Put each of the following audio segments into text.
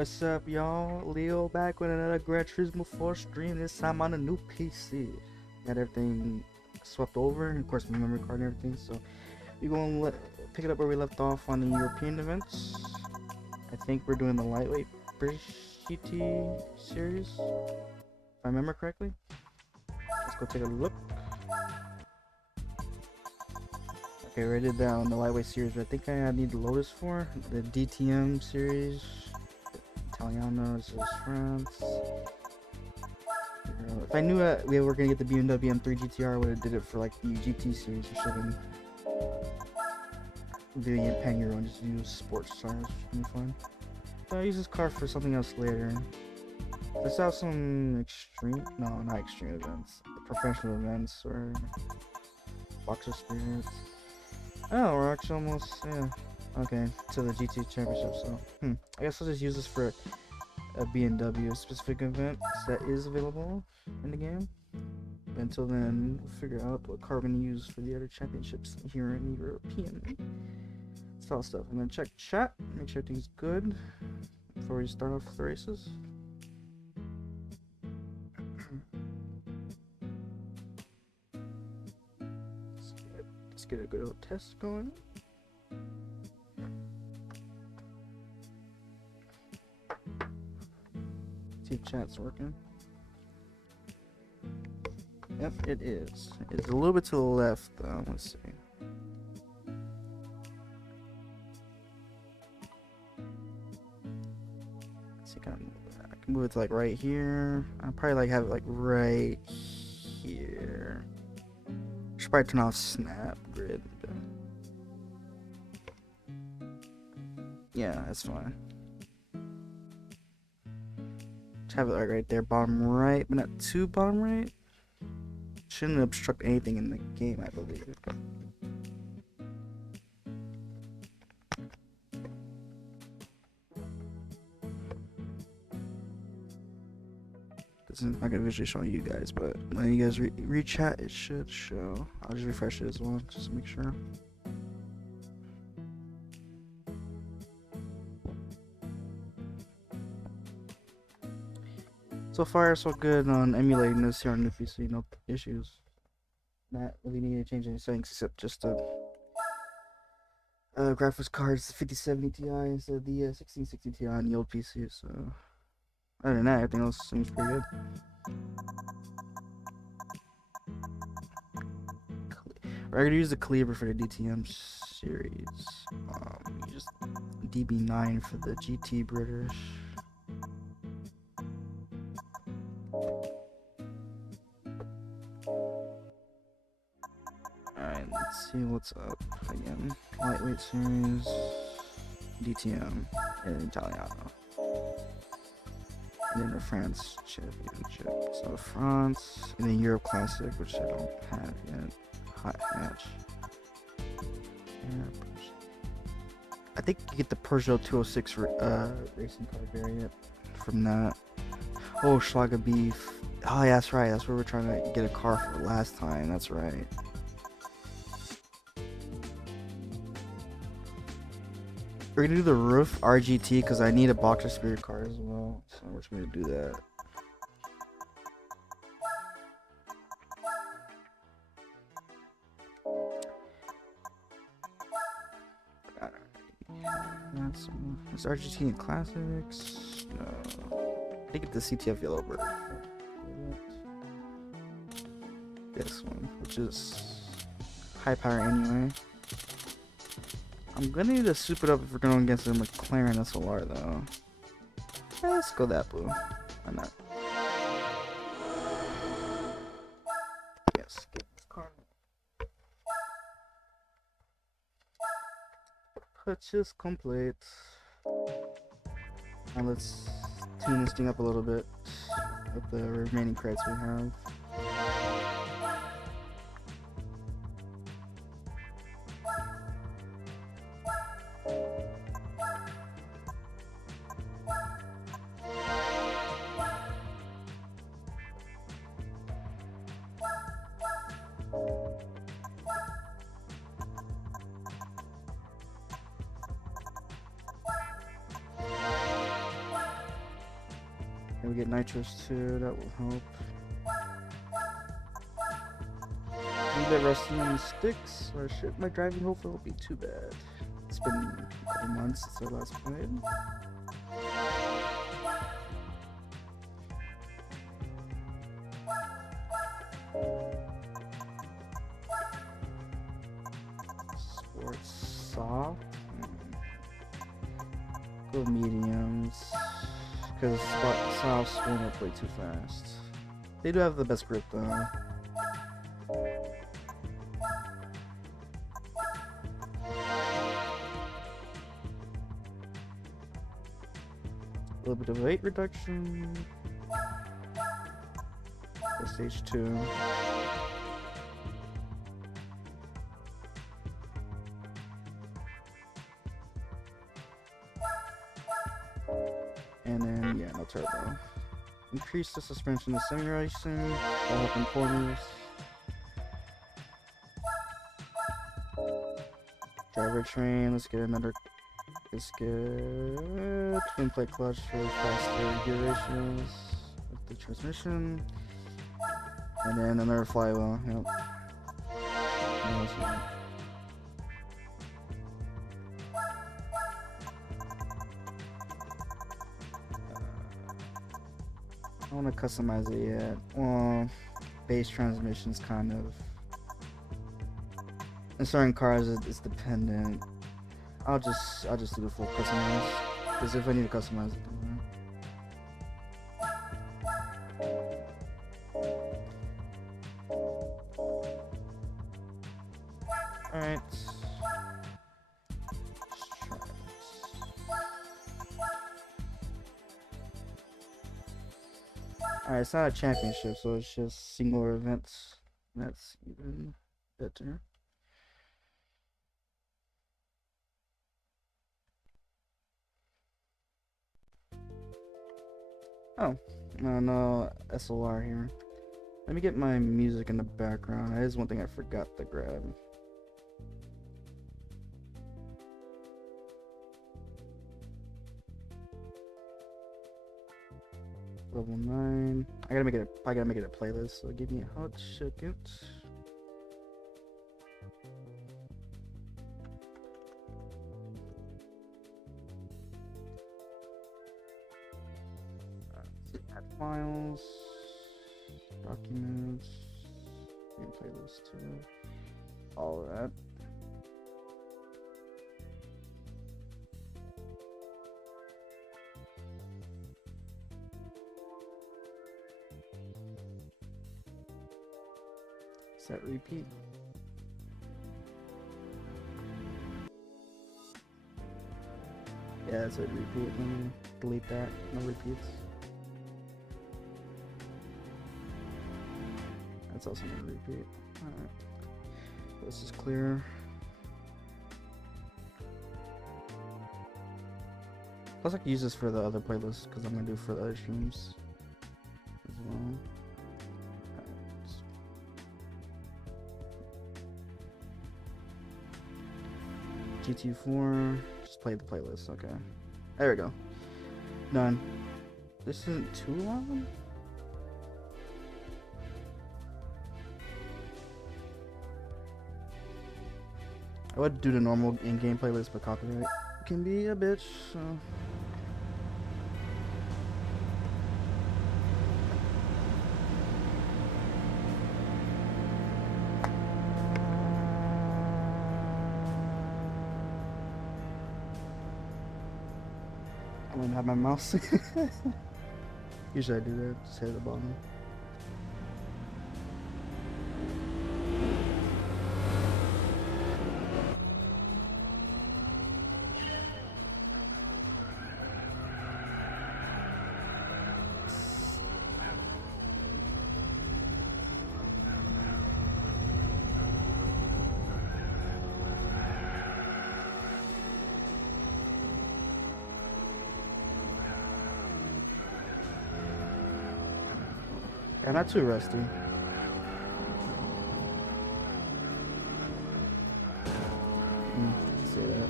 What's up, y'all? Leo back with another Gran Turismo 4 stream. This time on a new PC. Got everything swept over, and of course, my memory card and everything. So we're going to pick it up where we left off on the European events. I think we're doing the lightweight British GT series, if I remember correctly. Let's go take a look. Okay, we already did that on the lightweight series, but I think I need the Lotus for the DTM series. Italiano, this is France. If I knew we were gonna get the BMW M3 GTR, I would have did it for like the GT series or something. Do the Pan Euro and just use sports tires, which would be fun. So I'll use this car for something else later. Let's have some not extreme events, professional events or boxer spirits. Oh, we're actually almost, yeah. Okay, to the GT Championship, so I guess I'll just use this for a BMW specific event that is available in the game. But until then, we'll figure out what car we're going to use for the other championships here in the European style stuff. I'm going to check chat, make sure everything's good before we start off the races. Let's get a good old test going. See if chat's working. Yep, it is. It's a little bit to the left though. Let's see. Let's see, I can move it to like right here. I'll probably like have it like right here. Should probably turn off snap grid. Yeah, that's fine. Have it like right there, bottom right, but not too bottom right. Shouldn't obstruct anything in the game, I believe. This is not gonna visually show you guys, but when you guys re-chat, it should show. I'll just refresh it as well, just to make sure. So far, so good on emulating this here on the PC. No issues. Not really need to change any settings except just the graphics cards, the 5070 Ti instead of the 1660 Ti on the old PC. So other than that, everything else seems pretty good. We're gonna use the Cleaver for the DTM series. Just DB9 for the GT British. Alright, let's see what's up again. Lightweight series, DTM, and Italiano. And then the France Championship. So France, and then Europe Classic, which I don't have yet. Hot hatch. I think you get the Peugeot 206 racing car variant from that. Oh, Schlager Beef. Oh, yeah, that's right. That's where we're trying to get a car for last time. That's right. We're gonna do the roof RGT because I need a boxer spirit car as well. So we're just gonna do that. It's RGT and Classics. No. I think it's the CTF Yellow Bird. This one, which is high power anyway. I'm gonna need to soup it up if we're going against a McLaren SLR though. Let's go that blue. Why not? Yes, get this car. Purchase complete. Now let's tune this thing up a little bit with the remaining credits we have. And we get nitros too, that will help. A bit rusty on the sticks, or shit, my driving hopefully won't be too bad. It's been a couple months since I last played. Sports soft. Go mediums, because softs won't play too fast. They do have the best grip though. A little bit of weight reduction. For stage 2. And then, yeah, no turbo. Increase the suspension to semi-racing, that'll help in corners. Driver train, let's get twin plate clutch for faster gear ratios with the transmission. And then another flywheel, yep. I don't want to customize it yet. Well, base transmission's kind of... In certain cars, it's dependent. I'll just do the full customize. Because if I need to customize it, then alright. Alright, it's not a championship, so it's just single events. That's even better. Oh, no SLR here. Let me get my music in the background. That is one thing I forgot to grab. Level 9. I gotta make it a playlist, so give me a hot second. Add files, documents, game playlist too. All of that. Set repeat. Yeah, that's a repeat. Let me delete that. No repeats. That's also a repeat. Alright. This is clear. Plus I can use this for the other playlists because I'm gonna do for the other streams as well. GT4, just play the playlist, okay. There we go. Done. This isn't too long? I would do the normal in-game playlist, but copyright can be a bitch, so... I don't have my mouse. Usually I do that, just hit the bottom. Yeah, not too rusty. See that.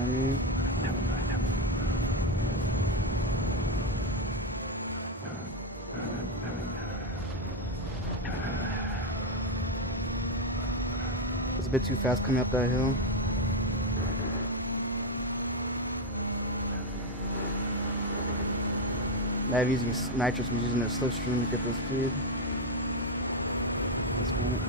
behind me. It's a bit too fast coming up that hill. Now I'm using nitrous, I'm using a slipstream to get this speed. Let's run it.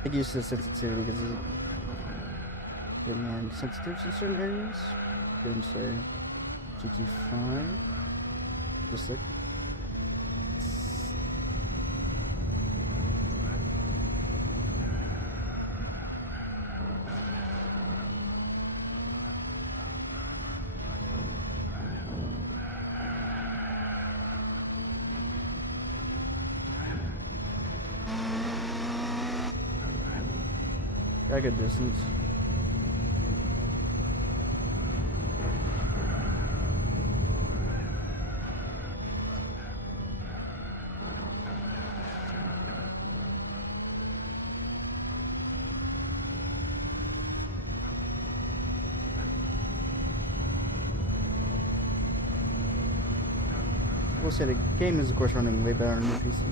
I get used to the sensitivity because it's a bit more sensitive in certain areas. Couldn't say GT5. Just like. Got a good distance. We'll say the game is of course running way better on new PC.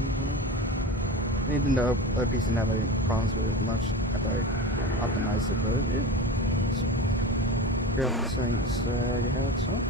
Even though other PCs didn't have any problems with it much after I optimized it, but it's great off the settings I already had, so.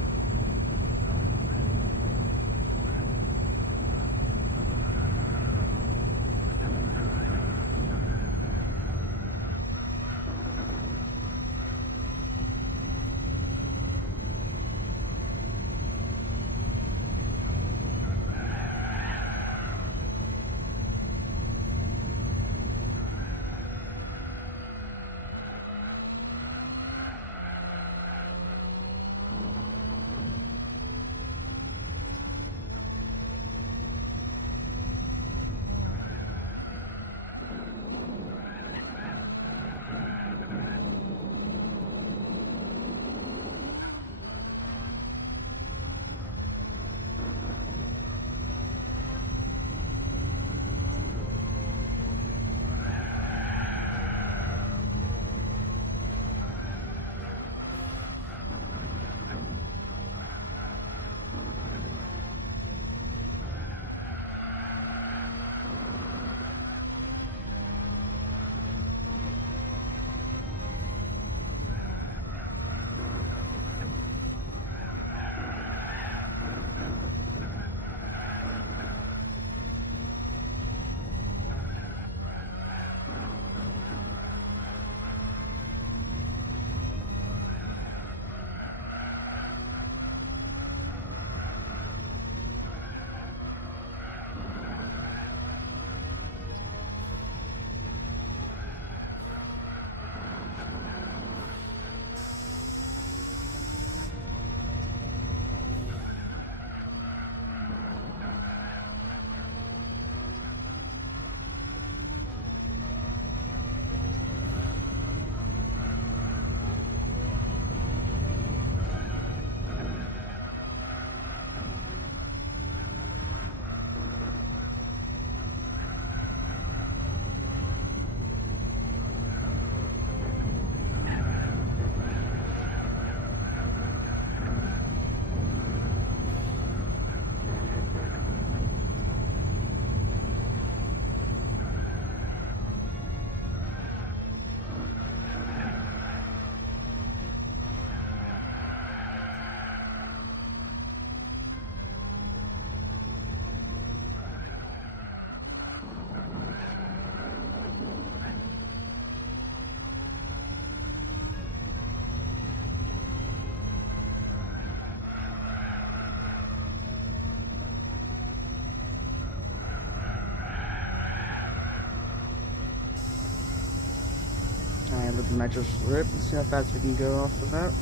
with the nitro slip and see how fast we can go off of that.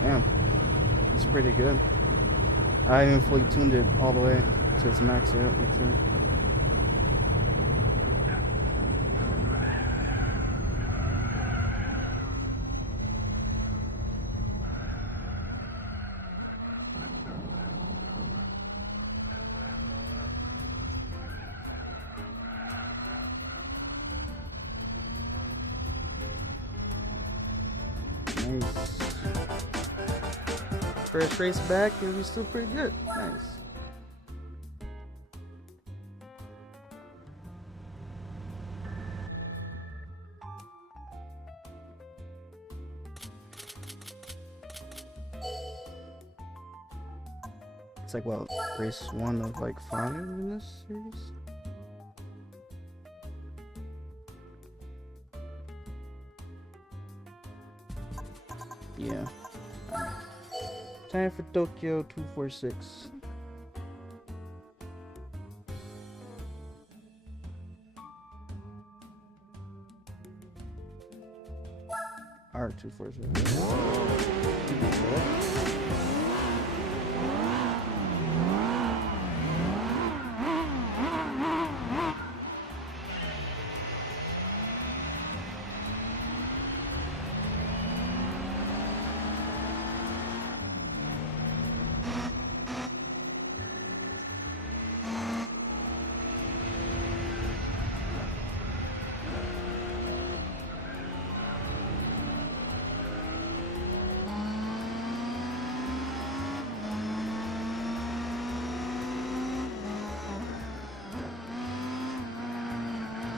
Damn, it's pretty good. I haven't even fully tuned it all the way to its max yet. Nice. First race back, and we're still pretty good. Nice. It's like, what, race 1 of like 5 in this series? Yeah. Time for Tokyo 246. R246.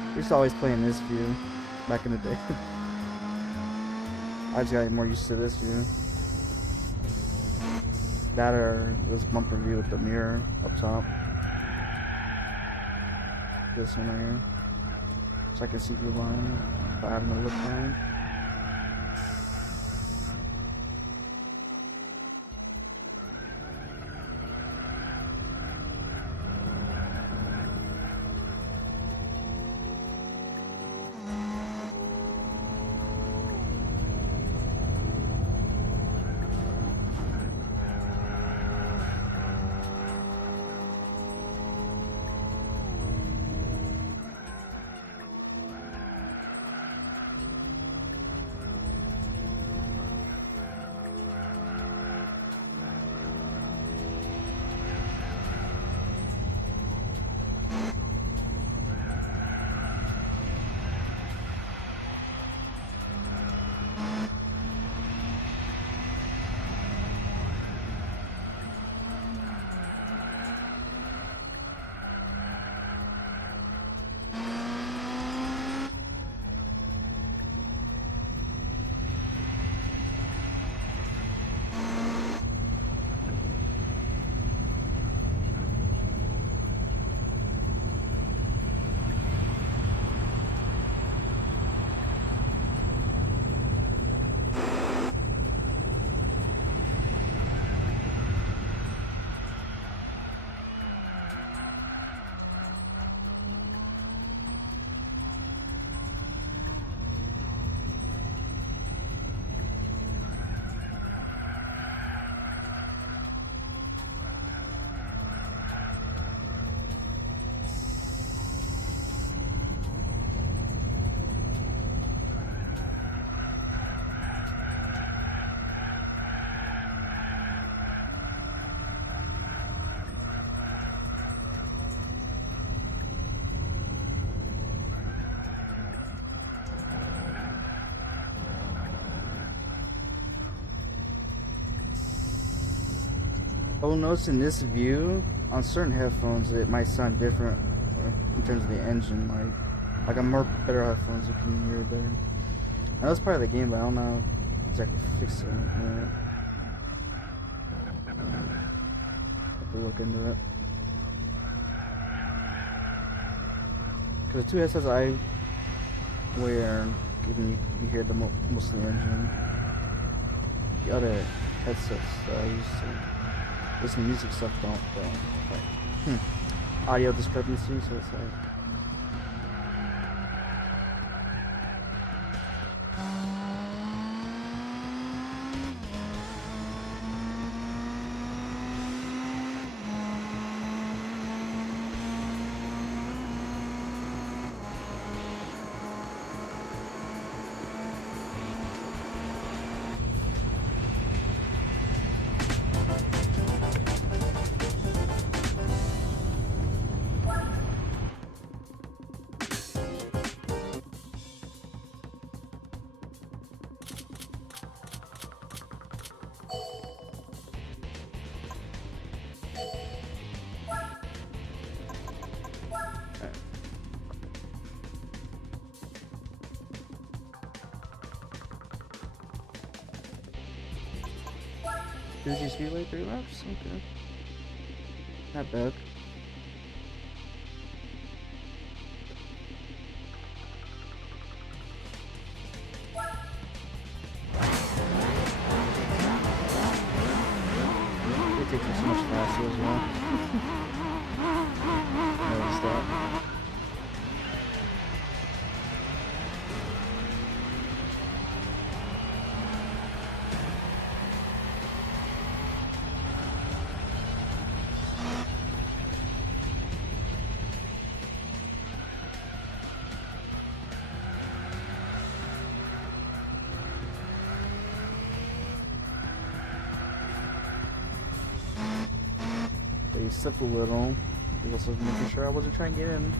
We used to always play in this view back in the day. I just got more used to this view. That or this bumper view with the mirror up top. This one right here. So I can see the line if I have no look line. I will notice in this view, on certain headphones, it might sound different in terms of the engine. Like on more better headphones, you can hear it better. I know it's part of the game, but I don't know exactly fix it. Yeah. Have to look into it. Because the two headsets I wear, even you hear the most of the engine. The other headsets I use to listen to music stuff don't, like audio discrepancy, so it's like. Fuji Speedway 3 laps? Okay. Not bad. It takes me so much faster as well. Notice that. They slipped a little. He was also making sure I wasn't trying to get in.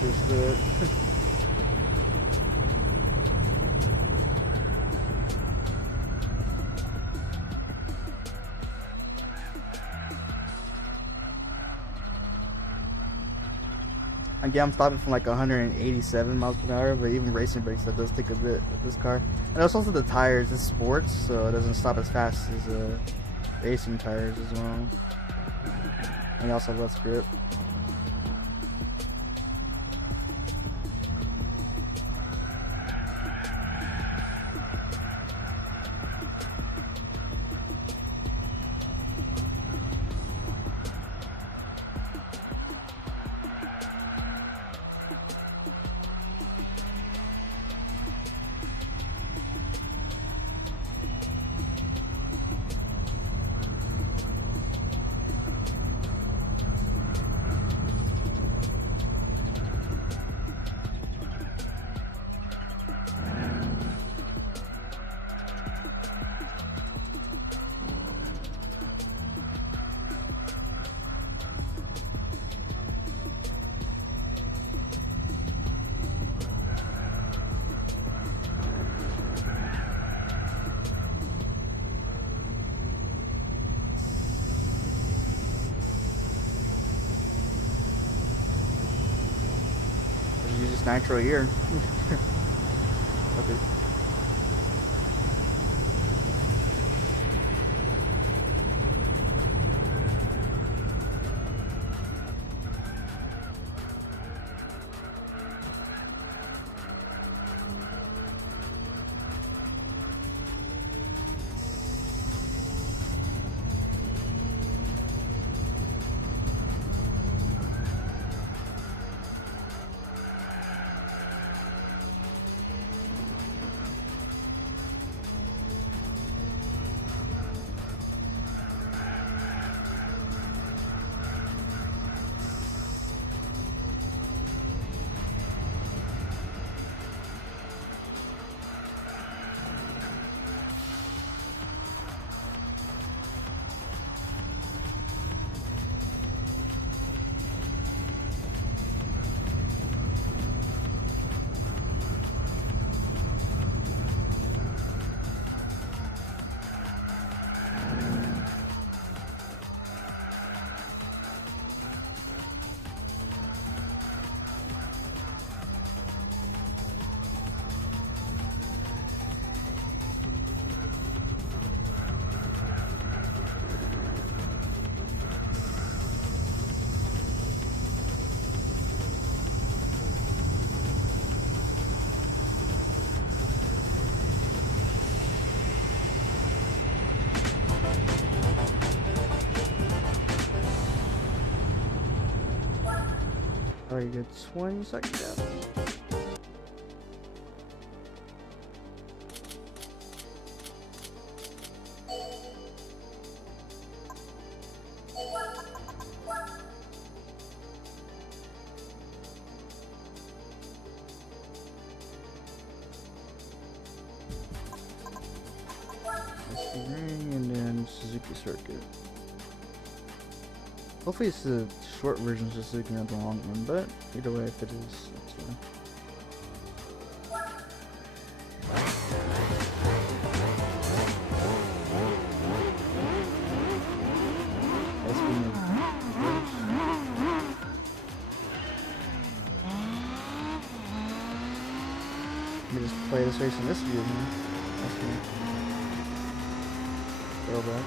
Just it. Again, I'm stopping from like 187 miles per hour, but even racing brakes, that does take a bit with this car. And it's also the tires, it's sports, so it doesn't stop as fast as racing tires as well. And you also have less grip. Use nitro here. Okay. like a 20-second gap. Ring and then Suzuki Circuit. Hopefully it's the short version of Suzuki, not the long one, but either way, if it is, that's fine. Let me just play this race in this view, man. That's me. Throwback.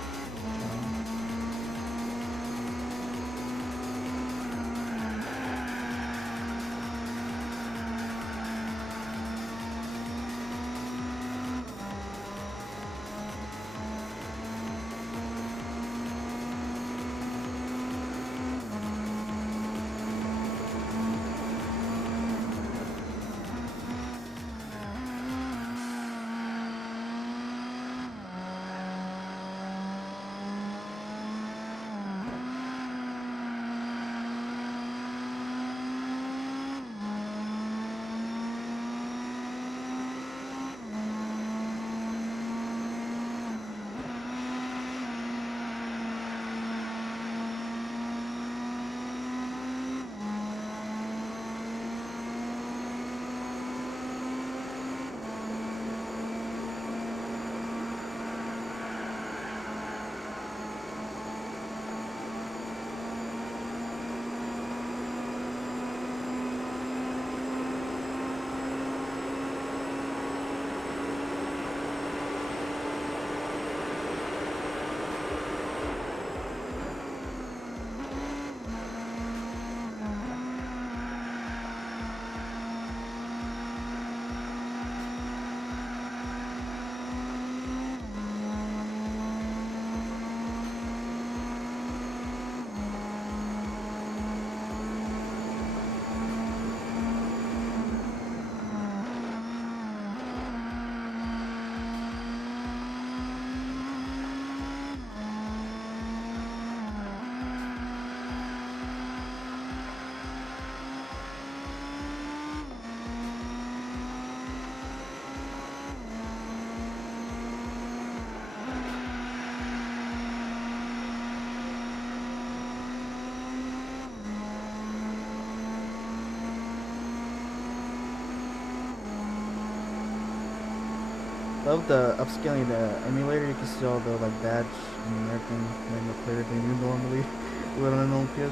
Love the upscaling the emulator. You can see all the like badge and everything, like the player thing you normally would on an old PS2.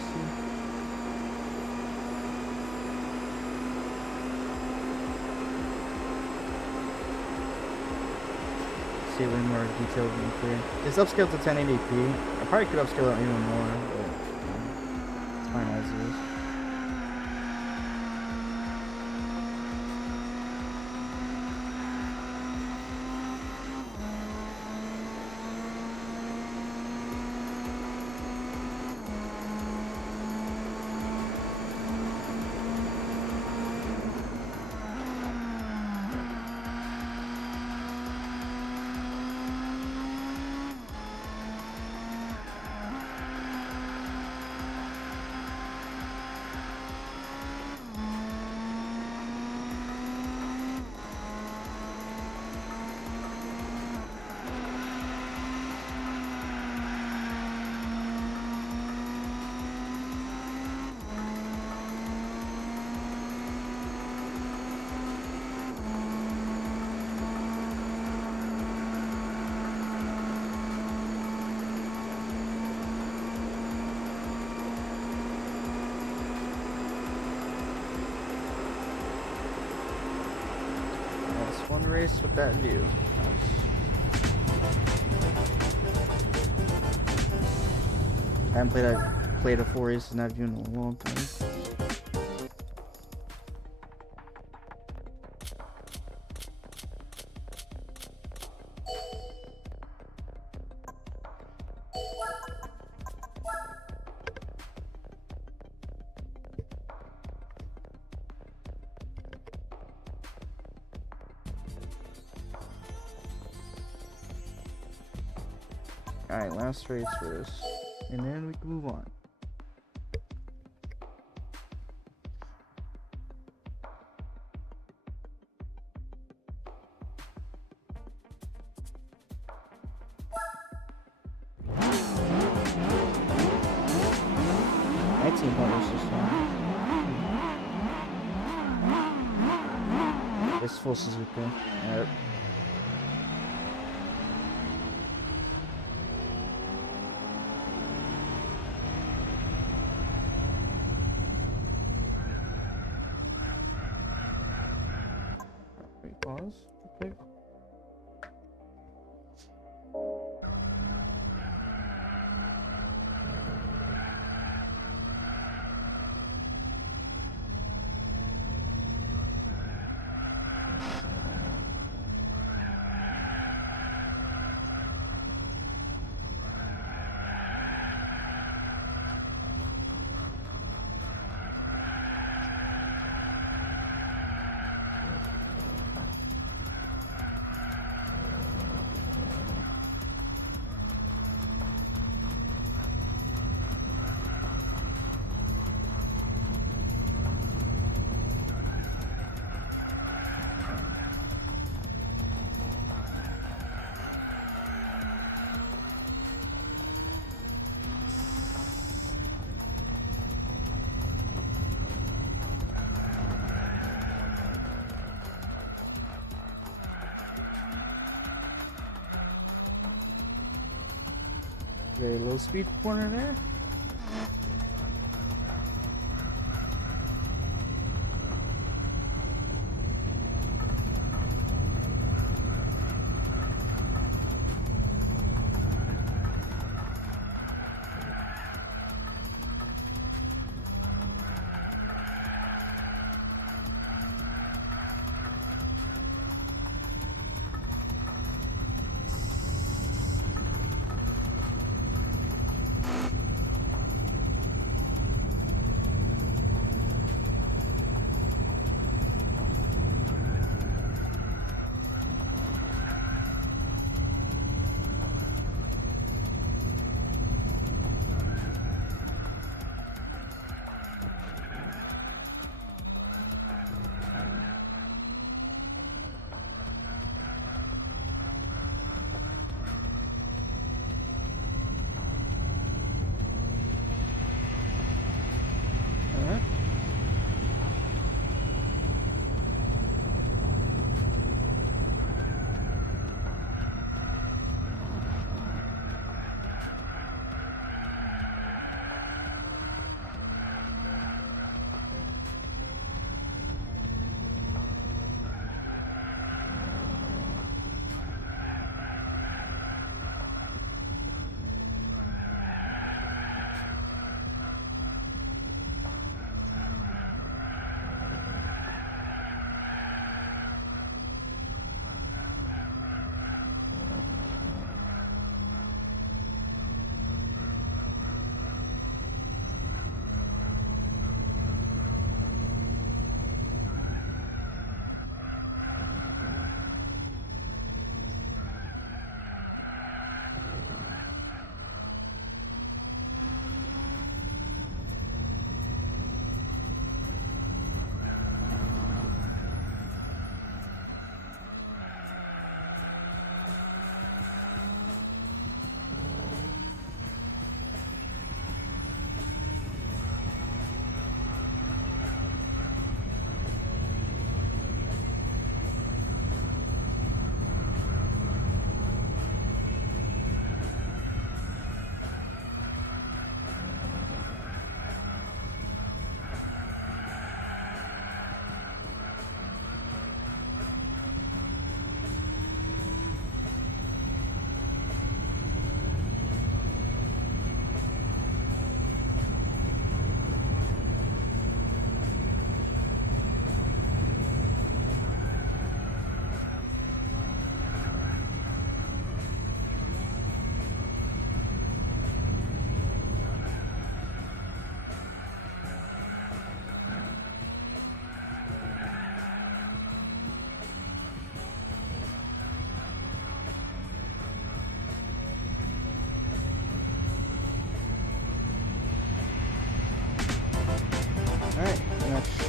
See way more detailed and clear. It's upscaled to 1080p. I probably could upscale it even more, but it's fine as it is. One race with that view. I haven't played a full race in that view in a long time. Alright, last race first. And then we can move on. It's full Suzuki. Yep. Wait, pause. Okay. Very low speed corner there.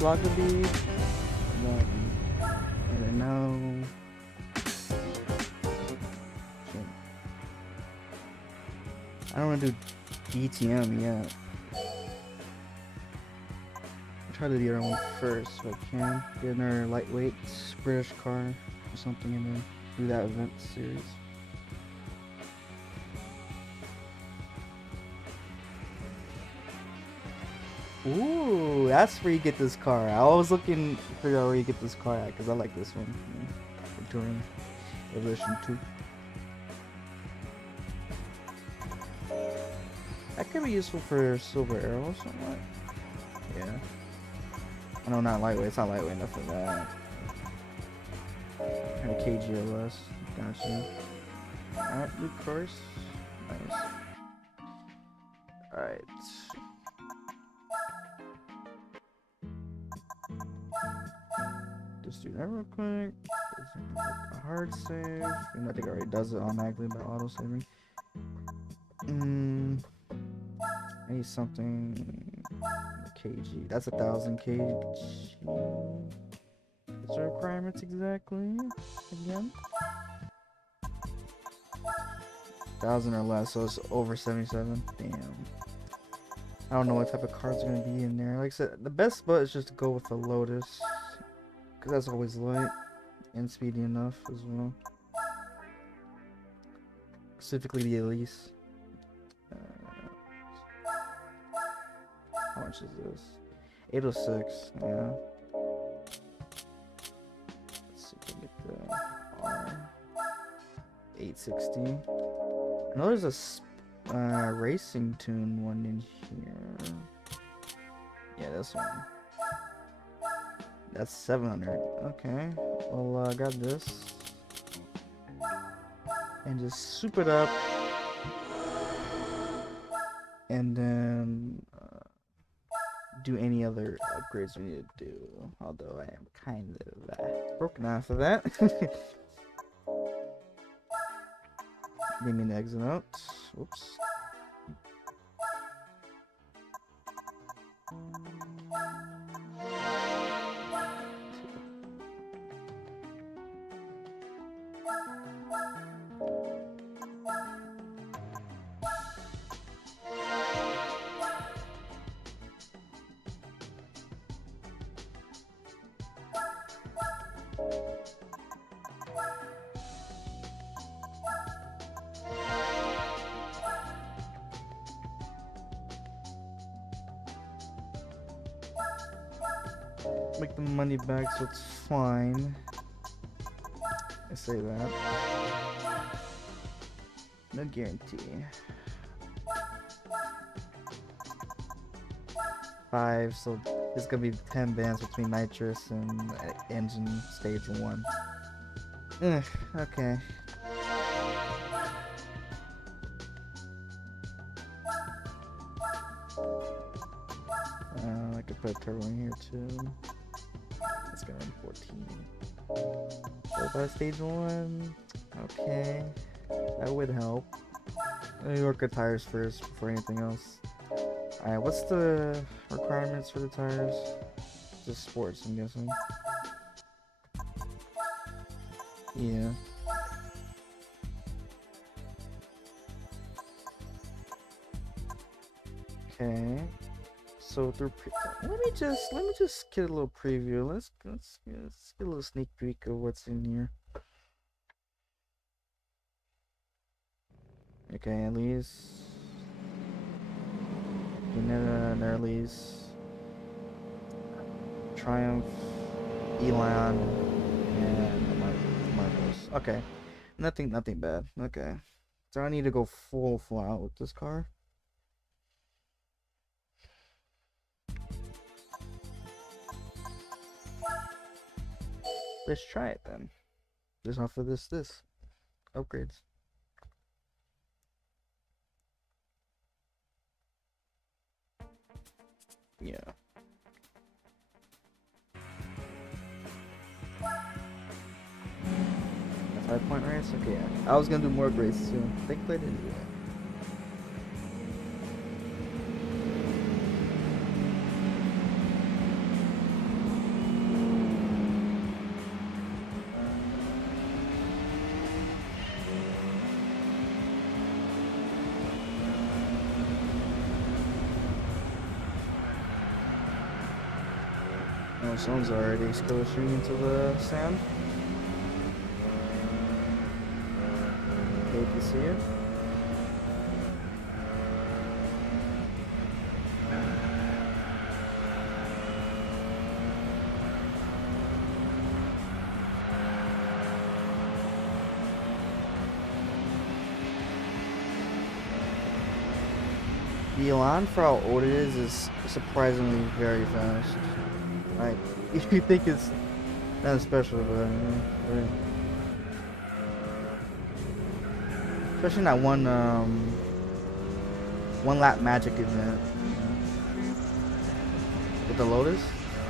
Sloggaby. I don't know. Shit. I don't want to do DTM yet. I'll try to do the other one first if I can. Get another lightweight British car or something and then do that event series. Ooh, that's where you get this car. I was looking to figure out where you get this car at because I like this one. Yeah, for touring Evolution 2. That could be useful for Silver Arrow or something like. Yeah. I know, not lightweight. It's not lightweight enough for that. Kind of kg or less. Gotcha. Alright, blue course. Nice. Alright. Just do that real quick. A hard save. And I think it already does it automatically by auto saving. I need something kg. That's 1,000 kg. What's the requirements exactly? Again? 1,000 or less, so it's over 77. Damn. I don't know what type of cards are gonna be in there. Like I said, the best bet is just to go with the Lotus, because that's always light and speedy enough as well. Specifically the Elise. How much is this? 806, yeah. Let's see if we get the R. 860. I know there's a racing tune one in here. Yeah, this one. That's 700. Okay. Well, I got this. And just soup it up. And then do any other upgrades we need to do. Although I am kind of broken after that. Give me an exit out. Whoops. Make the money back, so it's fine. I say that. No guarantee. 5, so it's gonna be 10 bands between nitrous and engine stage 1. Ugh, okay. I could put a turbo in here too. It's gonna be 14. So by stage 1, okay, that would help. Let me work at tires first before anything else. Alright, what's the requirements for the tires? Just sports, I'm guessing. Yeah. Okay. So through let me just get a little preview. Let's get a little sneak peek of what's in here. Okay, Elise. Elise. Triumph, Elon, and Marcos. Okay, nothing bad. Okay, so I need to go full out with this car. Let's try it then. Just offer this upgrades. Yeah. A 5-point race? Okay, yeah. I was gonna do more races too. Thankfully I didn't do that. Oh, someone's already skirmishing into the sand. Hate to see it. The Elan, for how old it is surprisingly very fast. Like, you think it's not special, but yeah. Especially in that one lap magic event with the Lotus.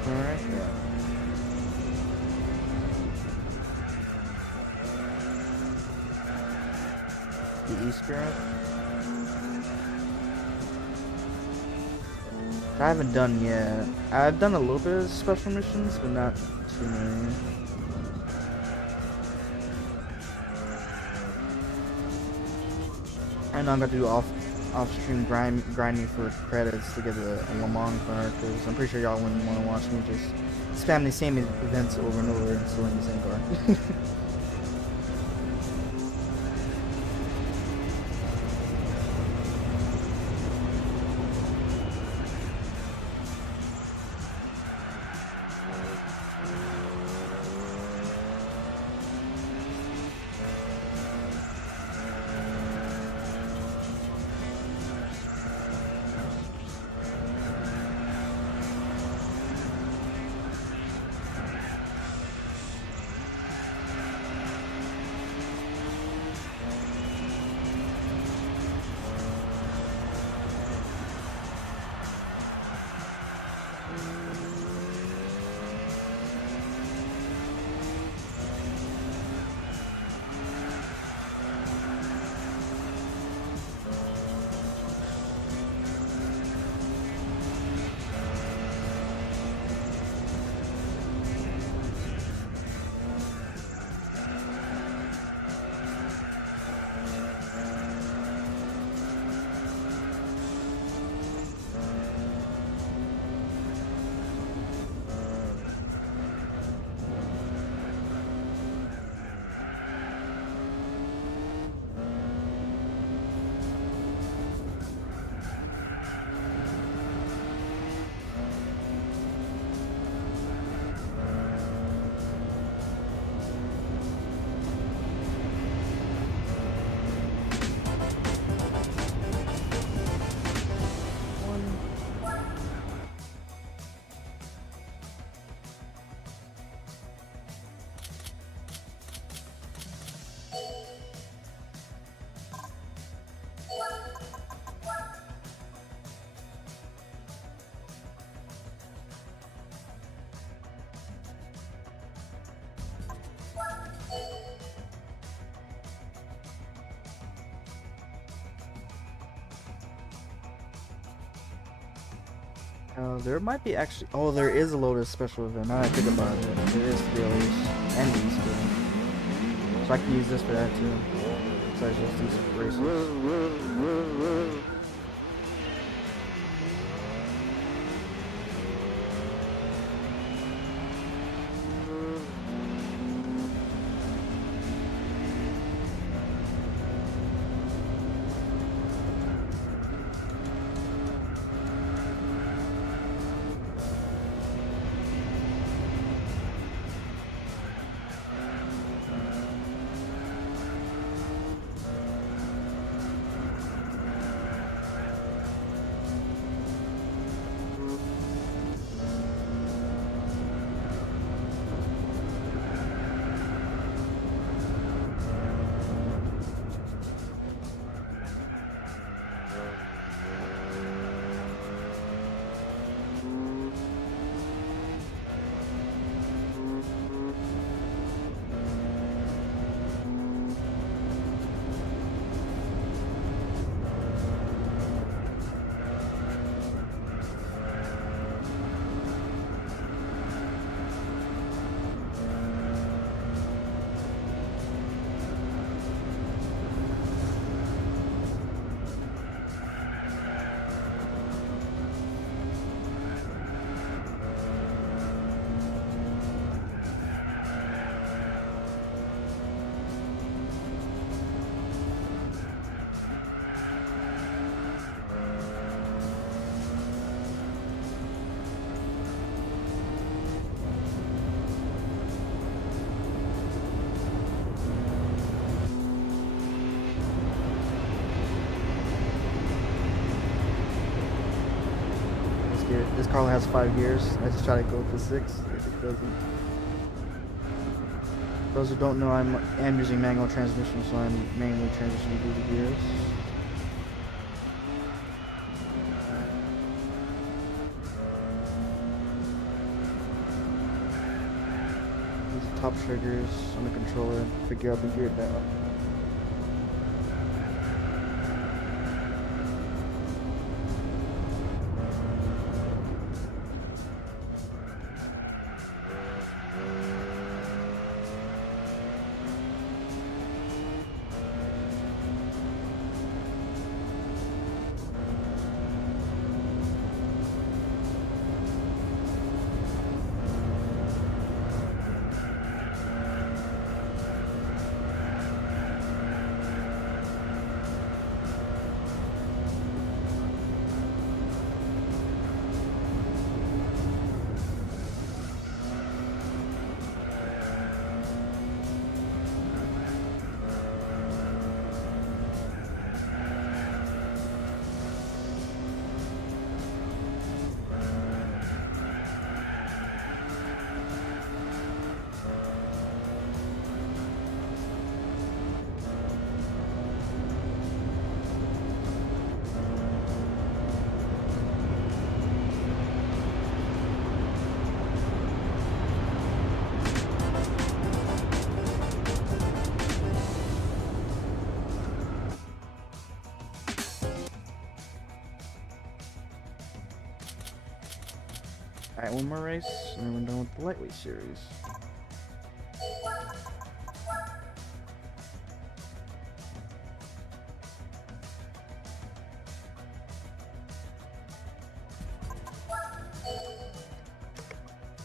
Alright, yeah. The Easter egg. I haven't done yet. I've done a little bit of special missions, but not too many. I know I'm gonna do off-stream grinding for credits to get a Le Mans car, because I'm pretty sure y'all wouldn't want to watch me just spam the same events over and over and still in the same car. There might be actually. Oh, there is a Lotus special event. Now that I think about it, there is the Lotus and the Easter. So I can use this for that too. Besides just these races. This car only has 5 gears. I just try to go for 6. If it doesn't. Those who don't know, I'm using manual transmission, so I'm mainly transitioning through the gears. These top triggers on the controller for gear up and gear down. Alright, one more race, and then we're done with the lightweight series.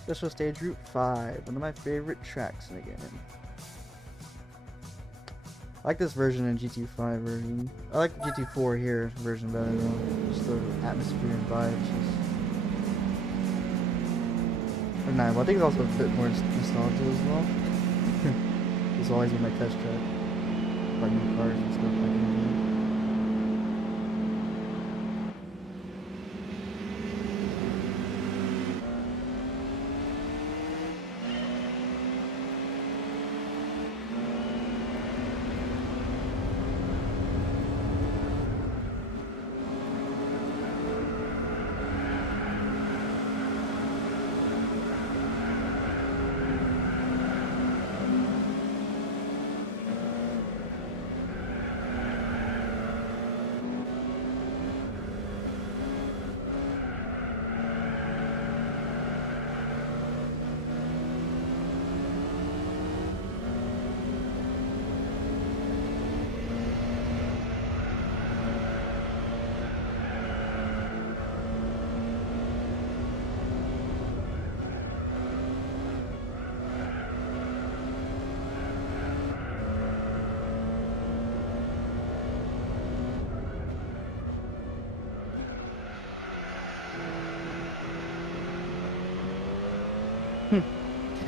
Special stage Route 5, one of my favorite tracks in the game. I like this version and GT5 version. I like the GT4 here version better though. Just the atmosphere and vibes. Or nah, well, I think it's also a bit more nostalgia as well. It's always been my test track. Like new cars and stuff like that.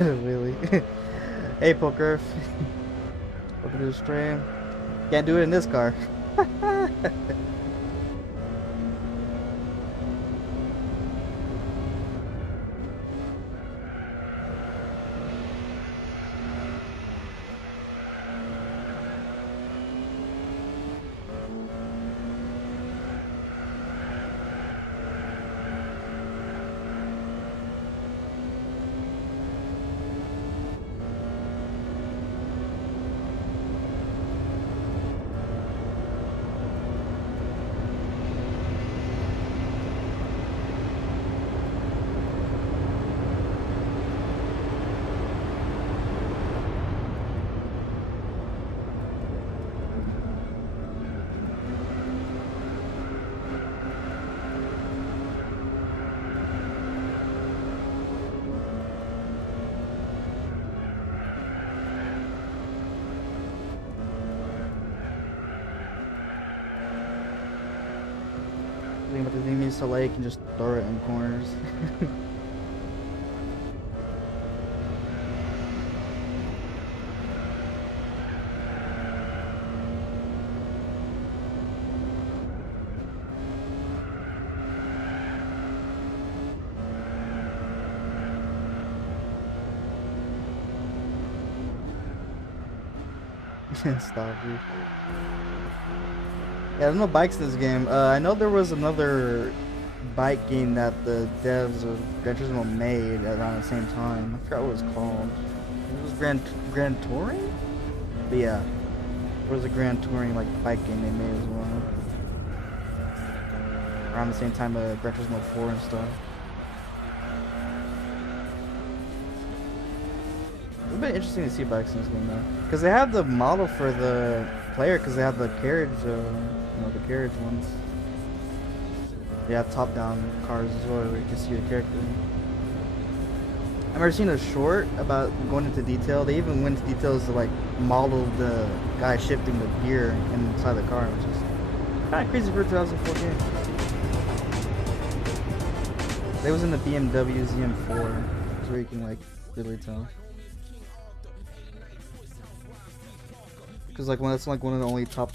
Really? Hey, Poker. Welcome to the stream. Can't do it in this car. But the thing is to like and just throw it in corners. Stop you. Yeah, there's no bikes in this game. I know there was another bike game that the devs of Gran Turismo made around the same time. I forgot what it was called. It was Gran Touring? But yeah, there was a Gran Touring like bike game they made as well. Around the same time Gran Turismo 4 and stuff. It would be interesting to see bikes in this game though, because they have the model for the player, because they have the carriage, the carriage ones. They have top-down cars as well, where you can see the character. I've never seen a short about going into detail. They even went into details to like model the guy shifting the gear inside the car, which is kind of crazy for 2014. They was in the BMW ZM4, so you can like literally tell. Cause like that's like one of the only top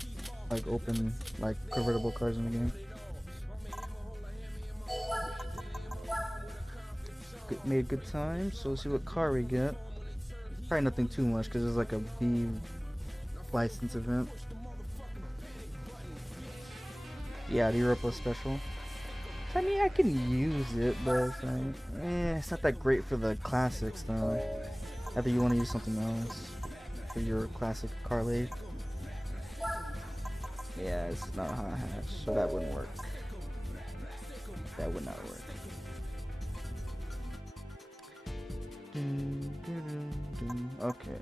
like open like convertible cars in the game. Made good time, so let's see what car we get. Probably nothing too much because it's like a B license event. Yeah, the Europa special. I mean, I can use it, but it's like, it's not that great for the classics though. I think you want to use something else for your classic car lead. Yeah, it's not a hot hatch, so that wouldn't work. That would not work. Okay.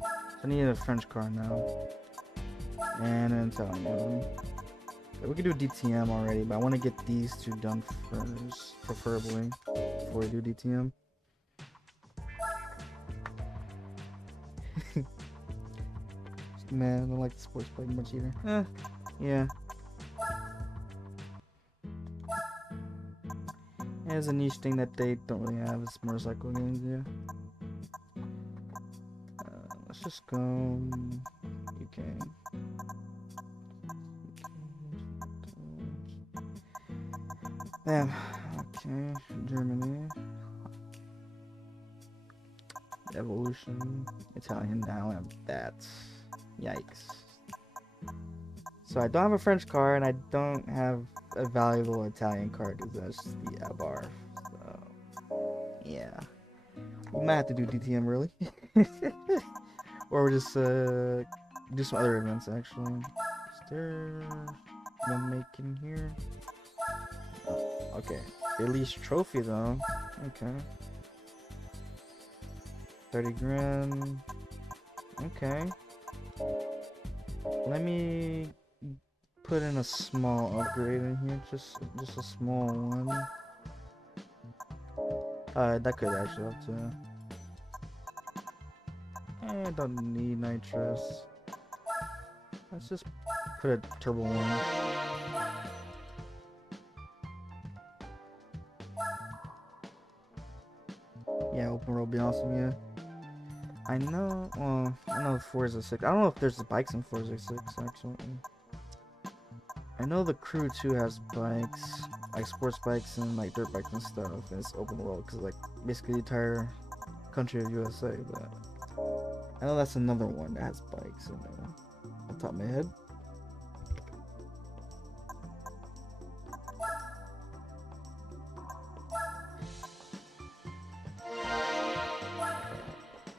So I need a French car now. And an Italian. We could do DTM already, but I want to get these two done first, preferably, before we do DTM. Man, I don't like the sports bike much either. Yeah. It's a niche thing that they don't really have. It's motorcycle games, yeah. Let's just go UK. Damn. Okay, Germany. Evolution. Italian now, and that's yikes. So I don't have a French car, and I don't have a valuable Italian car because that's the Abarth. So yeah, we might have to do DTM really, or we'll just do some other events actually. Is there one making here? Oh, okay, release trophy though. Okay, 30 grand. Okay, let me put in a small upgrade in here, just a small one. That could actually help too. I don't need nitrous. Let's just put a turbo one. Yeah, open road would be awesome. Yeah. I know. Well, I know Forza 6. I don't know if there's bikes in Forza 6 actually. I know the crew too has bikes, like sports bikes and like dirt bikes and stuff, and it's open world because like basically the entire country of USA. But I know that's another one that has bikes in there. On top of my head.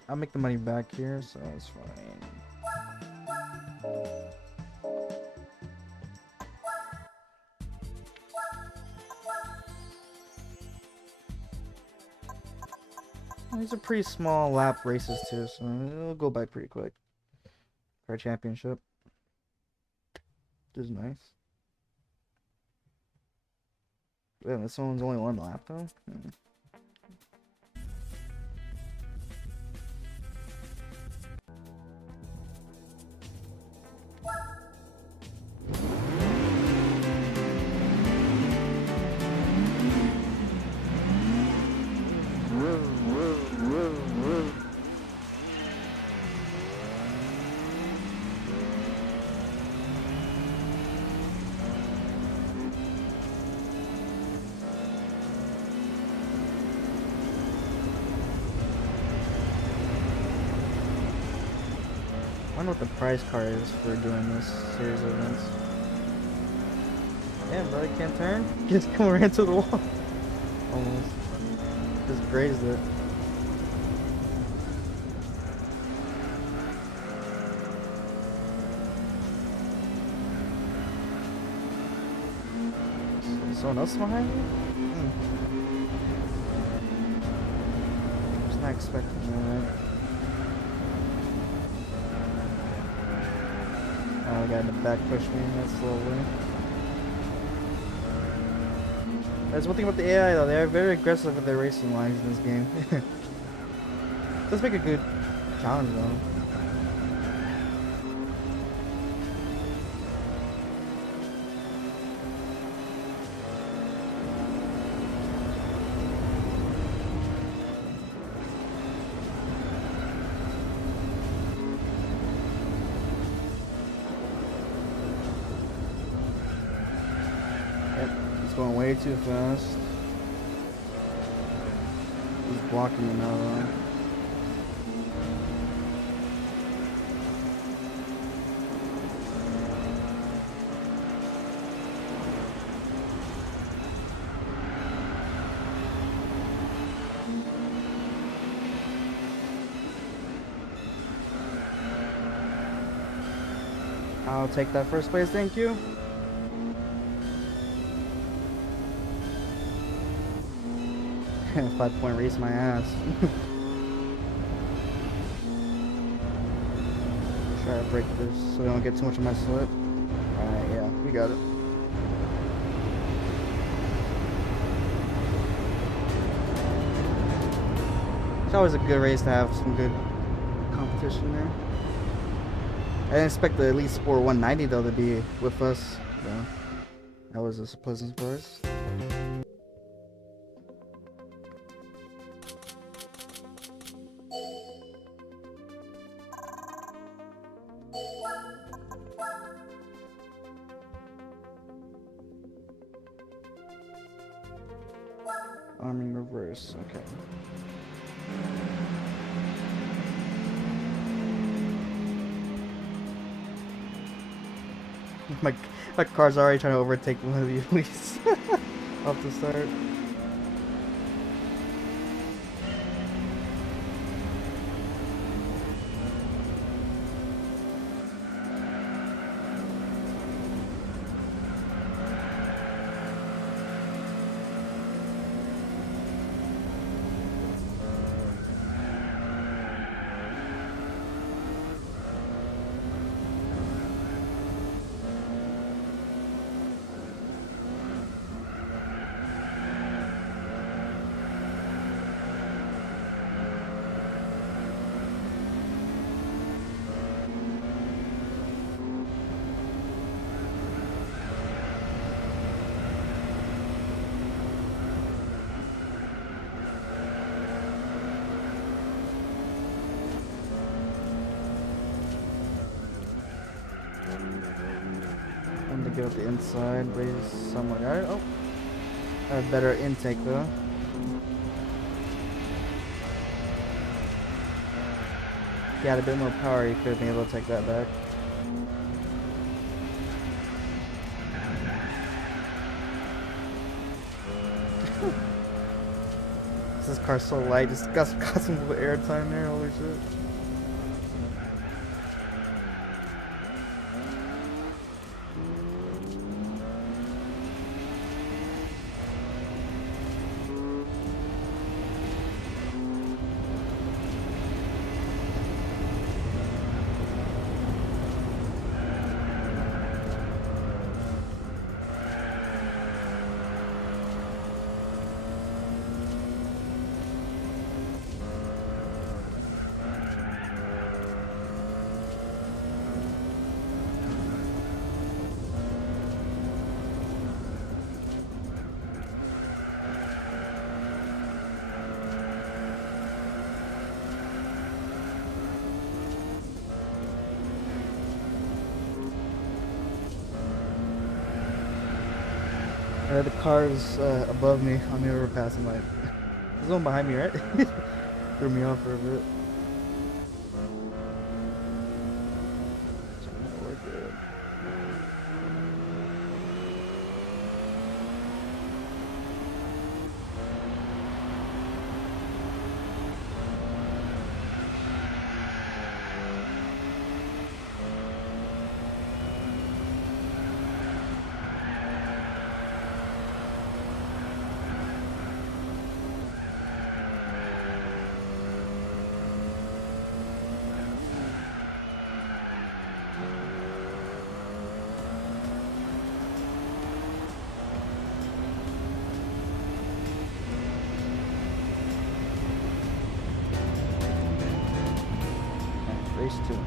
I'll make the money back here, so it's fine. These are pretty small lap races too, so it'll go by pretty quick. For a championship. Which is nice. Yeah, this one's only one lap though. wonder what the prize card is for doing this series of events. Damn, bro, I can't turn? Just come right into the wall. Almost. Just grazed it. Someone else behind me? Just not expecting that. Oh, the guy in the back pushed me. That's slowly. That's one thing about the AI though. They are very aggressive with their racing lines in this game. Does make a good challenge though. Going way too fast. He's blocking me now though. I'll take that first place, thank you. 5-point race my ass. Try to break this so we don't get too much of my slip. Alright, yeah, we got it. It's always a good race to have some good competition there. I didn't expect the Elite Sport 190 though to be with us. So that was a pleasant surprise. Arming reverse, okay. My car's already trying to overtake one of the elites off the start. I'm gonna get up the inside, raise somewhat. Oh, I have better intake though. If you had a bit more power, you could have been able to take that back. This car's so light, just got some air time there, holy shit. The car is above me on the overpass. I'm like, there's one behind me, right? Threw me off for a bit. Race 2.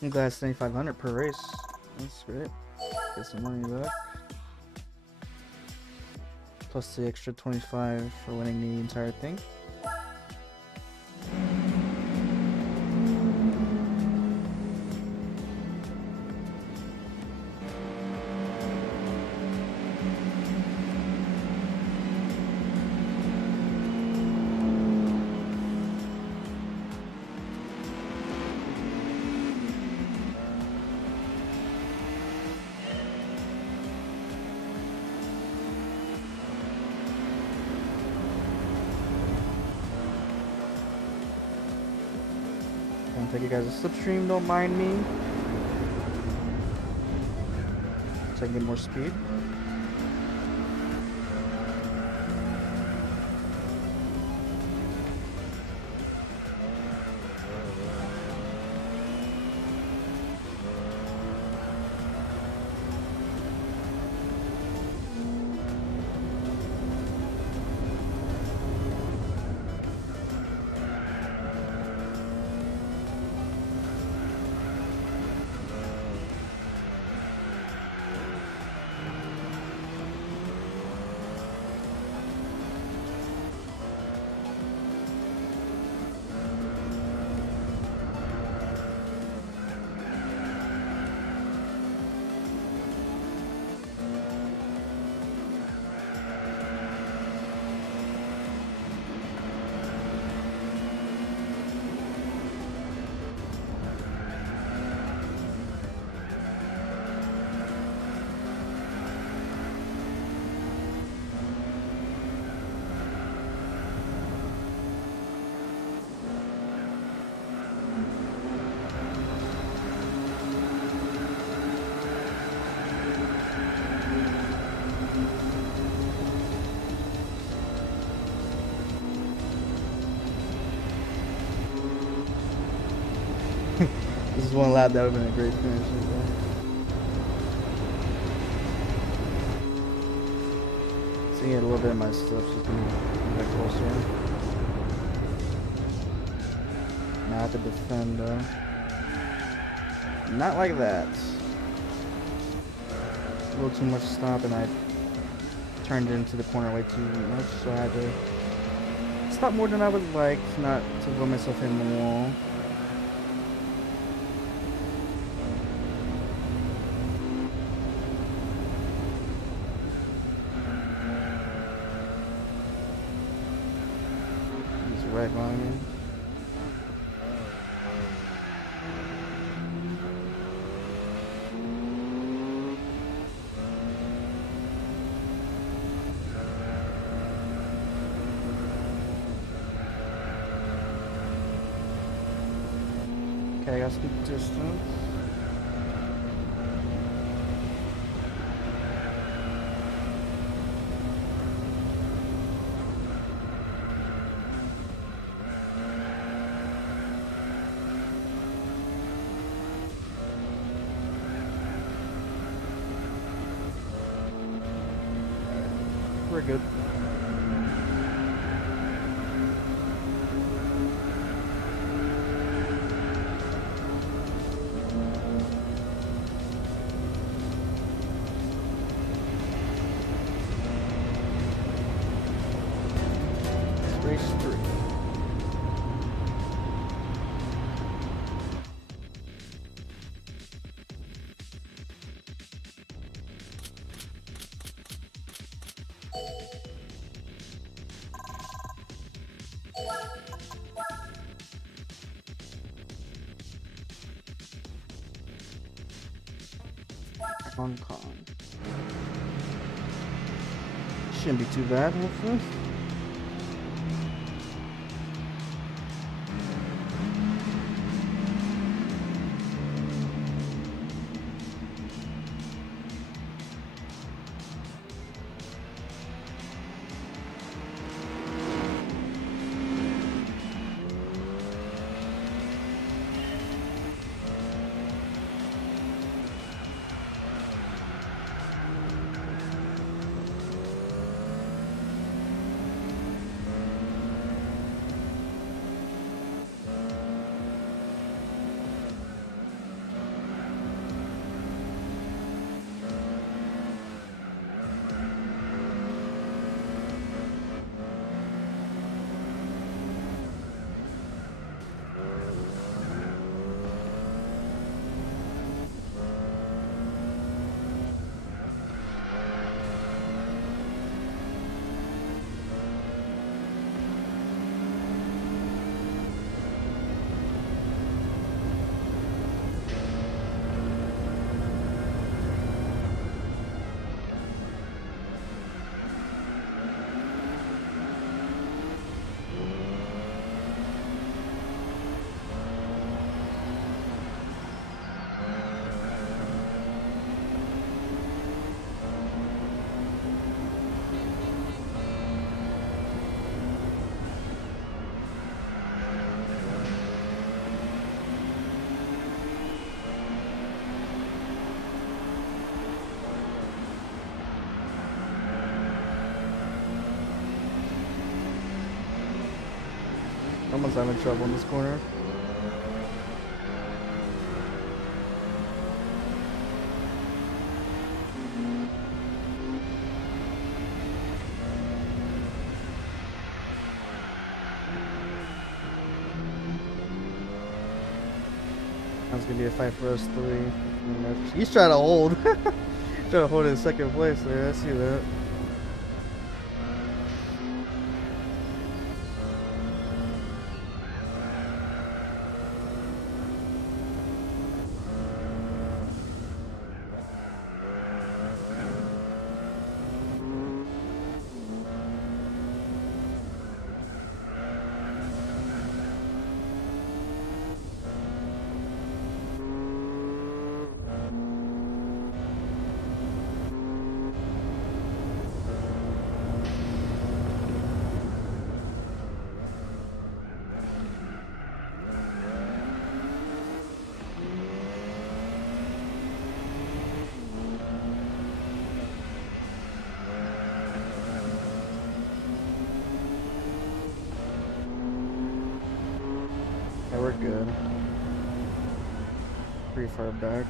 I'm glad it's 7,500 per race. That's great. Get some money back. Plus the extra 25 for winning the entire thing. Don't take you guys a slipstream, don't mind me. So I can get more speed. This is one lap that would have been a great finish right there. Seeing it a little bit of my stuff just being a bit closer. Now I have to defend not like that. A little too much stop and I turned into the corner way too much, so I had to stop more than I would like, not to put myself in the wall. Right behind me. Okay, I got some distance. We're good. It's race 3. Hong Kong. Shouldn't be too bad, hopefully. Almost having trouble in this corner. That's gonna be a fight for us three. He's trying to hold. Trying to hold in second place there. I see that. Yeah, we're good. Pretty far back.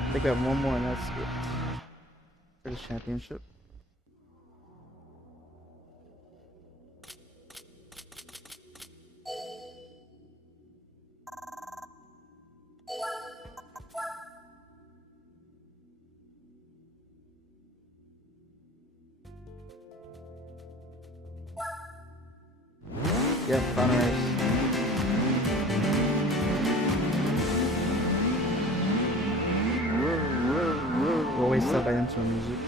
I think we have one more and that's it for the championship. Yep, final race. Always sub by intro music.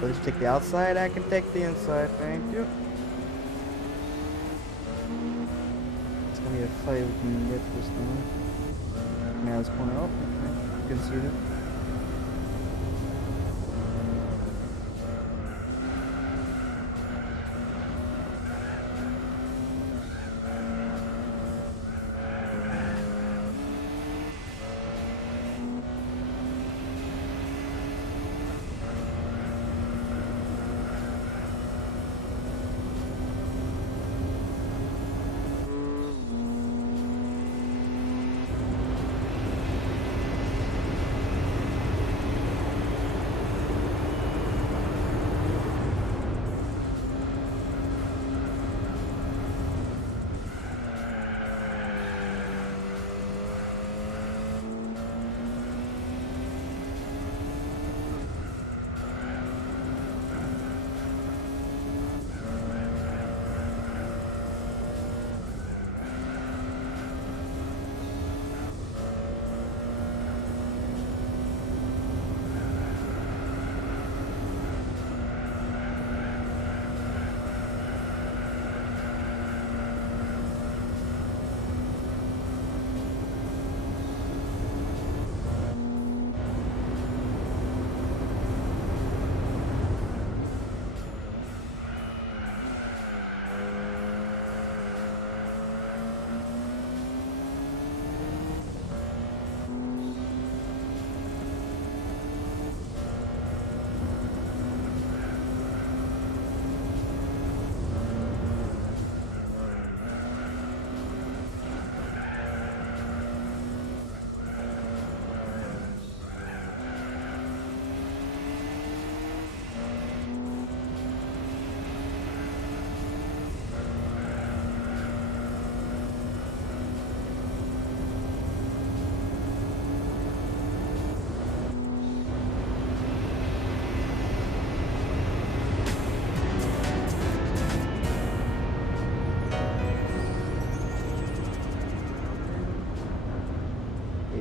Please take the outside, I can take the inside, thank you. It's gonna be a fight we can get this time. Now it's corner up, okay. You can see it.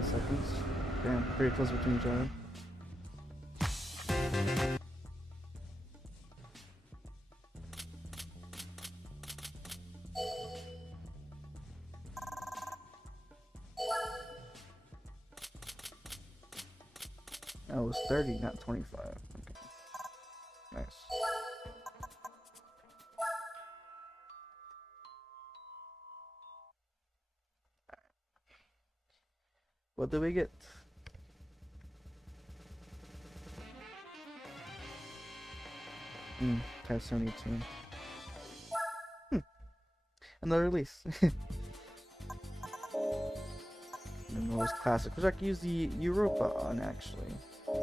seconds. Damn, pretty close between each other. Oh, it was 30, not 25. Okay. Nice. What did we get? Type 72. Another release. And those classic, which I could use the Europa on actually.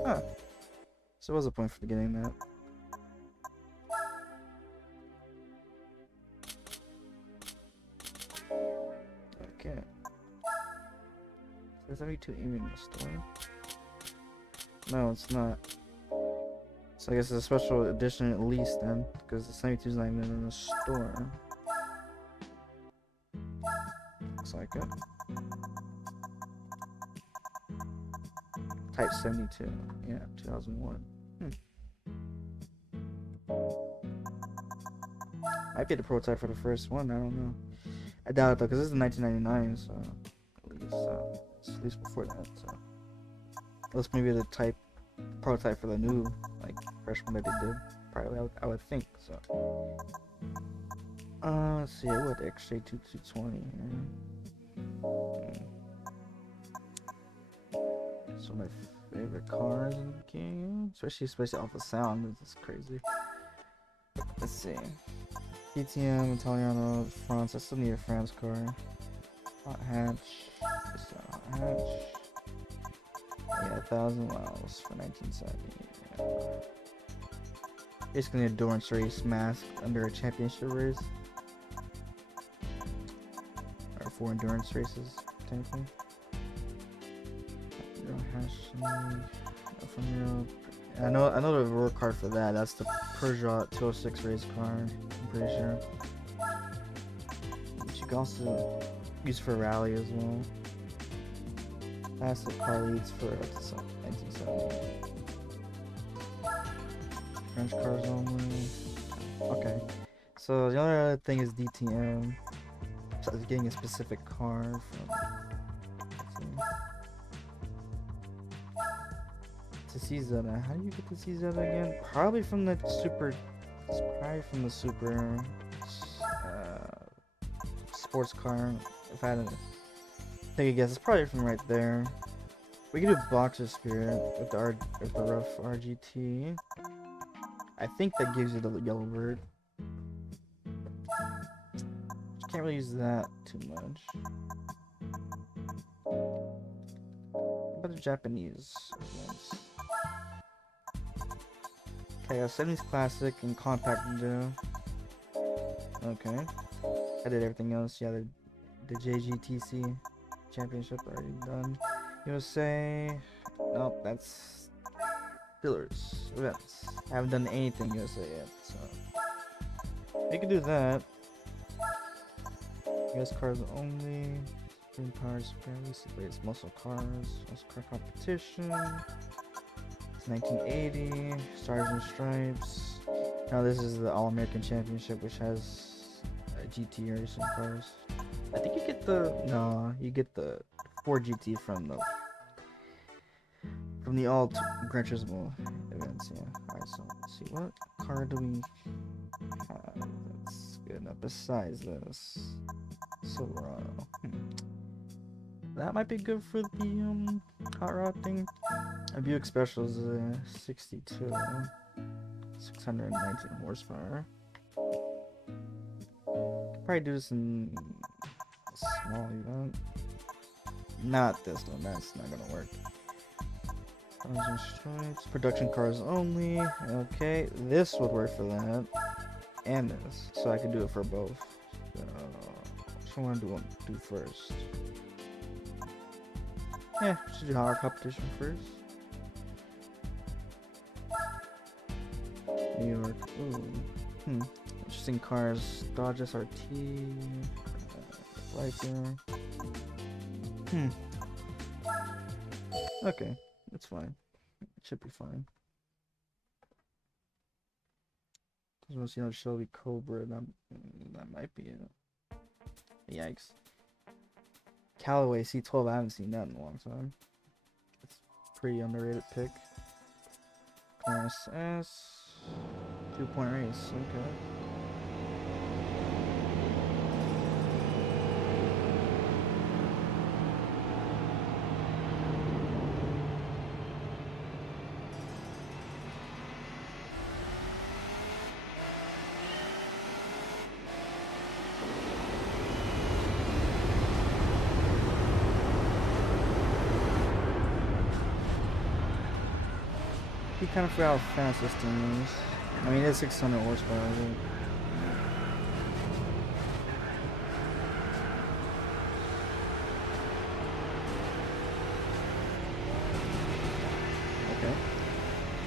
Huh. So there was a point for getting that. Okay. Is 72 even in the store? No, it's not. So I guess it's a special edition at least then, because the 72 is not even in the store. Looks like it. Type 72. Yeah, 2001. Might be the prototype for the first one, I don't know. I doubt it though, because this is 1999, so it's at least before that, so. Unless maybe the prototype for the new, like, fresh one that they did. Probably, I would think, so. Let's see, what, XJ2220 here. So my favorite cars in the game, especially off the sound, this is crazy. Let's see. DTM, Italiano, France. I still need a France car. Hot hatch. Hot hatch. Yeah, 1,000 miles for 1970. Yeah. Basically, an endurance race mask under a championship race. Or 4 endurance races, technically. From Europe. I know the road card for that. That's the Peugeot 206 race car. I'm pretty sure. Which you can also use for rally as well. That's the car leads for 1970. French cars only. Okay. So the other thing is DTM. So I was getting a specific car from. CZ. How do you get the CZ again? Probably from the super. It's probably from the super sports car. If I had to take a guess, it's probably from right there. We can do Boxer Spirit with the rough RGT. I think that gives you the yellow bird. Can't really use that too much. What about the Japanese events? Okay, 70s classic and compact do. Okay. I did everything else. Yeah, the JGTC championship already done. USA. Nope, that's fillers. Events. I haven't done anything USA yet, so we can do that. US cars only. Green Powers, race muscle cars, muscle car competition. 1980, Stars and Stripes. Now this is the All-American Championship, which has GT racing cars. I think you get you get the 4 GT from the all Gran Turismo events. Yeah. Alright, so let's see, what car do we have that's good enough besides this Silverado? That might be good for the hot rod thing. A Buick Special is 62, 619 horsepower. Could probably do this in a small event. Not this one, that's not gonna work. Stars and Stripes, production cars only. Okay, this would work for that, and this, so I could do it for both. Which one do I want to do first? Yeah, should do our competition first. New York. Ooh. Interesting cars. Dodge SRT. Viper. Okay, that's fine. It should be fine. Just want to see how Shelby Cobra. That might be it. Yikes. Callaway C12. I haven't seen that in a long time. It's a pretty underrated pick. S 2-point race. Okay. You kind of forgot how fast this thing is. I mean, it's 600 horsepower. Right? Okay.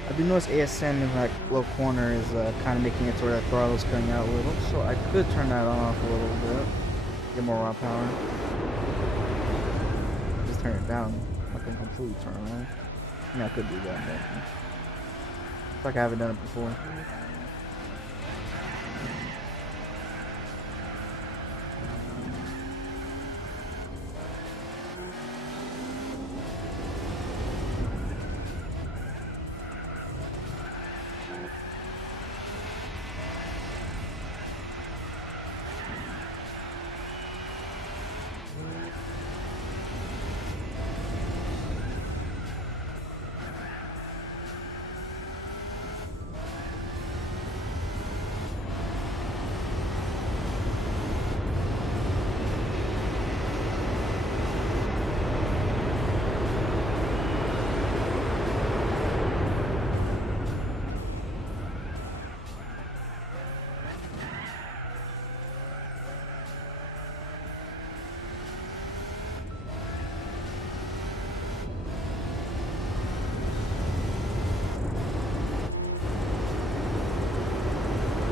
I do notice ASM in that low corner is kind of making it to where that throttle's cutting out a little, so I could turn that off a little bit, get more raw power. Just turn it down. I can completely turn it on. Yeah, I could do that, but it's like I haven't done it before.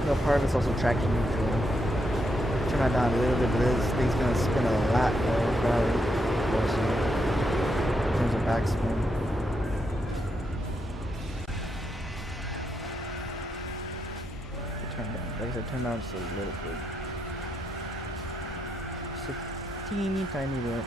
No, part of it's also traction neutral. Turn that down a little bit, but this thing's gonna spin a lot more probably. In terms of backspin. Turn down. Like I said, turn down just a little bit. Just a teeny tiny bit.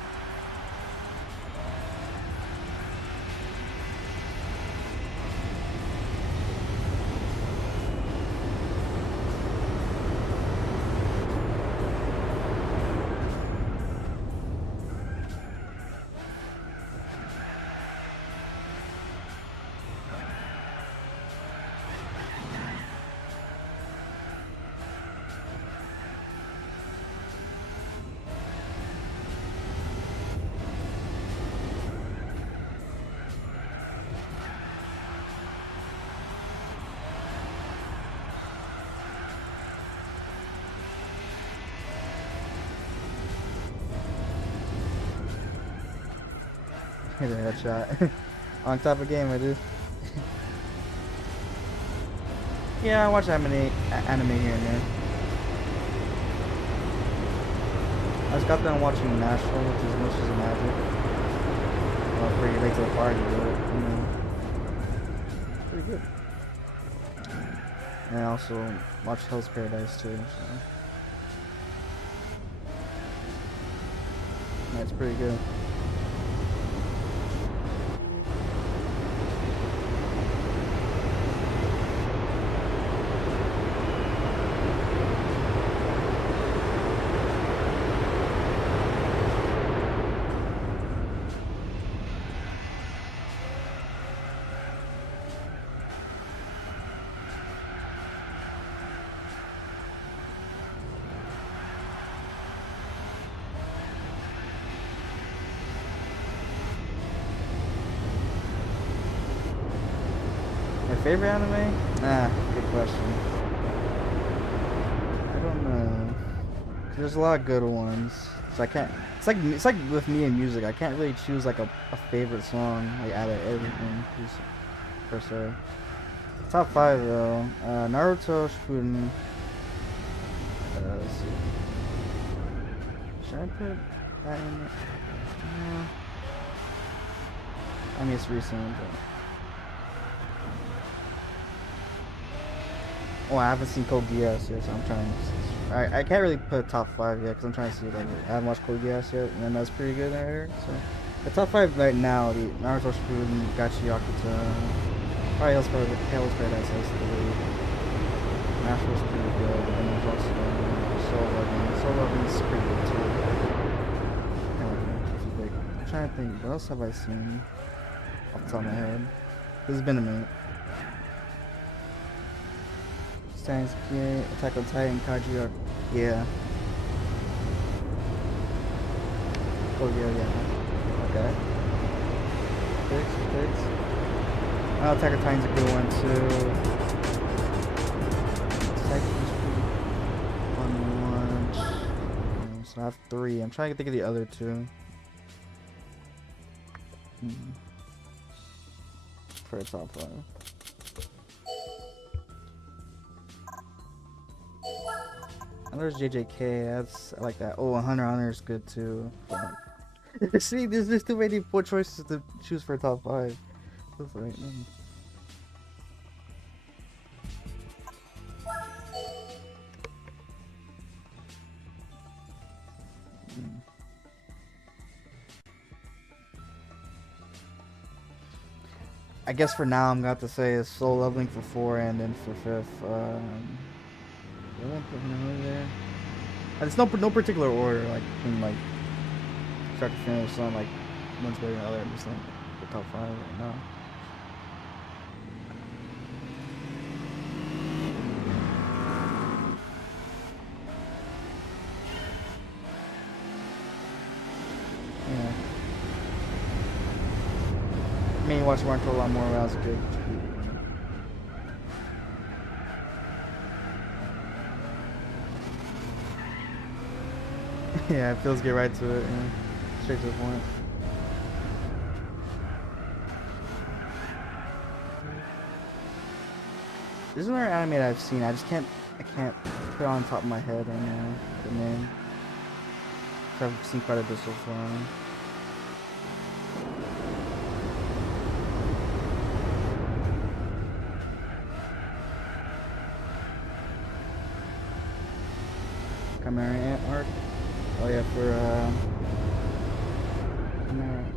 Hit a headshot. On top of game, I do. Yeah, I watch anime here and there. I just got done watching Nashville, which is Mistress of Magic. Well, pretty late to the party, but you know, pretty good. And I also watched Hell's Paradise too. So. Yeah, it's pretty good. My favorite anime? Good question. I don't know. There's a lot of good ones. So I can't. It's like with me and music. I can't really choose like a favorite song like out of everything per se. Top 5 though. Naruto Shippuden. Let's see. Should I put that in there? I mean, it's recent, but... Oh, I haven't seen Code Geass yet, so I'm trying to... I can't really put top 5 yet, because I'm trying to see, like, I haven't watched Code Geass yet, and that's pretty good, I heard, so... The top 5 right now, the Naruto Shippuden, Gachi Yakuta, probably Hell's Paradise has the lead. Nashville's pretty good, but then there's also Soul Loving. Soul Loving's pretty good, too. I'm trying to think, what else have I seen off the top of my head? This has been a minute. Steins Gate, Attack on Titan, Kaji, yeah. Oh yeah. Okay. Fix. Oh, Attack on Titan's a good one too. Psyche's pretty fun one. Okay, so I have 3. I'm trying to think of the other 2. For the top 5. And there's JJK, I like that. Oh, Hunter x Hunter is good too. See, there's just too many poor choices to choose for top 5. That's right. I guess for now I'm gonna have to say is Soul Leveling for 4 and then for 5th. There. It's no particular order, like from like start to finish. So like one's better than the other. I'm just like the top 5 right now. Yeah. I mean, you watch Naruto a lot more when I was a kid. Yeah, it feels get right to it, yeah. Straight to the point. There's another anime that I've seen. I can't put it on top of my head right now. The name. Cause I've seen quite a bit so far. Chimera Ant arc. Oh yeah, for Chimera Ant.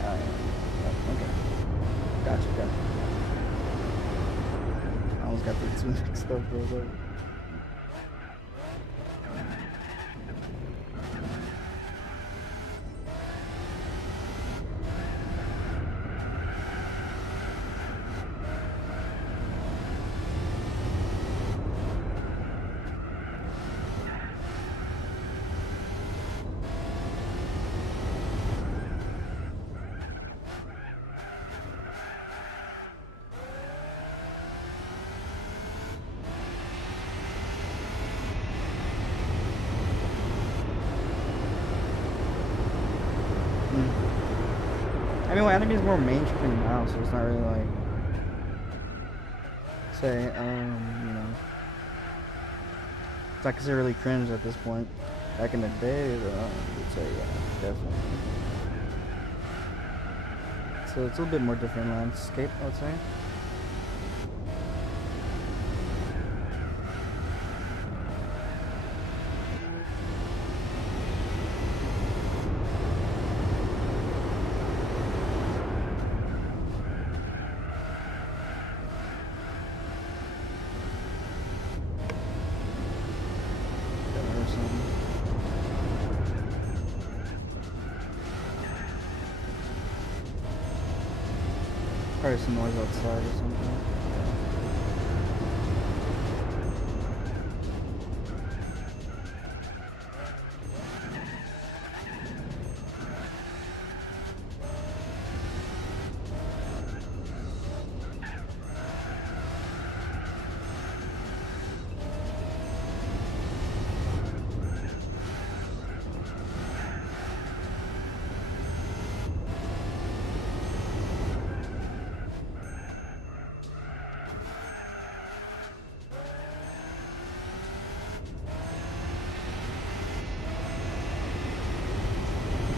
Oh yeah. Okay. Gotcha. I almost got the 2 mixed up, bro. I mean, well, anime is more mainstream now, so it's not really like, say, you know, it's not considered really cringe at this point. Back in the day, I would say, yeah, definitely. So it's a little bit more different landscape, I would say. Probably some noise outside or something.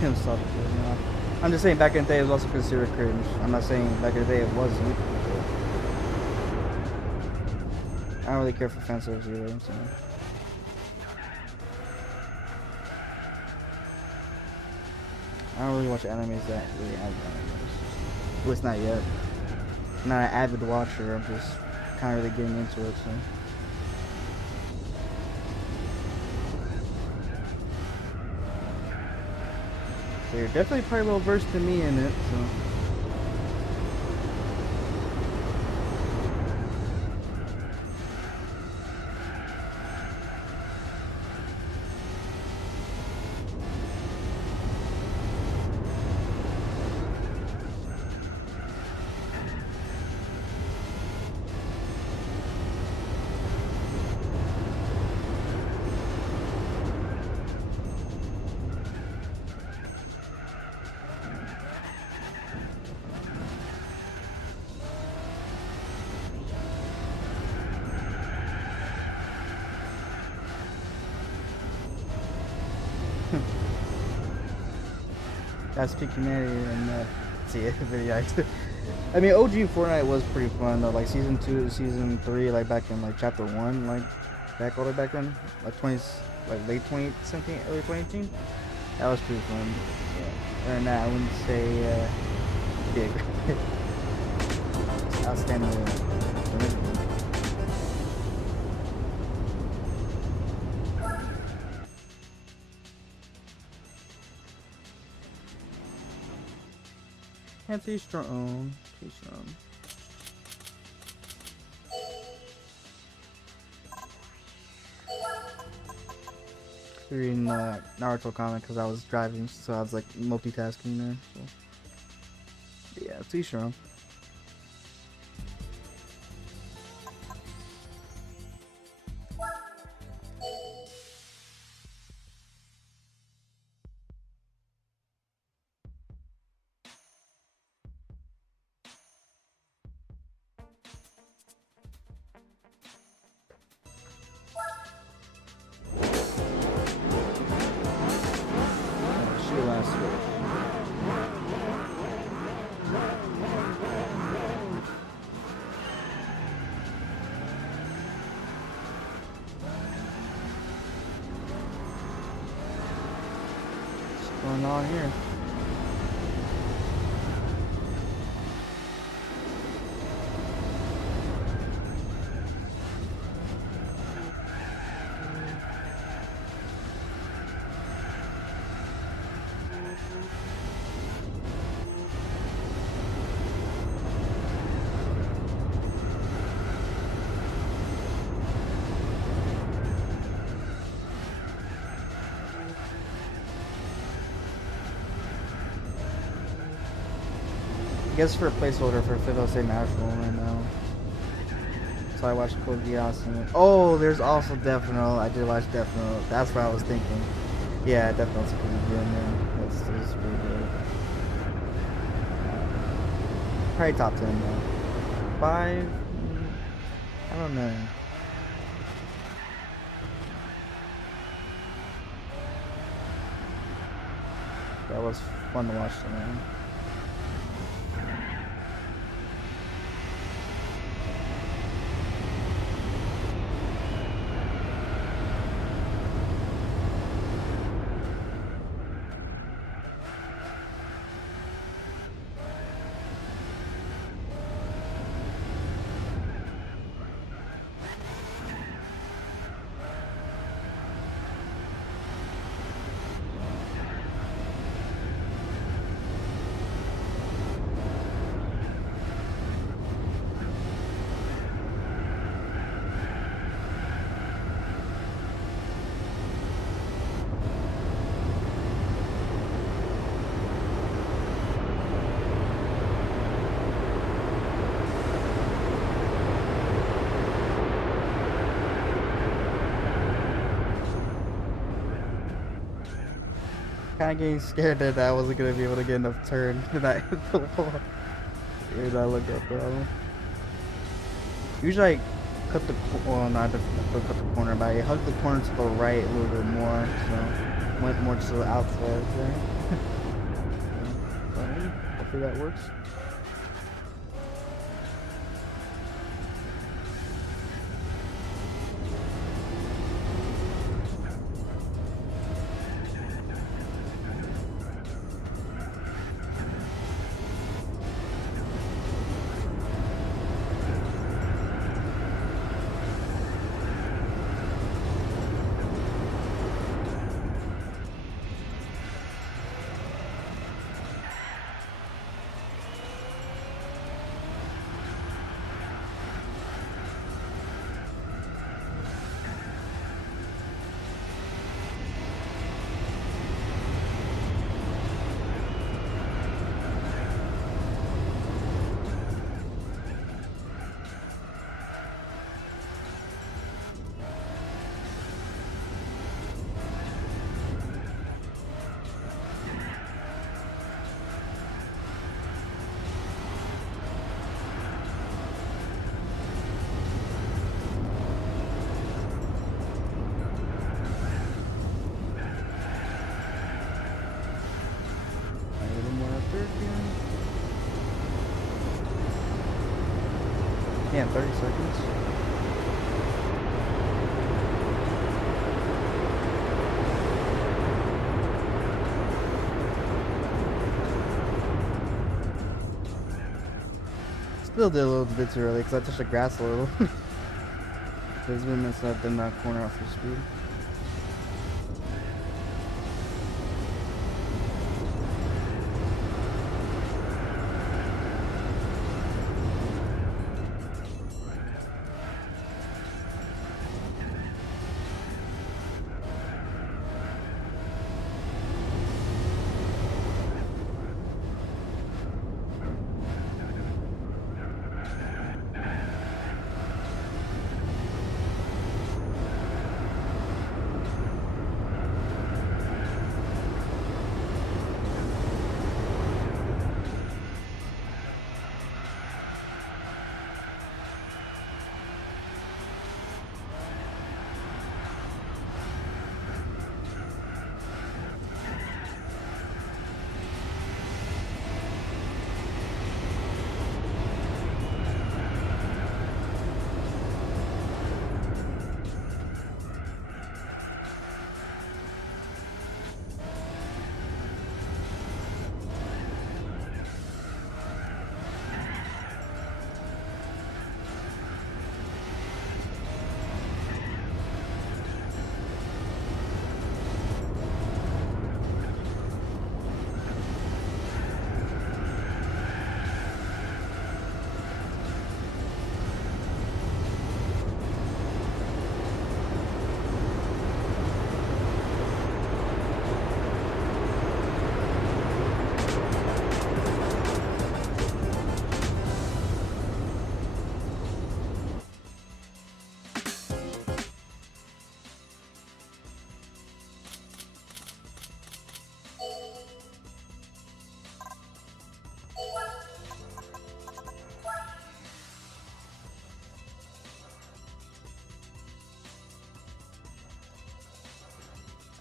himself. You know? I'm just saying back in the day it was also considered cringe. I'm not saying back in the day it wasn't. I don't really care for fan service either. So. I don't really watch animes that really avid animes. At least not yet. I'm not an avid watcher. I'm just kind of really getting into it. So. So you're definitely probably a little versed than me in it. So. That's peak humanity and see it video. I mean, OG Fortnite was pretty fun though. Like season 2, season 3, like back in like chapter 1, like back all the way back then, like late 2017, early 2018. That was pretty fun. Yeah. Other than that, I wouldn't say big. Outstanding. And too strong. Too strong. Reading the Naruto comic because I was driving, so I was like multitasking there. So. Yeah, too strong. Going on here? I guess for a placeholder for fifth, I'll say National right now. So I watched Code Geass. Oh, there's also Death Note. I did watch Death Note. That's what I was thinking. Yeah, Death Note's pretty good, man. That's pretty good. Probably top 10 though. 5? I don't know. That was fun to watch, man. Kind of getting scared that I wasn't gonna be able to get enough turn and I hit the wall. Here I look up, bro. Usually I cut the well, not to cut the corner, but I hugged the corner to the right a little bit more, so went more to the outside there. hopefully that works. Yeah, 30 seconds. Still did a little bit too early because I touched the grass a little. It's been messed up in that corner off your speed.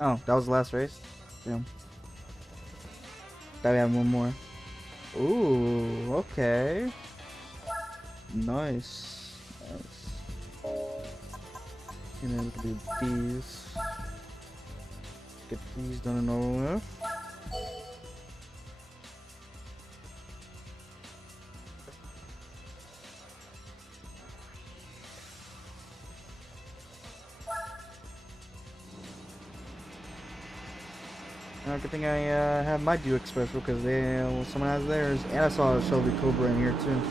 Oh, that was the last race? Yeah. Thought we had one more. Ooh, okay. Nice. Nice. And then we can do these. Get these done and over with. Good thing I have my Due Express because someone has theirs, and I saw a Shelby Cobra in here too.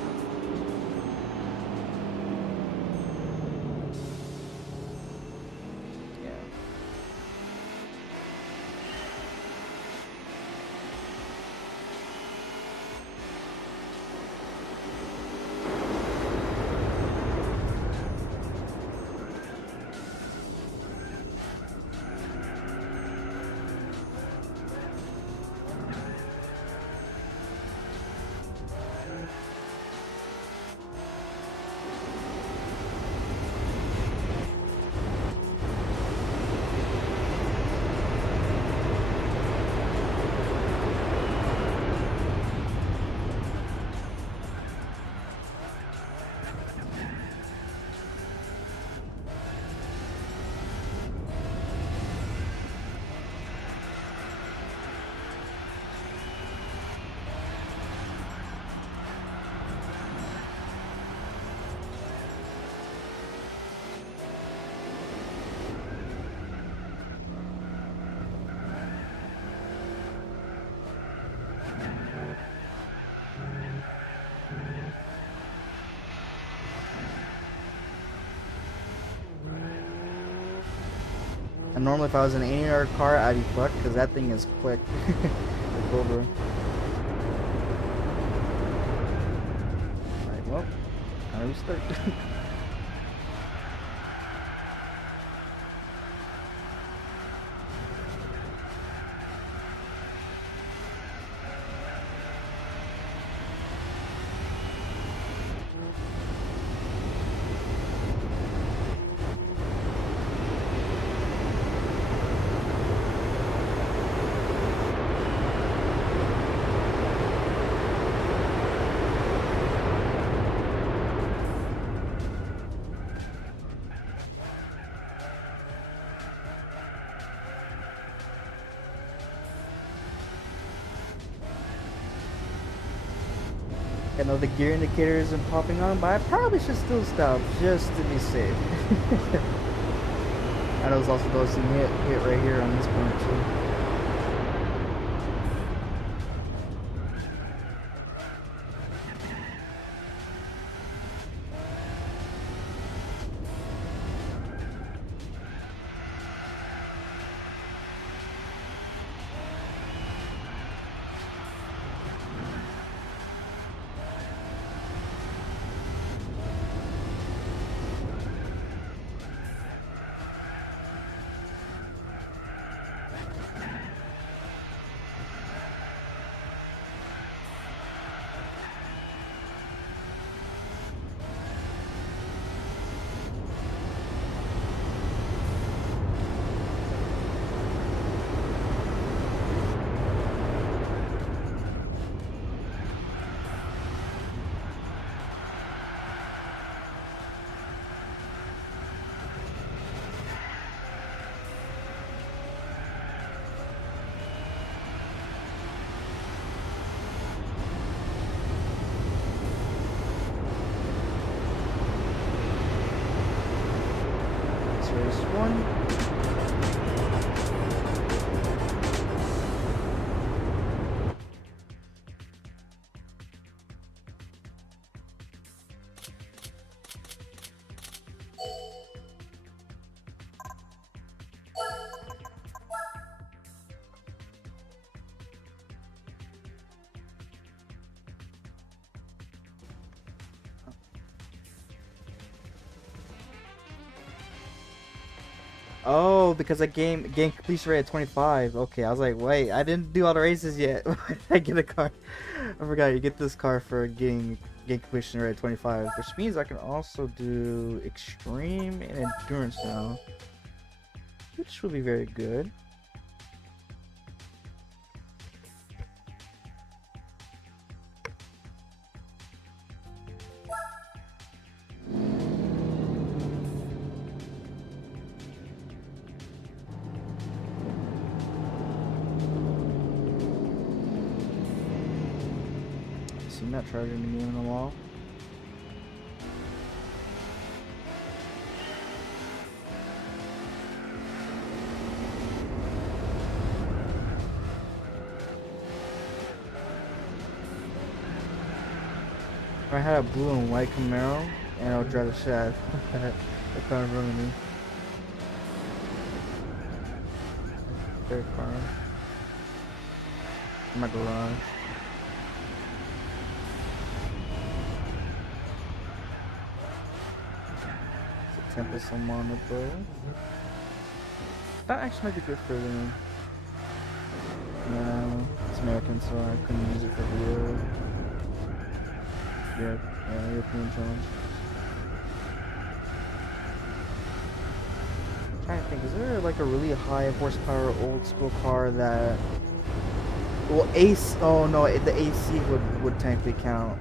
And normally if I was in an 80 car, I'd be fucked because that thing is quick. The Cobra. Alright, well, how do we start? I know the gear indicator isn't popping on, but I probably should still stop just to be safe. I know there's also those who hit right here on this point too. Race one. Oh, because I game completion rate at 25. Okay, I was like, wait, I didn't do all the races yet. Why did I get a car? I forgot you get this car for game completion rate at 25, which means I can also do extreme and endurance now, which will be very good. Not charging the game in a while. If I had a blue and white Camaro, and I would drive the shit out of that car in front of me. Third car. In my garage. Tempest on monitor. That actually might be good for them. No, it's American, so I couldn't use it for video. European challenge. I'm trying to think, is there like a really high horsepower old school car that, well, AC? Oh no, the AC would technically count.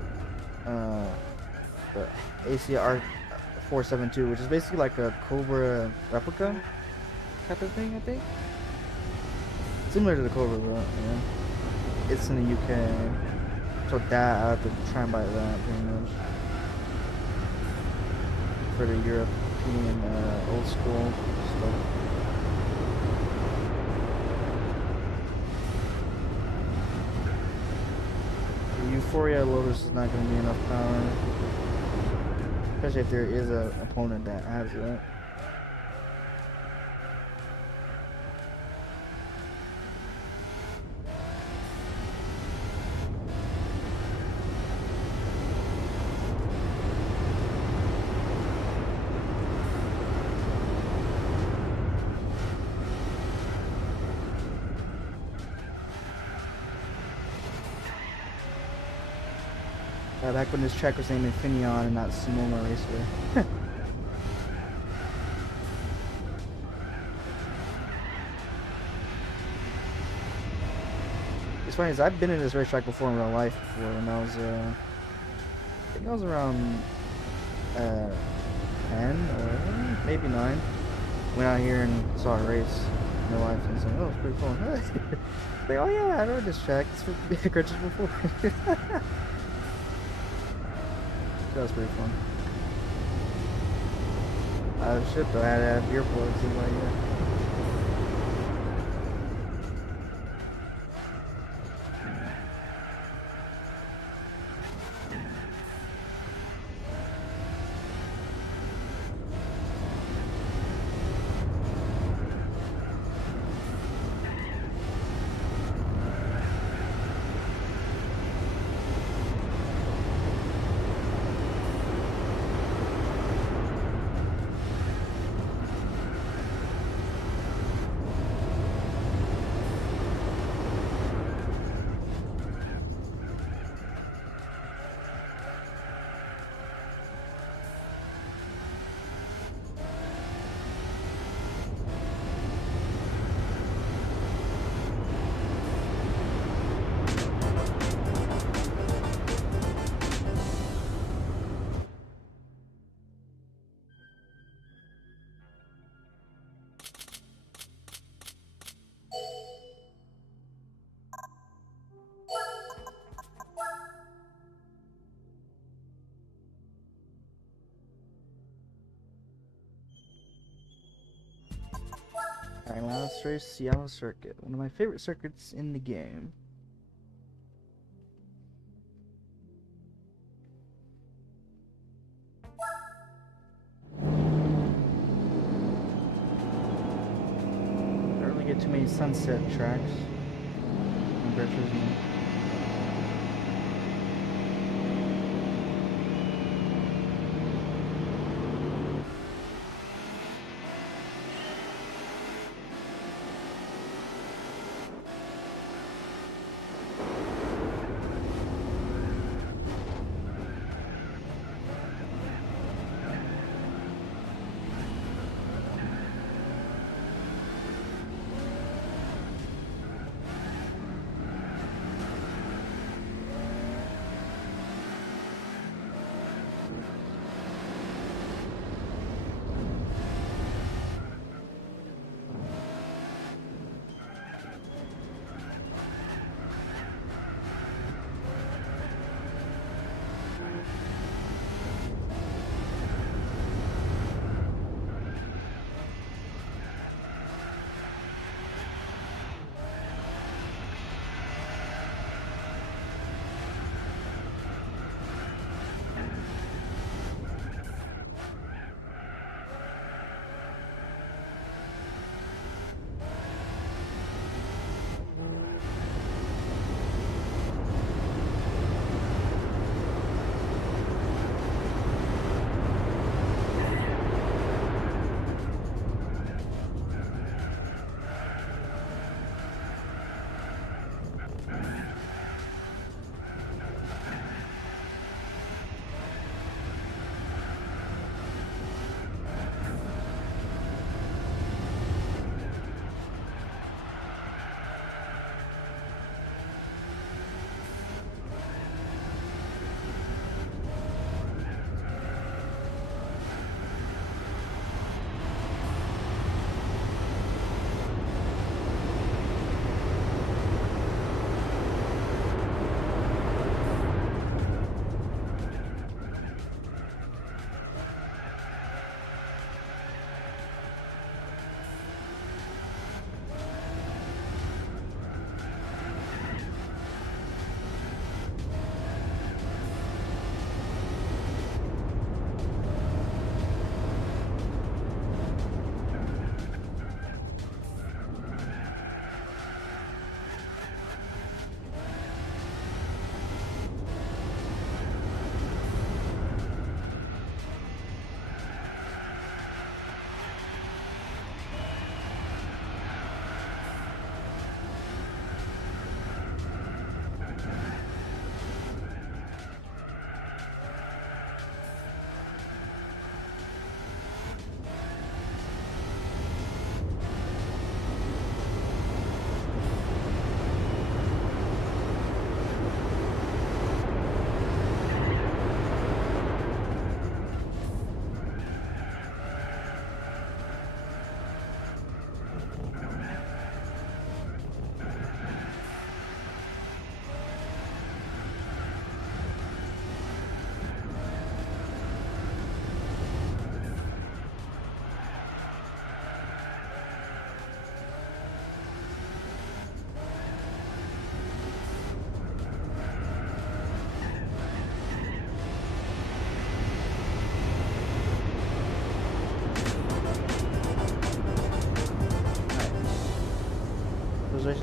The ACR 472, which is basically like a Cobra replica type of thing, I think. Similar to the Cobra, but yeah. It's in the UK, so that I have to try and buy that pretty much for the European old school stuff. The Euphoria Lotus is not going to be enough power. Especially if there is an opponent that has it. back when this track was named Infineon and not Sonoma Raceway. It's funny, is I've been in this racetrack before in real life before when I was, I think I was around 10, 11, maybe 9. Went out here and saw a race in real life and was like, oh, it's pretty cool. Like, oh yeah, I know this track. It's for Gran Turismo before. That was pretty fun. Shit though, I had to have earplugs in my ear. Alright, last race, Seattle Circuit. One of my favorite circuits in the game. Don't really get too many sunset tracks in Gran Turismo.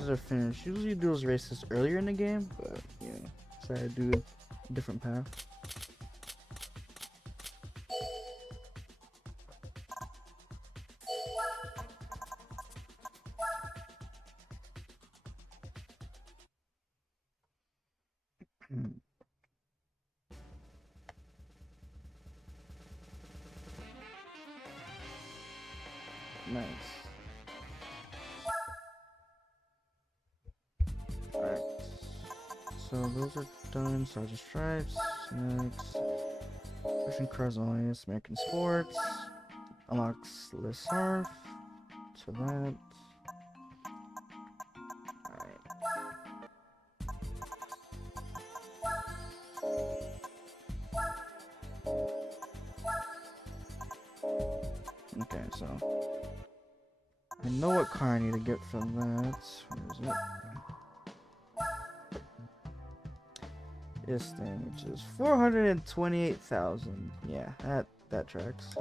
races are finished. Usually you do those races earlier in the game, but yeah, decided to do a different path. Nice. Alright. So those are done. Sergeant Stripes. Next. Pushing cars only. American Sports. Unlocks Le Surf. So that. Alright. Okay, so I know what car I need to get from that. Where is it? This thing, which is 428,000. Yeah, that tracks.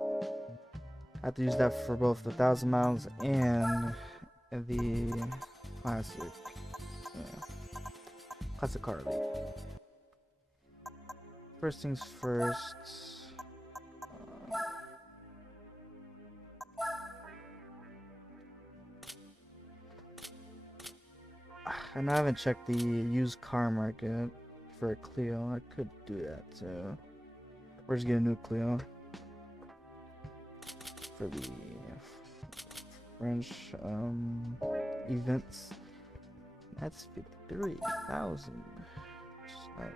I have to use that for both the 1,000 miles and the classic, classic car league. First things first. And I haven't checked the used car market for a Clio. I could do that too. We're just getting a new Clio for the French events. That's 53,000. Nice.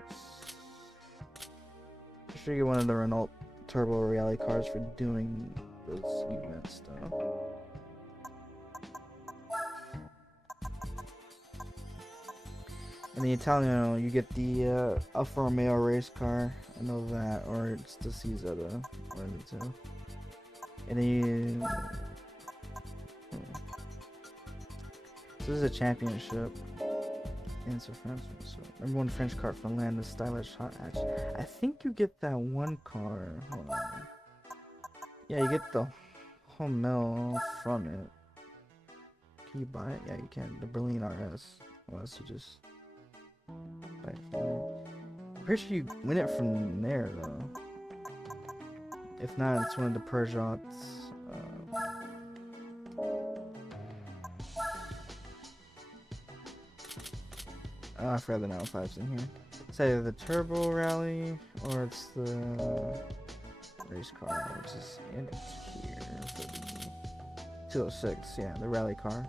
I should get one of the Renault Turbo Rally cars for doing those events though. In the Italiano, you get the Alfa Romeo race car. I know that, or it's the CZ, one of the two. And then so this is a championship. And it's a French one. So number one French car from land, the stylish hot hatch. I think you get that one car. Hold on. Yeah, you get the Hummel from it. Can you buy it? Yeah, you can. The Berlin RS. Unless you just buy it from there. I'm pretty sure you win it from there though. If not, it's one of the Peugeots. Oh, I forgot the 905's in here. It's either the Turbo Rally or it's the race car, which is in here for the 206. Yeah, the rally car.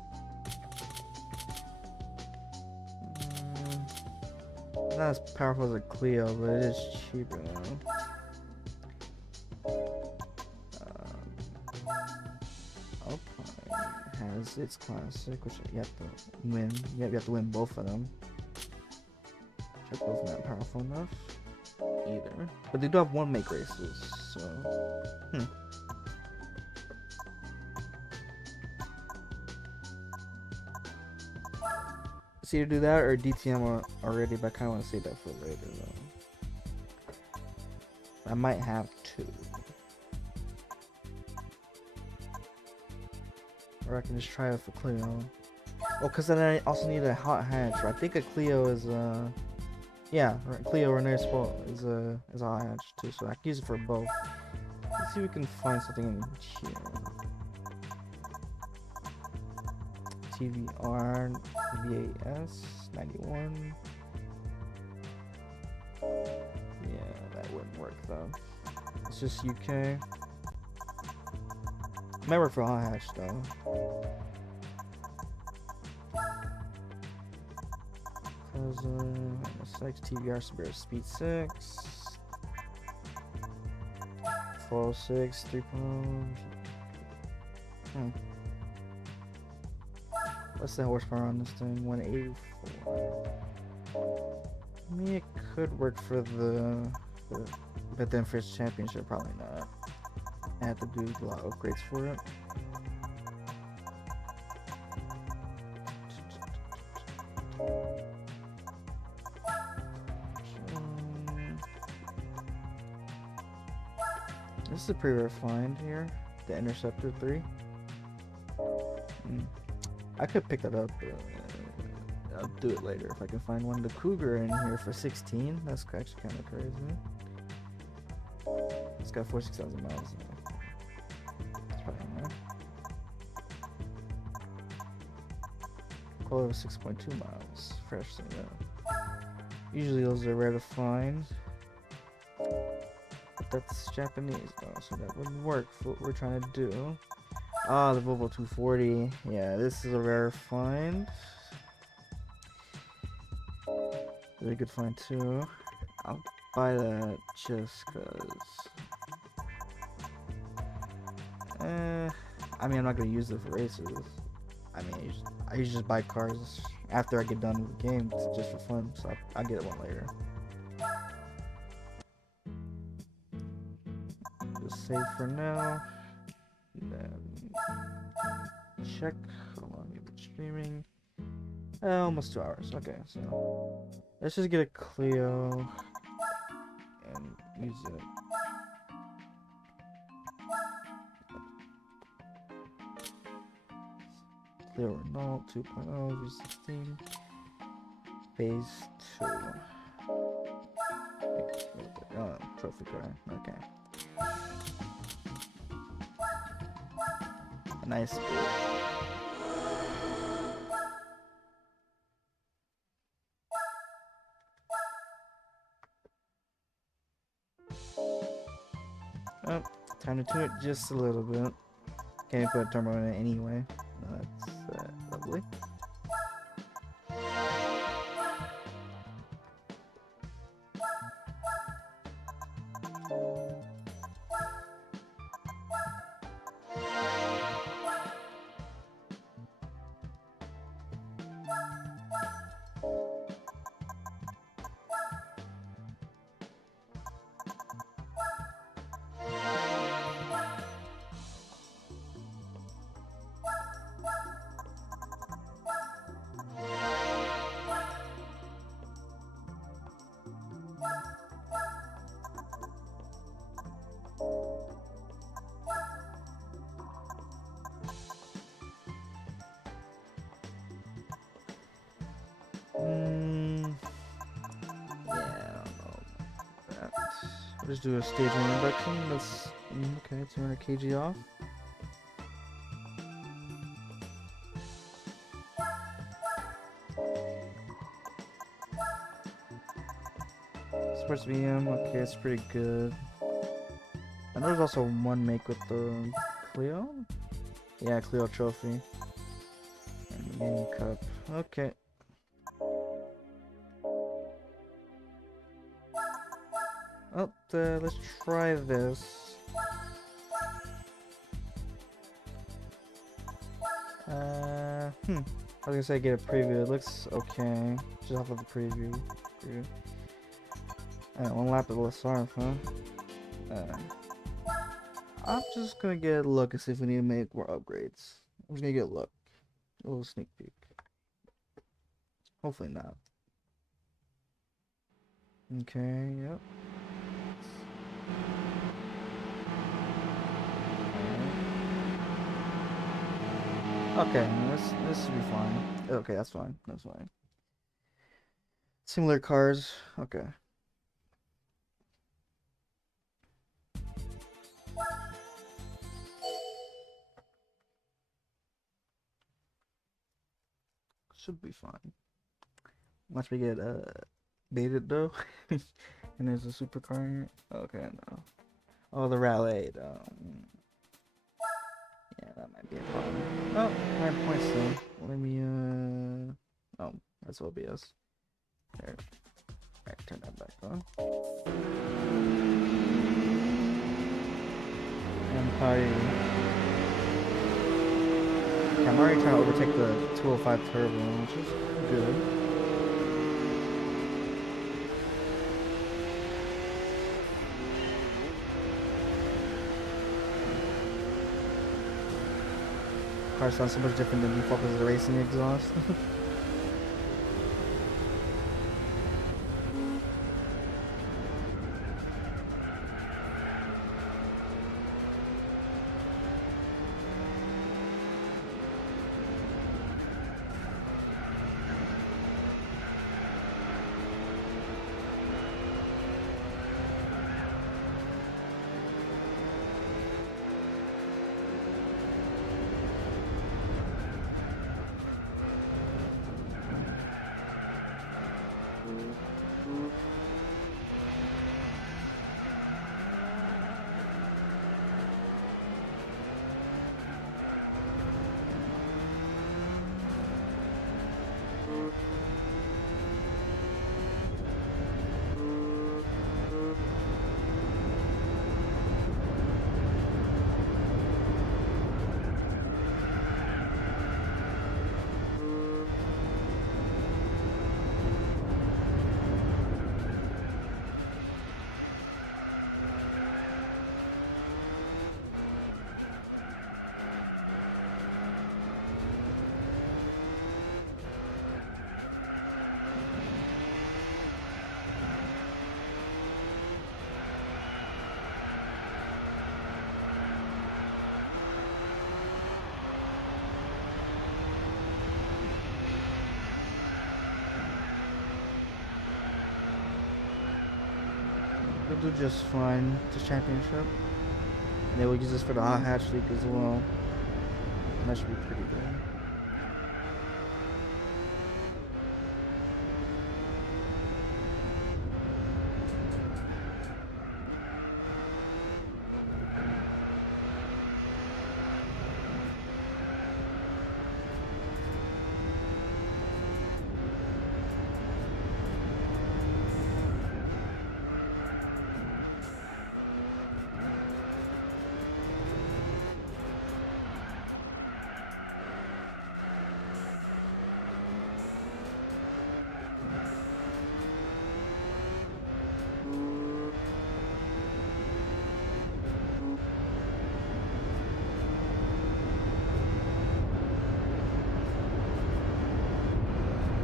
Not as powerful as a Clio, but it is cheaper though. Alpine has its classic, which you have to win. You have to win both of them. Check both not powerful enough either, but they do have one make races, so It's either do that or DTM already, but I kind of want to save that for later though. I might have to, or I can just try it for Clio. Oh, cause then I also need a hot hatch. I think a Clio is yeah, Clio or Nice Sport is a hot hatch too, so I can use it for both. Let's see if we can find something in here. TVR VAS 91. Yeah, that wouldn't work though. It's just UK. Might work for hot hatch though. MSX TVR Speed 6 406 3.0. What's the horsepower on this thing? 184. I mean, it could work for but then for its championship, probably not. I have to do a lot of upgrades for it. This is a pretty rare find here. The Interceptor 3. I could pick that up, but I'll do it later if I can find one. The Cougar in here for 16. That's actually kind of crazy. It's got 46,000 miles. That's probably not. Quality of 6.2 miles. Fresh, so yeah. Usually those are rare to find. But that's Japanese though, so that wouldn't work for what we're trying to do. Ah, the Volvo 240. Yeah, this is a rare find. Really good find too. I'll buy that just cause. I mean, I'm not gonna use it for races. I mean, I usually just buy cars after I get done with the game, just for fun. So I'll get one later. Just save for now. Then check how long you've been streaming. Almost 2 hours. Okay, so let's just get a Clio and use it. Clio Renault 2.0 V16 Phase 2. Oh, trophy car. Okay. A nice boot. Oh, time to tune it just a little bit. Can't put a turbo in it anyway. That's lovely. Just do a stage 1 reduction. That's okay. 200 kg off. Sports VM. Okay, it's pretty good. I know there's also one make with the Clio. Yeah, Clio Trophy and Game Cup. Okay. Oh, let's try this. I was gonna say get a preview. It looks okay. Just off of the preview. One lap of Lassarf, huh? I'm just gonna get a look and see if we need to make more upgrades. I'm just gonna get a look. A little sneak peek. Hopefully not. Okay, yep. Okay, this should be fine. Okay, that's fine. That's fine. Similar cars. Okay. Should be fine. Once we get baited though, and there's a supercar in here. Okay, no. Oh, the rally. Yeah, that might be a problem. Oh, 9 points though. Let me oh, that's OBS. There. Alright, turn that back on. Empire. I'm already trying to overtake the 205 turbo, which is good. Car sounds so much different than default because of the racing exhaust. Should do just fine this championship. And they will use this for the hot hatch league as well. And that should be pretty good.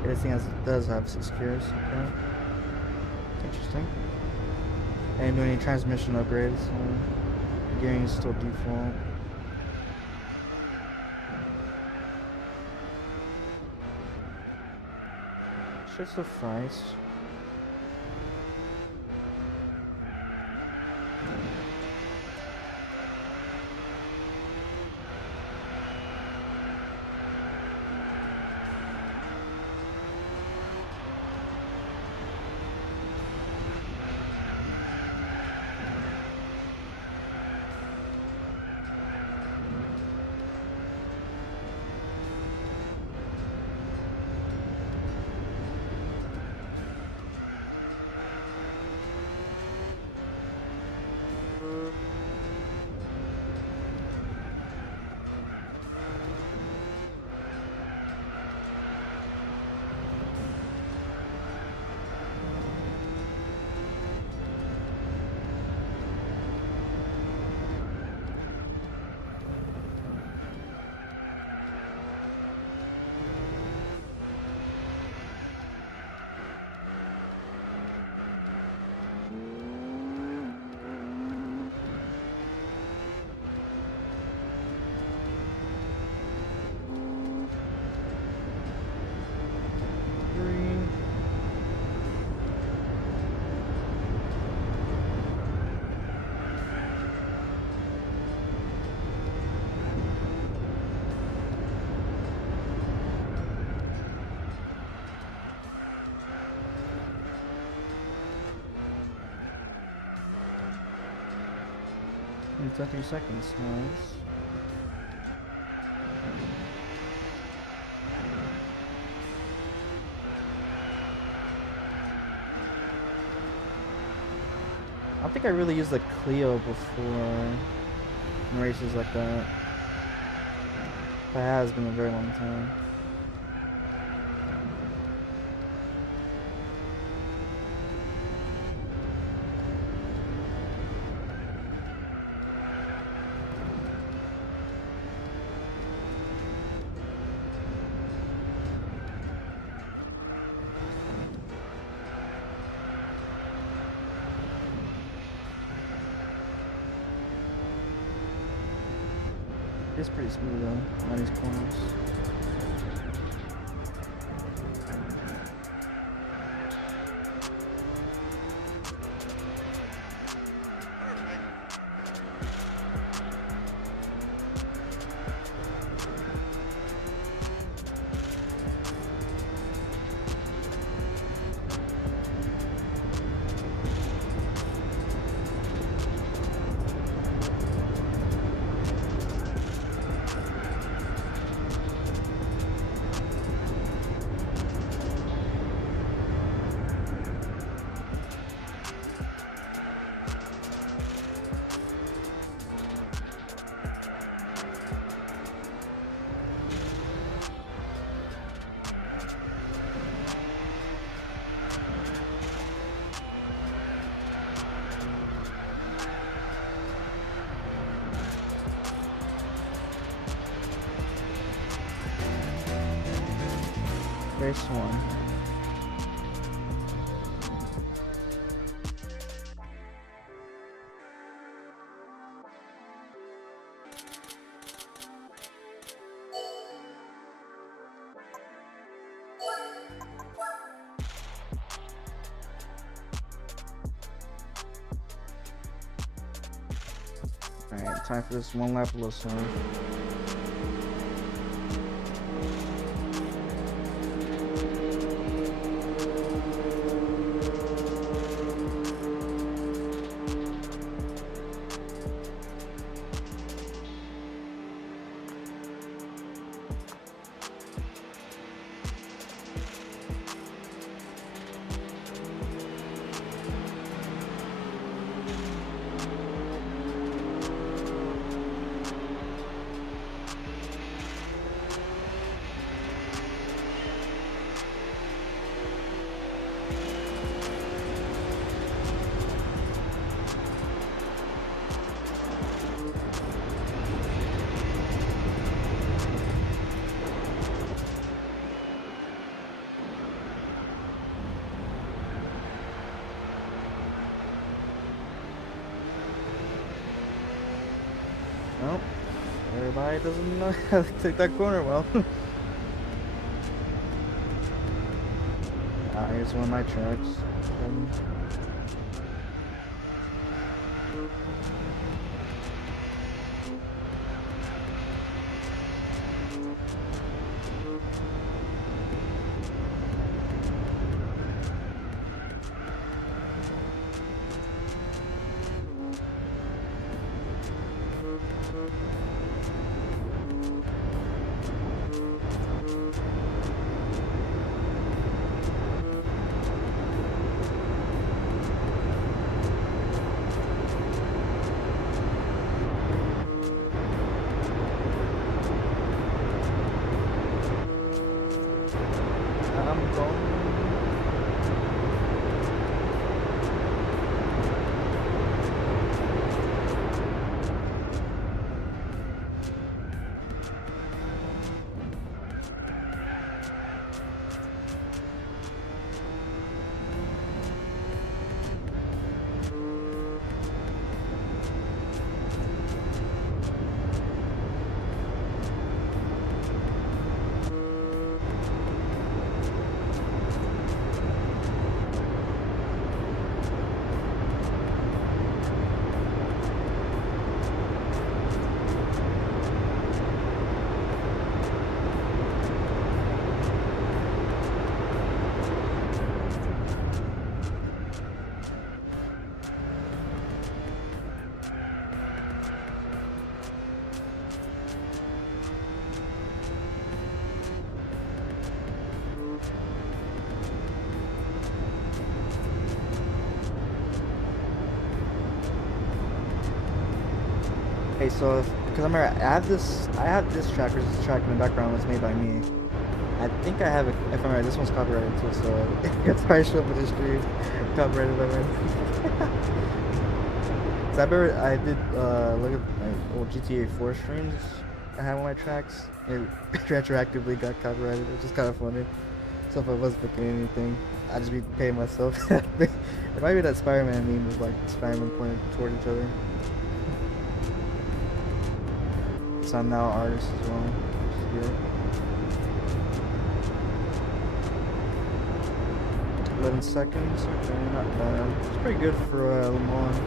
This thing does have 6 gears, okay. Interesting. I didn't do any transmission upgrades, so gearing is still default. Should suffice. It's at 3 seconds, nice. I don't think I really used the Clio before in races like that. That has been a very long time. It's pretty smooth though, on these corners. Race 1. Alright, time for this one lap of Los Summers. Nope. Everybody doesn't know how to take that corner well. Here's one of my tracks. I'm going. Okay, so because I have this track, or this track in the background was made by me. I think I have it. If I'm right, this one's copyrighted too, so it's probably show up with the stream copyrighted by me. So I did look at my old GTA 4 streams. I had one of my tracks. It retroactively got copyrighted, which is kind of funny. So if I wasn't picking anything, I'd just be paying myself. It might be that Spider-Man meme was like Spider-Man pointed toward each other. So I'm now an artist as well, which is good. 11 seconds, okay, not bad. It's pretty good for Le Mans.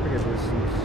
Pretty good distance.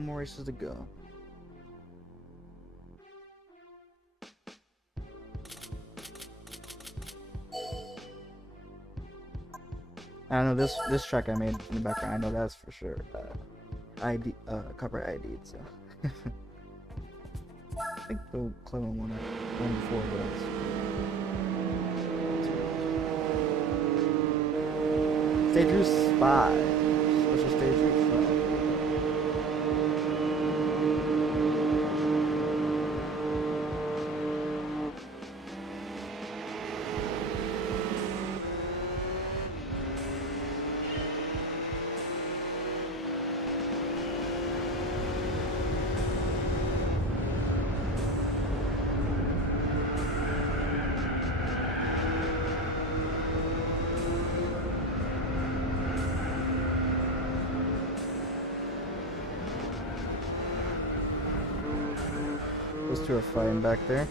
More races to go. I know this track I made in the background. I know that's for sure. ID copyright ID. So I think the Clement one before was Stage Route 5. Special Stage Route 5. Those two are fighting back there.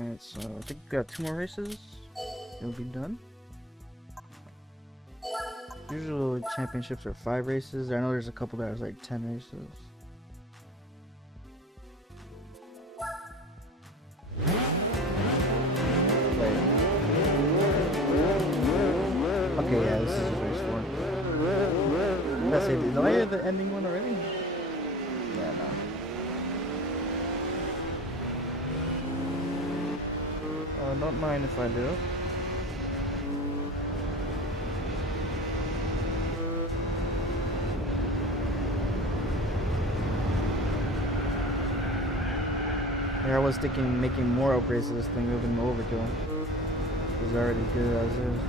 Alright, so I think we got 2 more races. It'll be done. Usually championships are 5 races. I know there's a couple that was like 10 races. Wait. Okay, yeah, this is race 4. Let's say, did I hear the ending one already? Yeah, no. Not mind if I do. I was thinking making more upgrades to this thing would have been overkill. It was already good as is.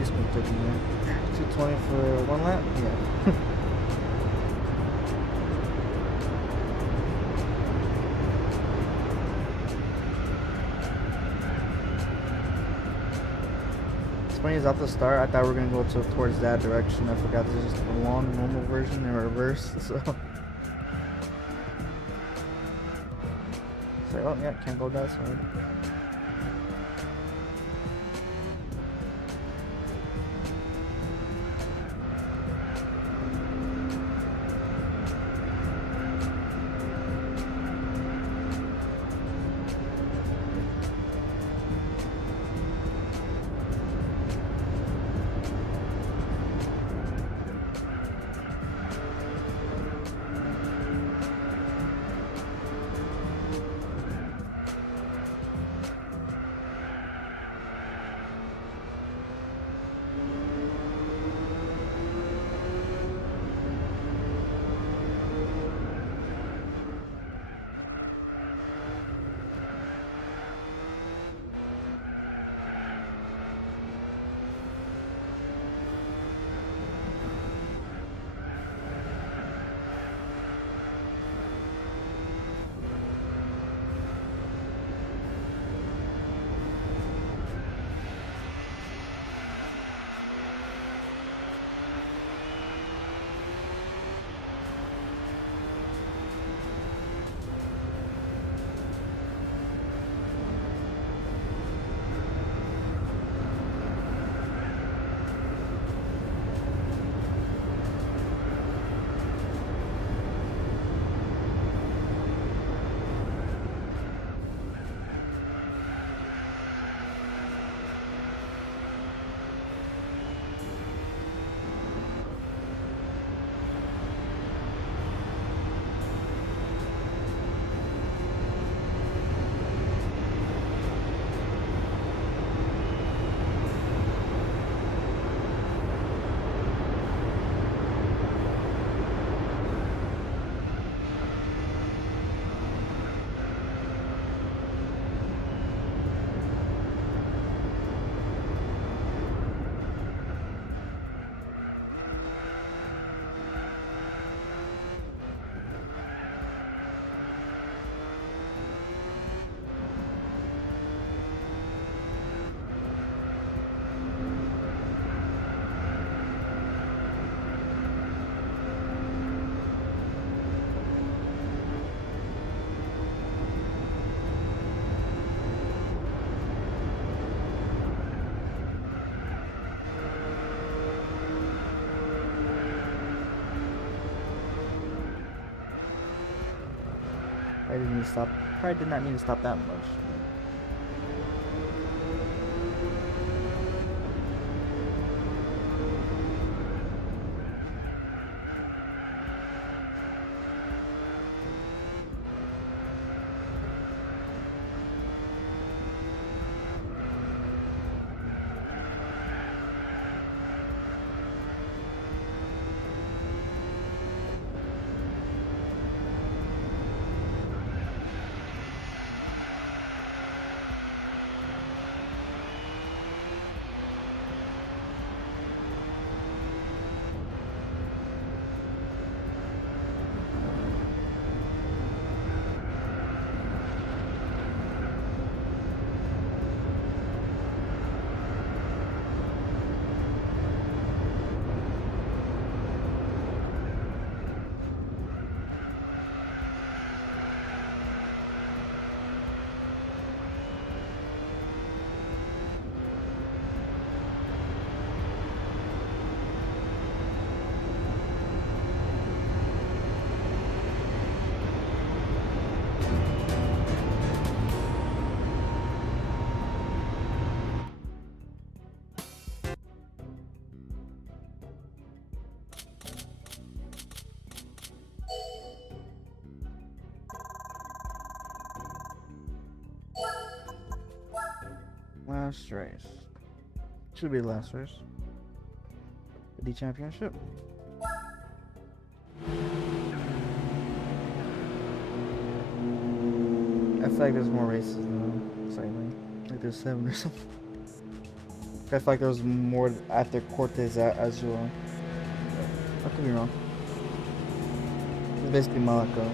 It's been taking me 220 for 1 lap? Yeah. It's funny, is at the start, I thought we were gonna go towards that direction. I forgot this is just the long normal version in reverse, so. It's like, oh yeah, can't go that side. I didn't need to stop. Probably did not need to stop that much. Last race. Should be the last race. The championship. I feel like there's more races though. Slightly. Like there's 7 or something. I feel like there was more after Cortez as well. I could be wrong. It's basically Monaco.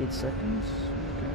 Eight seconds. Okay.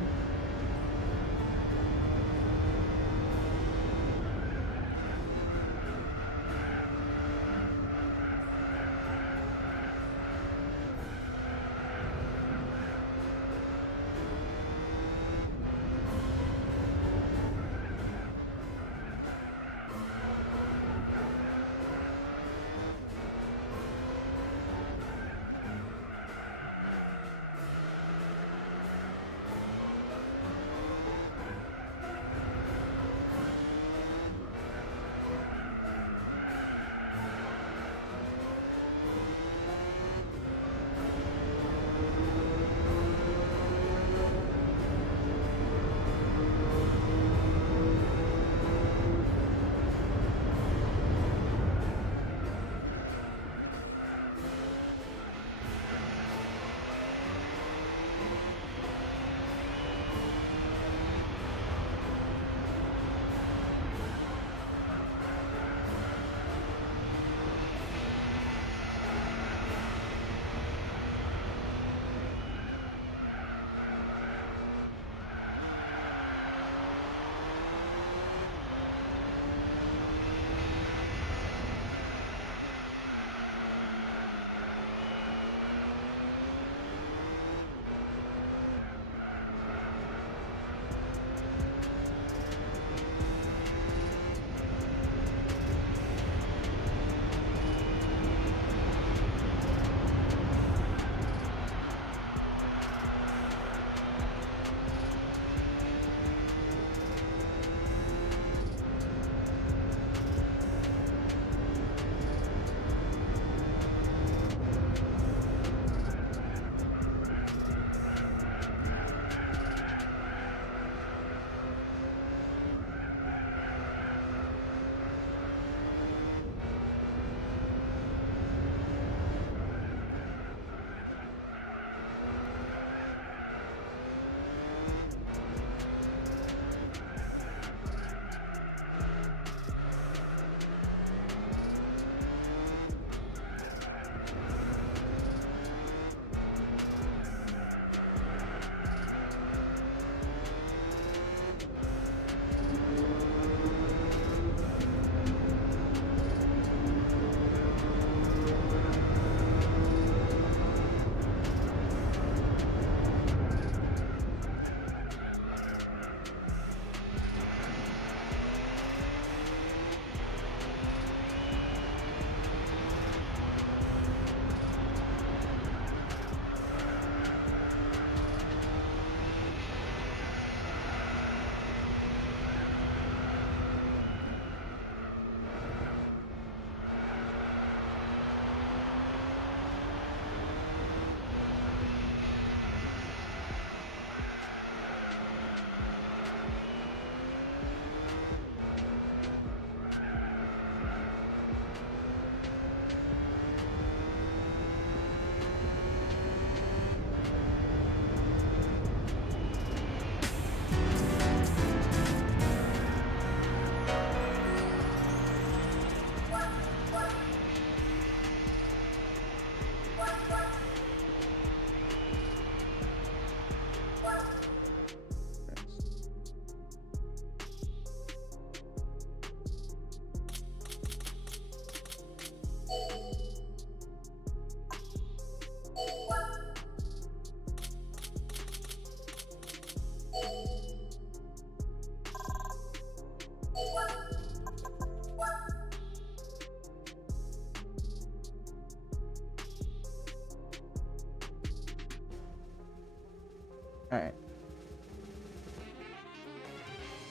Alright.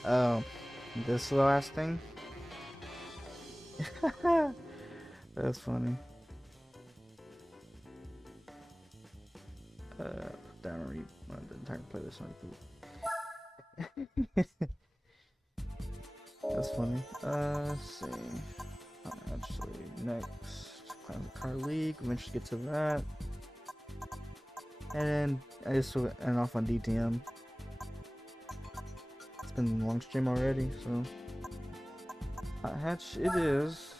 Oh, this is the last thing? That's funny. Damn, I didn't time to play this on YouTube. That's funny. Let's see. Actually, next, Climb the Car League. Eventually get to that. And I just end off on DTM. It's been a long stream already, so. Hot hatch it is.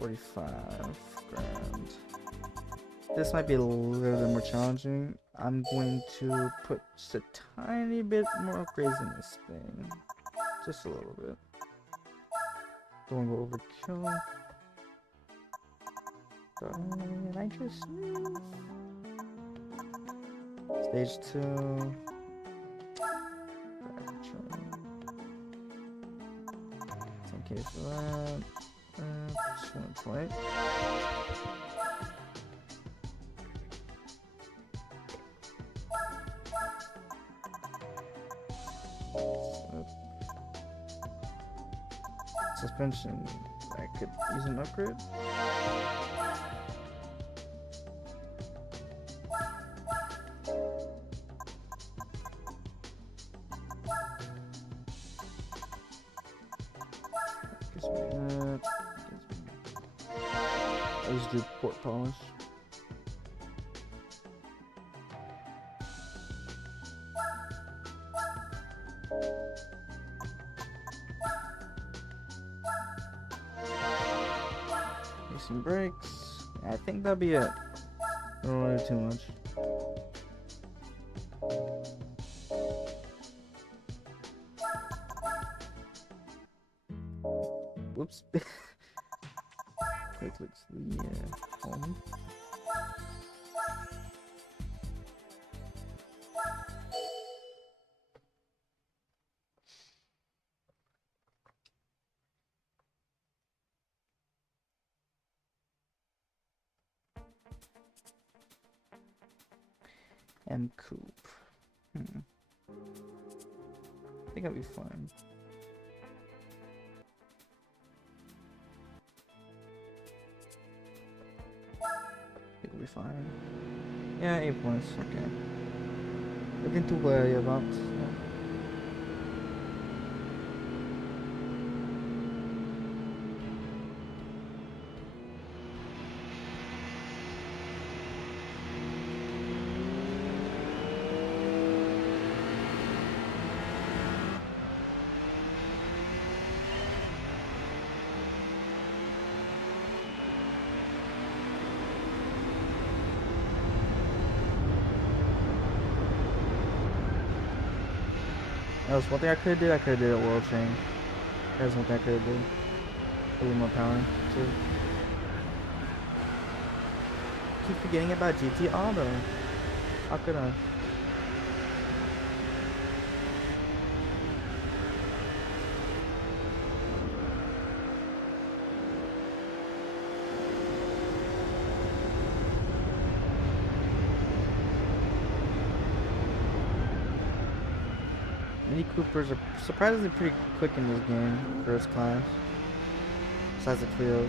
$45 grand. This might be a little bit more challenging. I'm going to put just a tiny bit more upgrades in this thing. Just a little bit. Don't want to go overkill. Nitrous. Stage 2. 10K for that. Just gonna play. Suspension. I could use an upgrade. Gives me that. I just do port polish. Some brakes. I think that'll be it. I don't want to do too much. Whoops. Quick looks the home. M coupe. I think I'll be fine. I think we'll be fine. Yeah, 8 points. Okay. Nothing to worry about. Yeah. That was one thing I could have did. I could have did a world change. That's one thing I could have did. A little more power too. Keep forgetting about GT Auto. How could I? Mini Coopers are surprisingly pretty quick in this game, first class. Besides the Clios.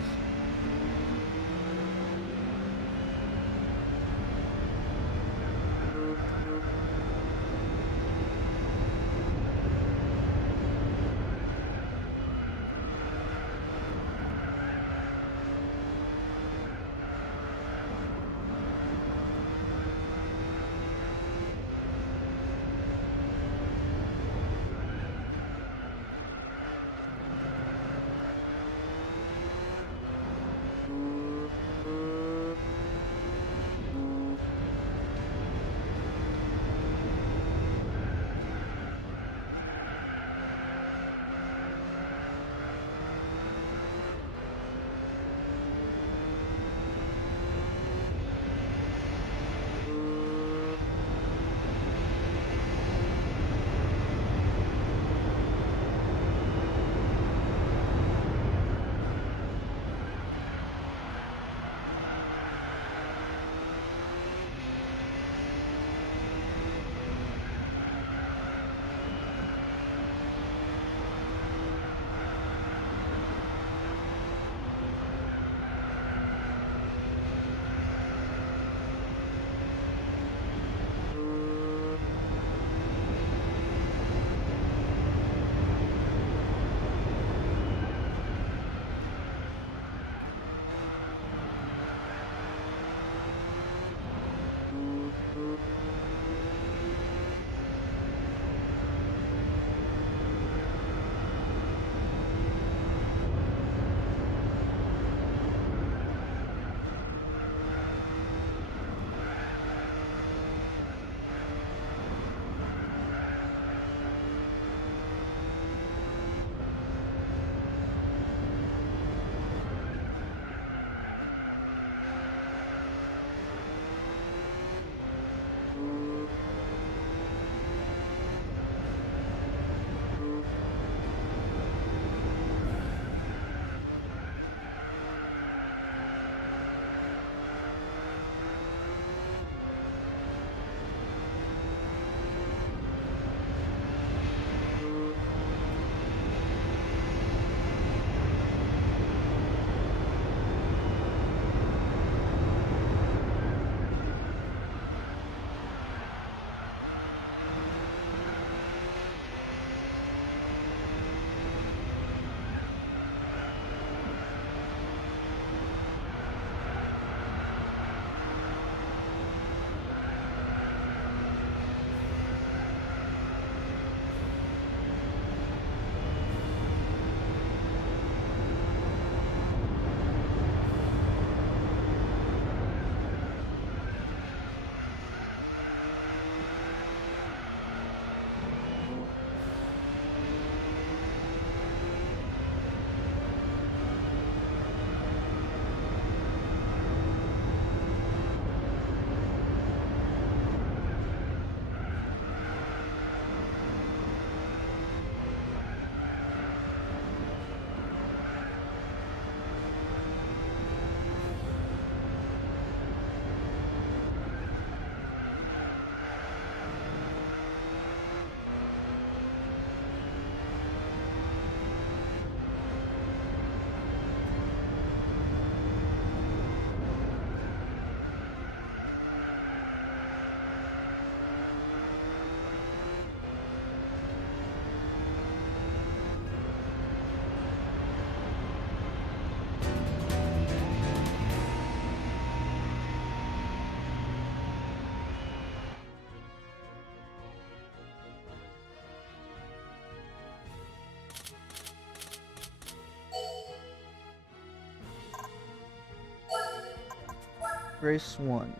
Race 1.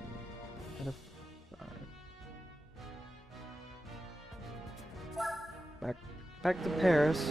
Out of 5. Back to Paris.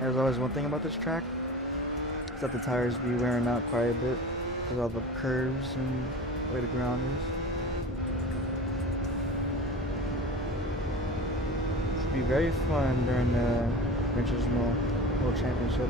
There's always one thing about this track, is that the tires be wearing out quite a bit because of all the curves and the way the ground is. Should be very fun during the Gran Turismo World Championship.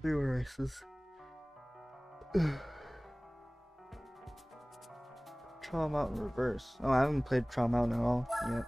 3 races. Trial Mountain Reverse. Oh, I haven't played Trial Mountain at all yet.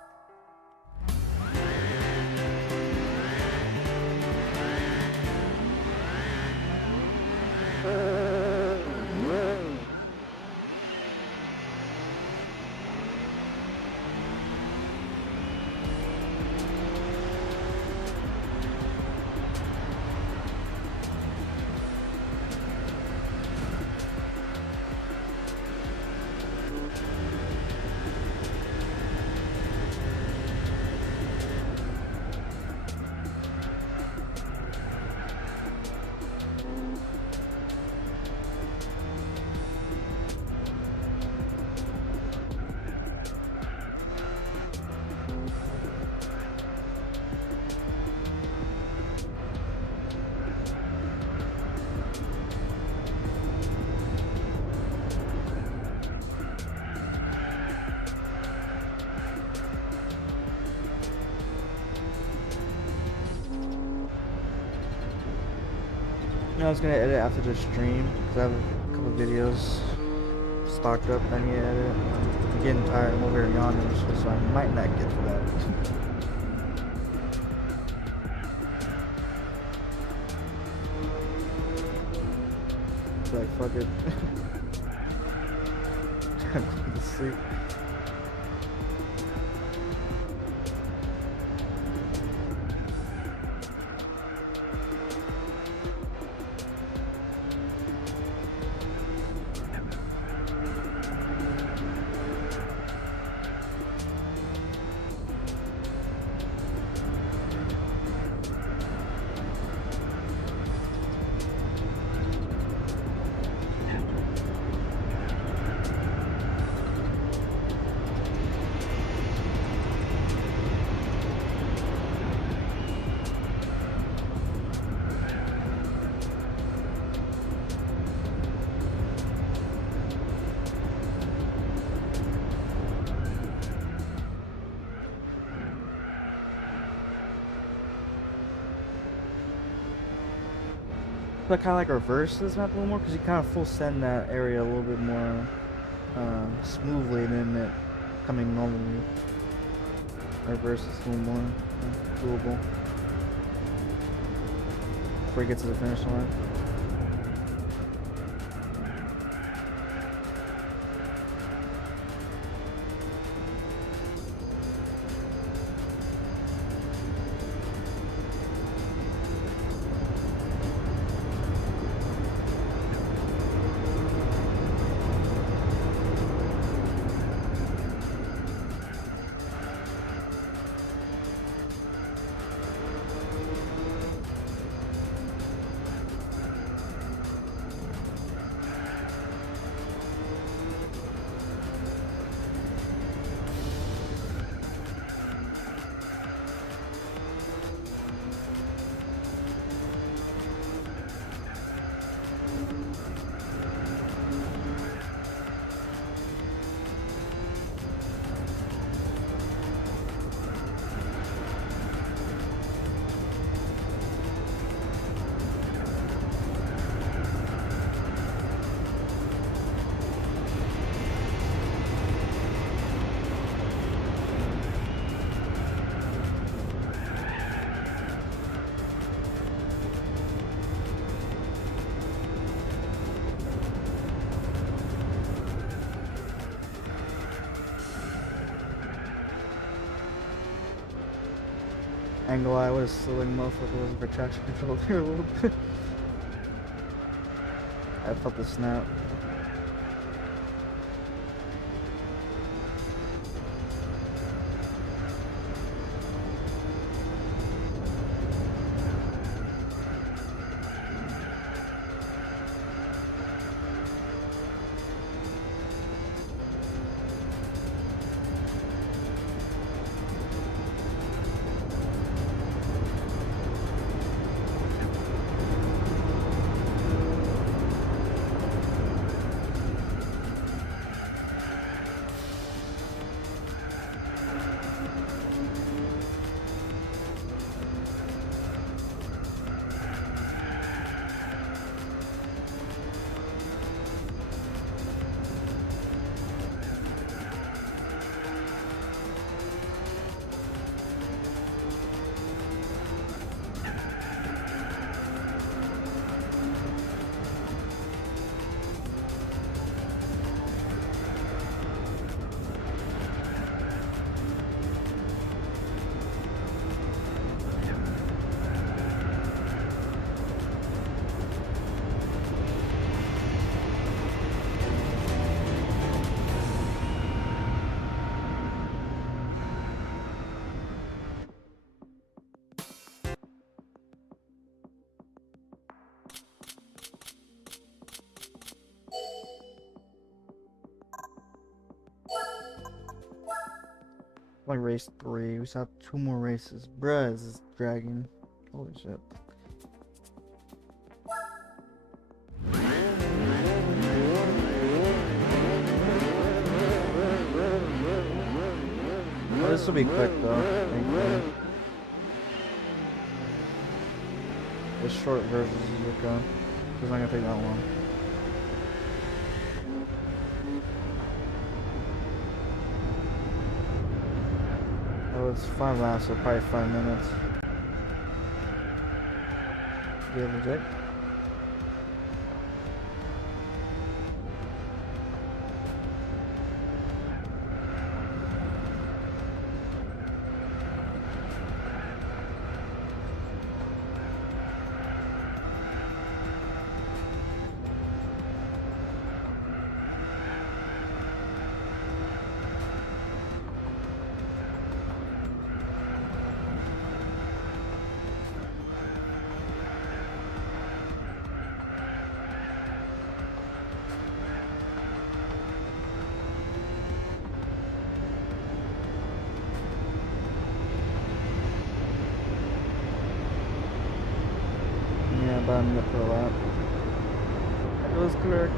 I was gonna edit after the stream because I have a couple videos stocked up I need to edit. I'm getting tired, I'm over here yawning, so I might not get to that. Like, fuck it. I'm going to sleep. I kind of like reverse this map a little more because you kind of full send that area a little bit more smoothly than it coming normally. Reverse is a little more doable before he gets to the finish line. Angle I was still like motherfucker wasn't for traction control here a little bit. I felt the snap. Like race 3. We still have 2 more races. Bruh, this is dragging. Holy shit. Oh, this will be quick though. Thankfully. The short version is okay. It's not gonna take that long. Oh, it's 5 laps, so probably 5 minutes. Give or take. About a minute per lap. That was correct.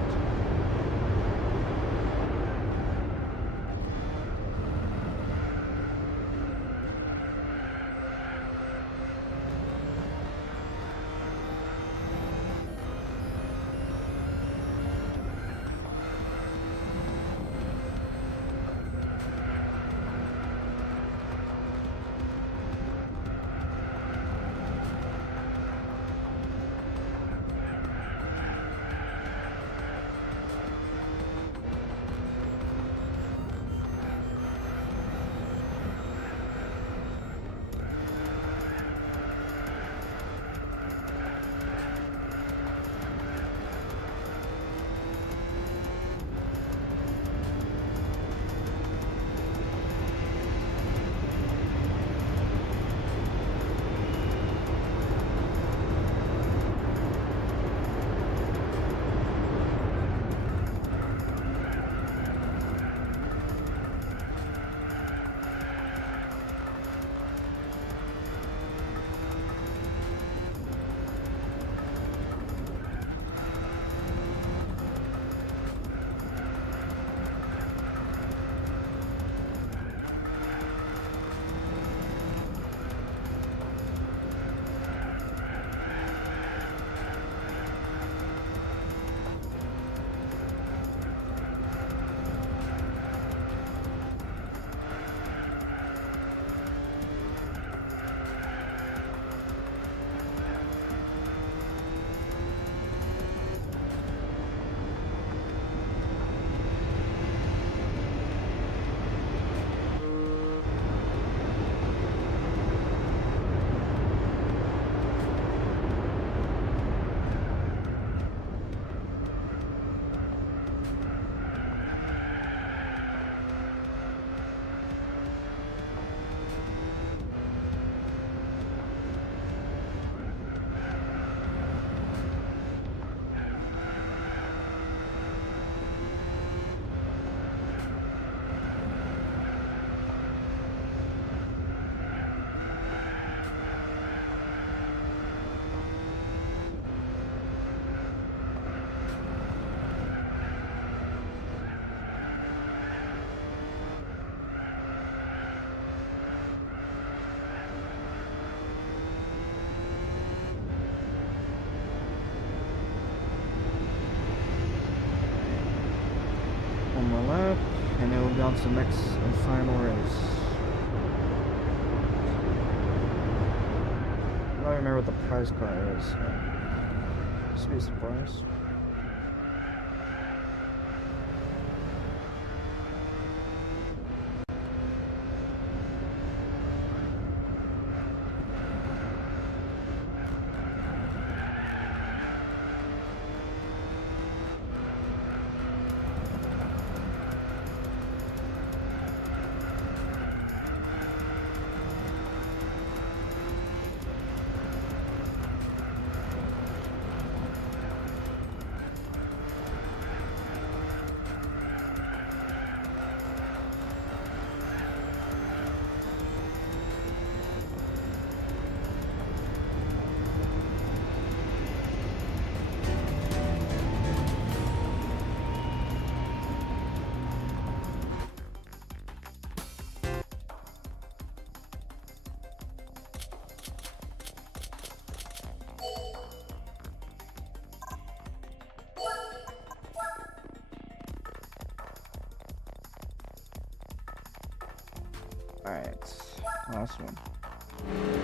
One more lap, and then we'll be on to the next and final race. I don't remember what the prize car is. This will be a surprise. Alright, last one.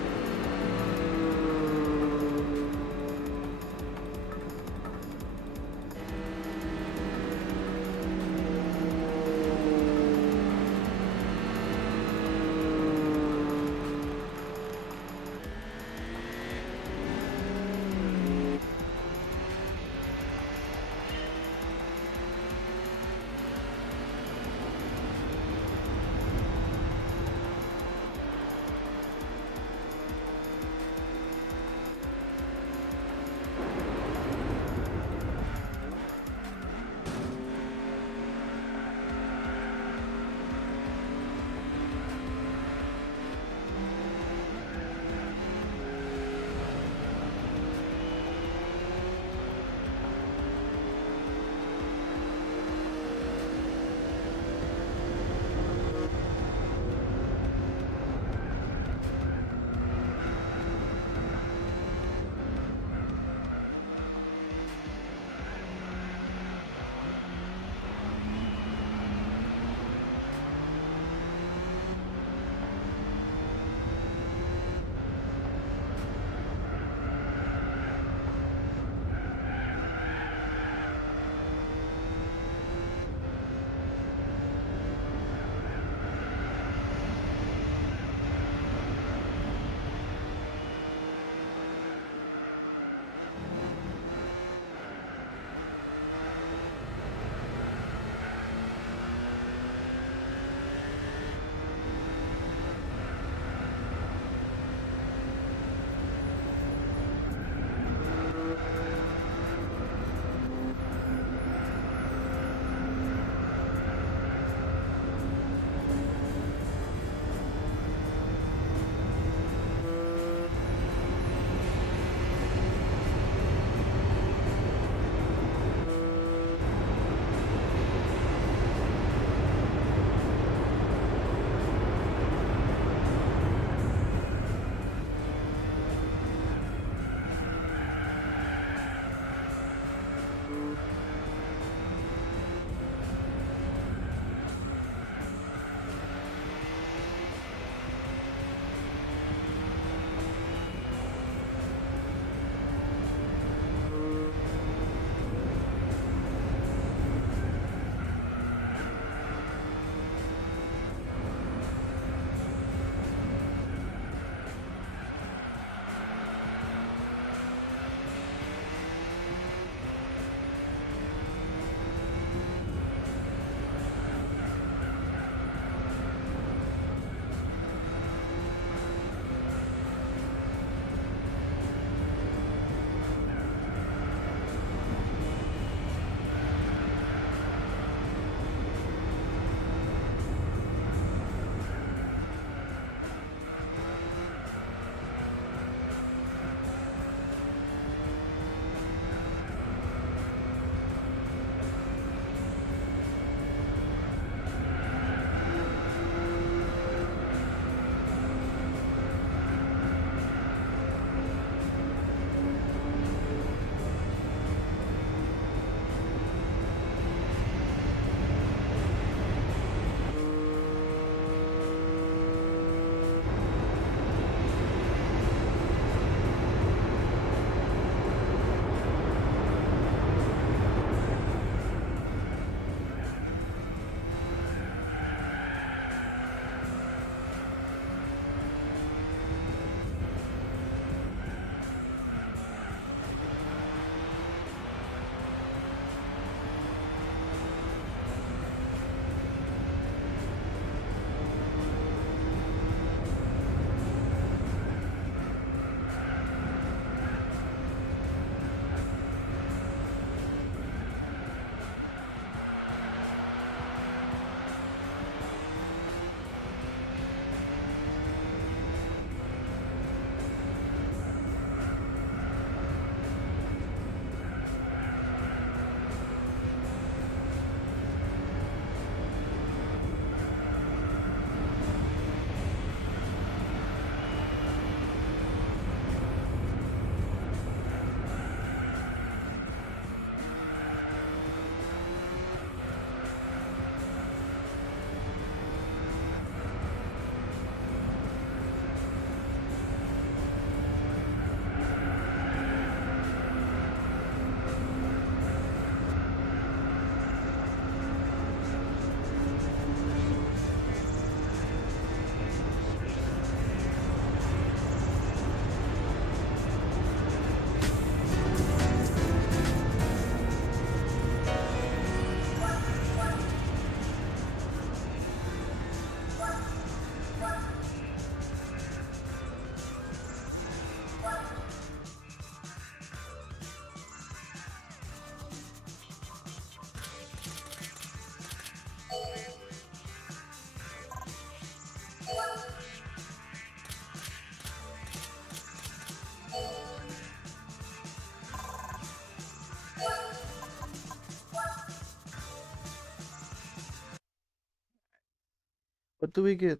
What do we get?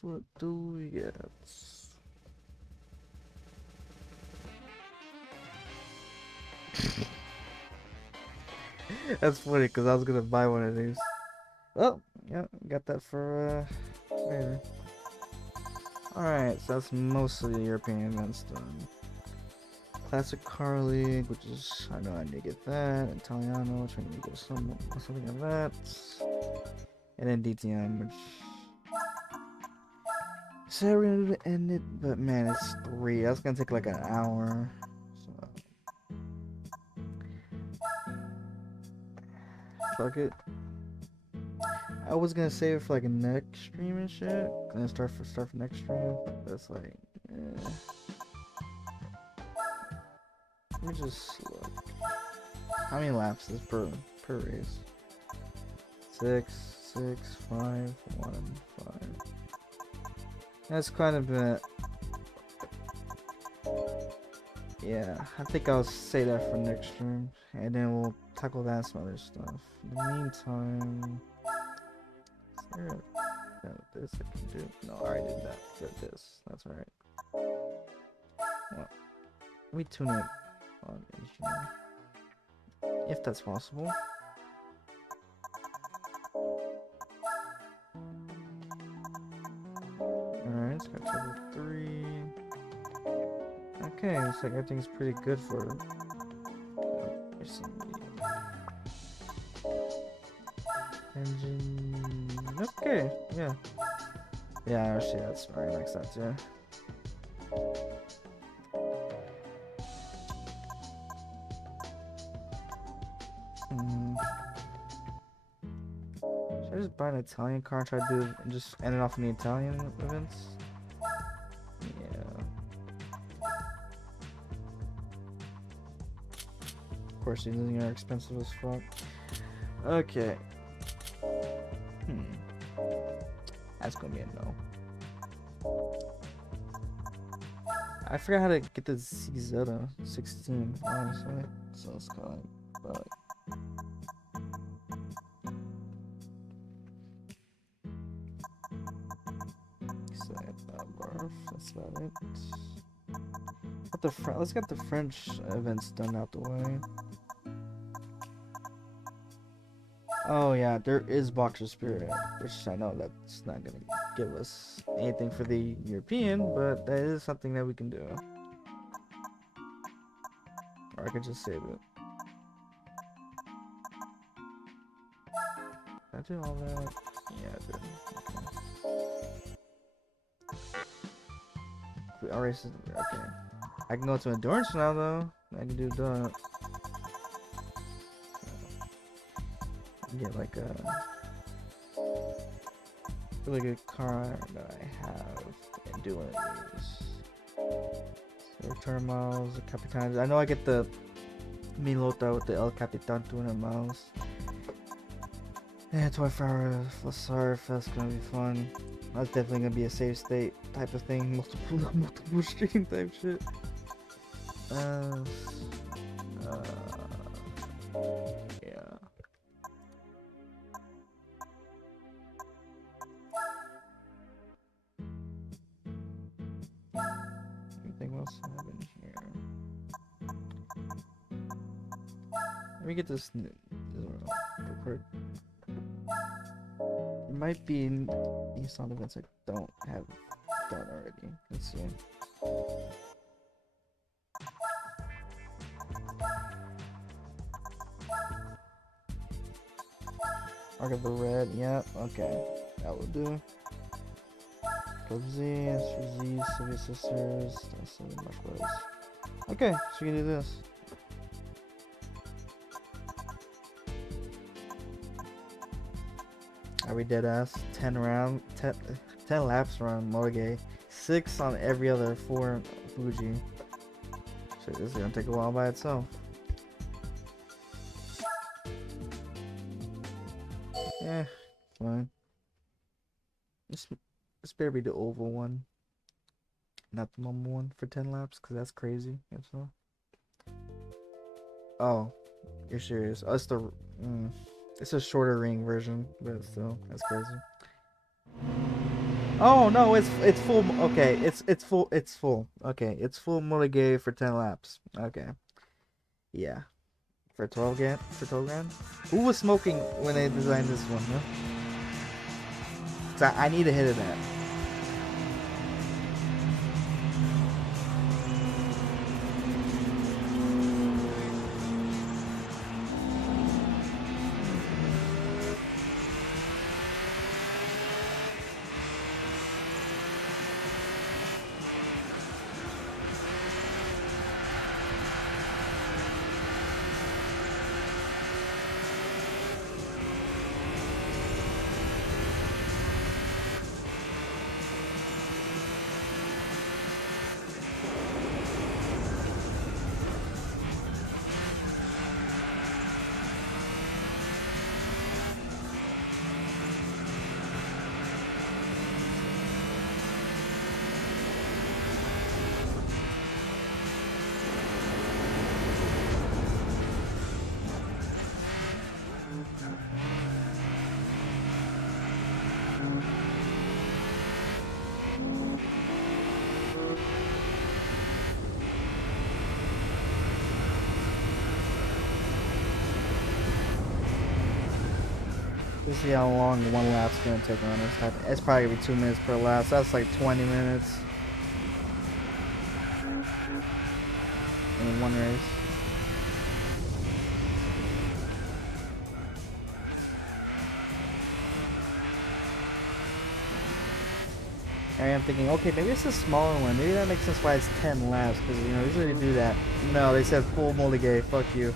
What do we get? That's funny because I was gonna buy one of these. Oh, yeah, got that for later. Alright, so that's most of the European events done. Classic Car League, which is, I know I need to get that. Italiano, which I need to get something of that. And then DTM, which... So we're gonna end it, but man, it's 3. That's gonna take like an hour. So... Fuck it. I was gonna save it for like a next stream and shit. And then start for next stream. But it's like, Let me just look. How many laps is per race? 6, 6, 5, 1, 5. That's quite a bit. Yeah, I think I'll say that for next stream, and then we'll tackle that and some other stuff. In the meantime, is there this I can do? No, I already did that. Did this. That's alright. Well, let me tune it on engineering, if that's possible. Alright, it's got level 3. Okay, looks like everything's pretty good for engine. Okay, yeah. Yeah, actually, that's very nice. That too. Should I just buy an Italian car and try to do it and just end it off in the Italian events? Yeah. Of course, these things are expensive as fuck. Okay. That's gonna be a no. I forgot how to get the CZ 16, honestly. So it's kind of but that's about it. But let's get the French events done out the way. Oh yeah, there is Boxer Spirit, which I know that's not gonna give us anything for the European, but that is something that we can do. Or I could just save it. Did I do all that? Yeah, I did. Okay. Our races, okay. I can go to endurance now though. I can do that. Get like a really good car that I have and do one of these. So return miles, the Capitan. I know I get the Milota with the El Capitan 200 miles. Yeah, 24 hour Flasar, that's gonna be fun. That's definitely gonna be a save state type of thing, multiple stream type shit. Yeah. Anything else I have in here? Let me get this record. It might be Nissan events I don't have done already. Let's see. Arc of the Red, yep, okay. That will do. Club Z, Sir Z, Silver Sisters, that's so much worse. Okay, so we can do this. Are we dead ass? 10 laps around Motorgay. 6 on every other 4 Fuji. So this is gonna take a while by itself. Yeah, fine. This better be the oval one, not the normal one for 10 laps, because that's crazy. If so. Oh, you're serious? Oh, it's a shorter ring version, but still, that's crazy. Oh no, it's full. Okay, it's full. Okay, it's full mulligay for 10 laps. Okay, yeah, for 12 grand. Who was smoking when they designed this one? Huh? 'Cause I need a hit of that. Let's see how long one lap's gonna take on this. It's probably gonna be 2 minutes per lap. So that's like 20 minutes in one race. I am thinking, okay, maybe it's a smaller one. Maybe that makes sense why it's 10 laps, because usually they do that. No, they said full mulligay. Fuck you.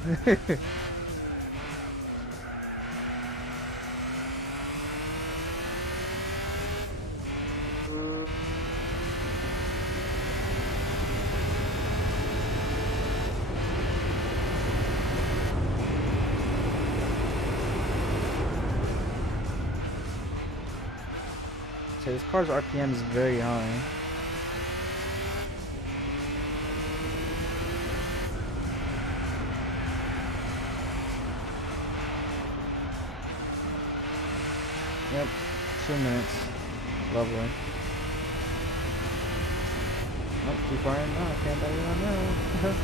So this car's RPM is very high. Yep, 2 minutes. Lovely. Nope, too far in. No, I can't tell you now.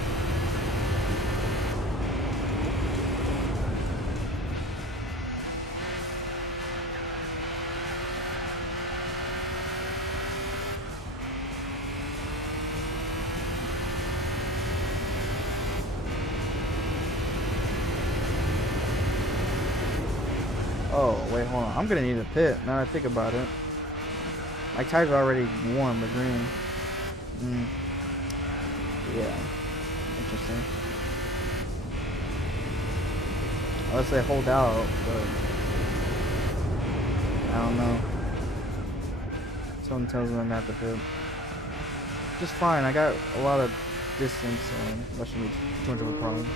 Oh, wait, hold on. I'm gonna need a pit now that I think about it. My tires are already warm, but green. Yeah. Interesting. Unless they hold out, but I don't know. Someone tells me I'm gonna have to pit. Just fine. I got a lot of distance, and that shouldn't be too much of a problem.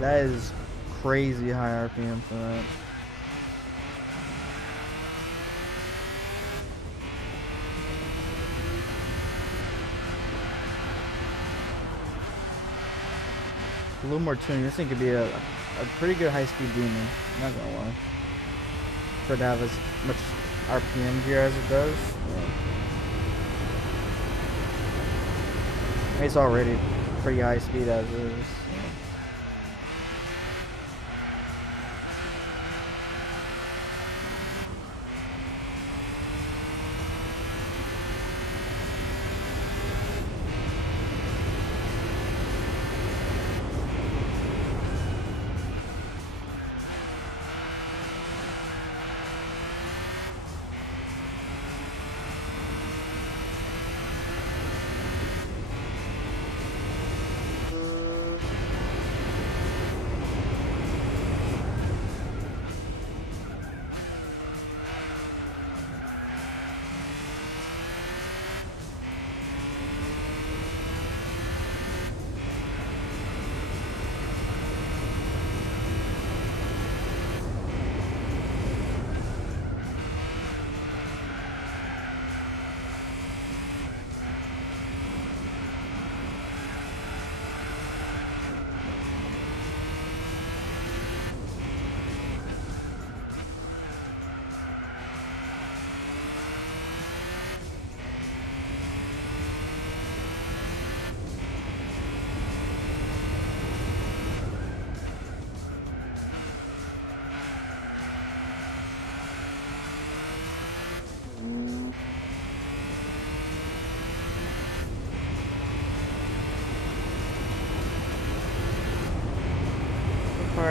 That is crazy high RPM for that. A little more tuning. This thing could be a pretty good high-speed demon. I'm not gonna lie. For it to have as much RPM gear as it does. Yeah. It's already pretty high speed as is.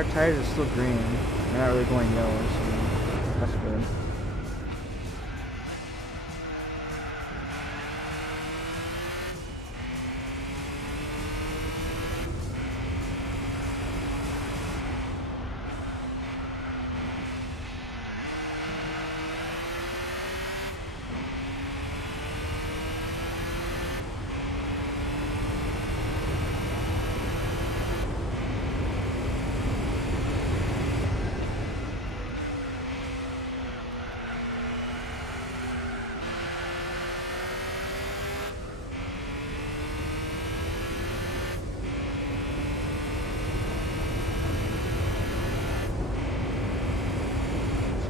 our tires are still green. They're not really going yellow, so that's good.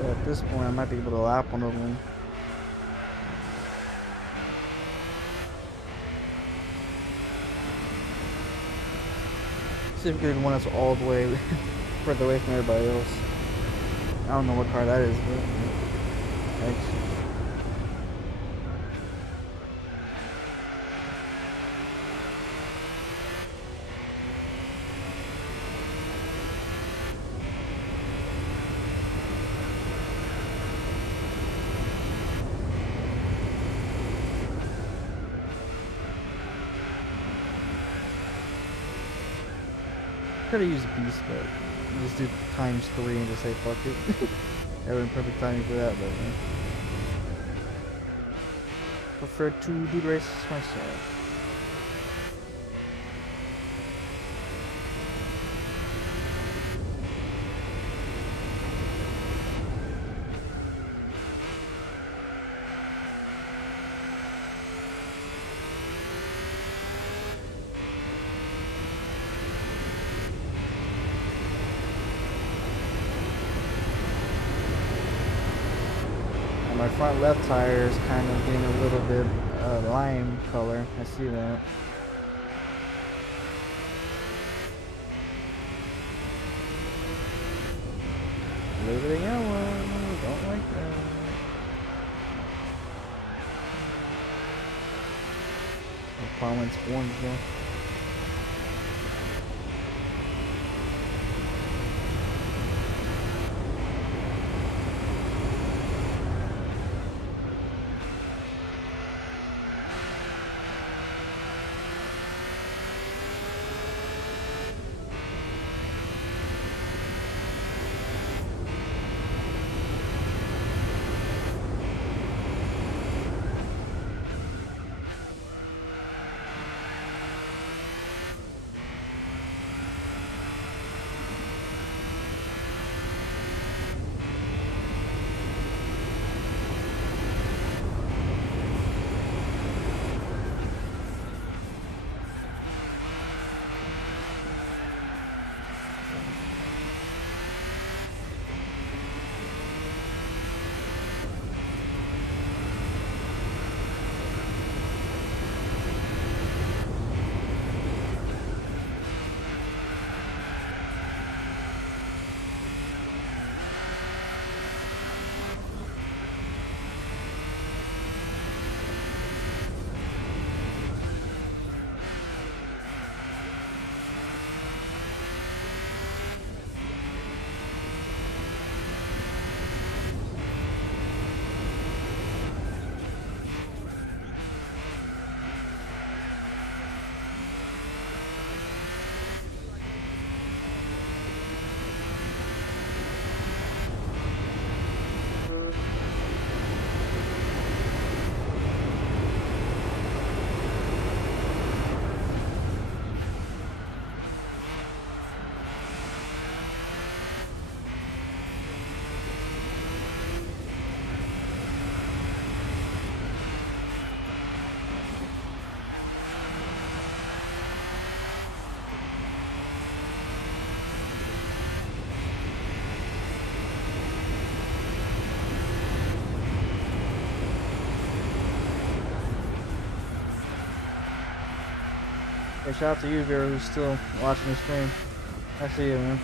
At this point, I might be able to lap one of them. See if we can get one that's all the way further away from everybody else. I don't know what car that is, but X. Could have used Beast, but just do times 3 and just say fuck it. That would have been perfect timing for that, but prefer to do the races myself. My front left tire is kind of getting a little bit lime color. I see that. A little bit of yellow. Don't like that. The Parliament's orange though. Hey, shout out to you, viewer, who's still watching the stream. I see you, man.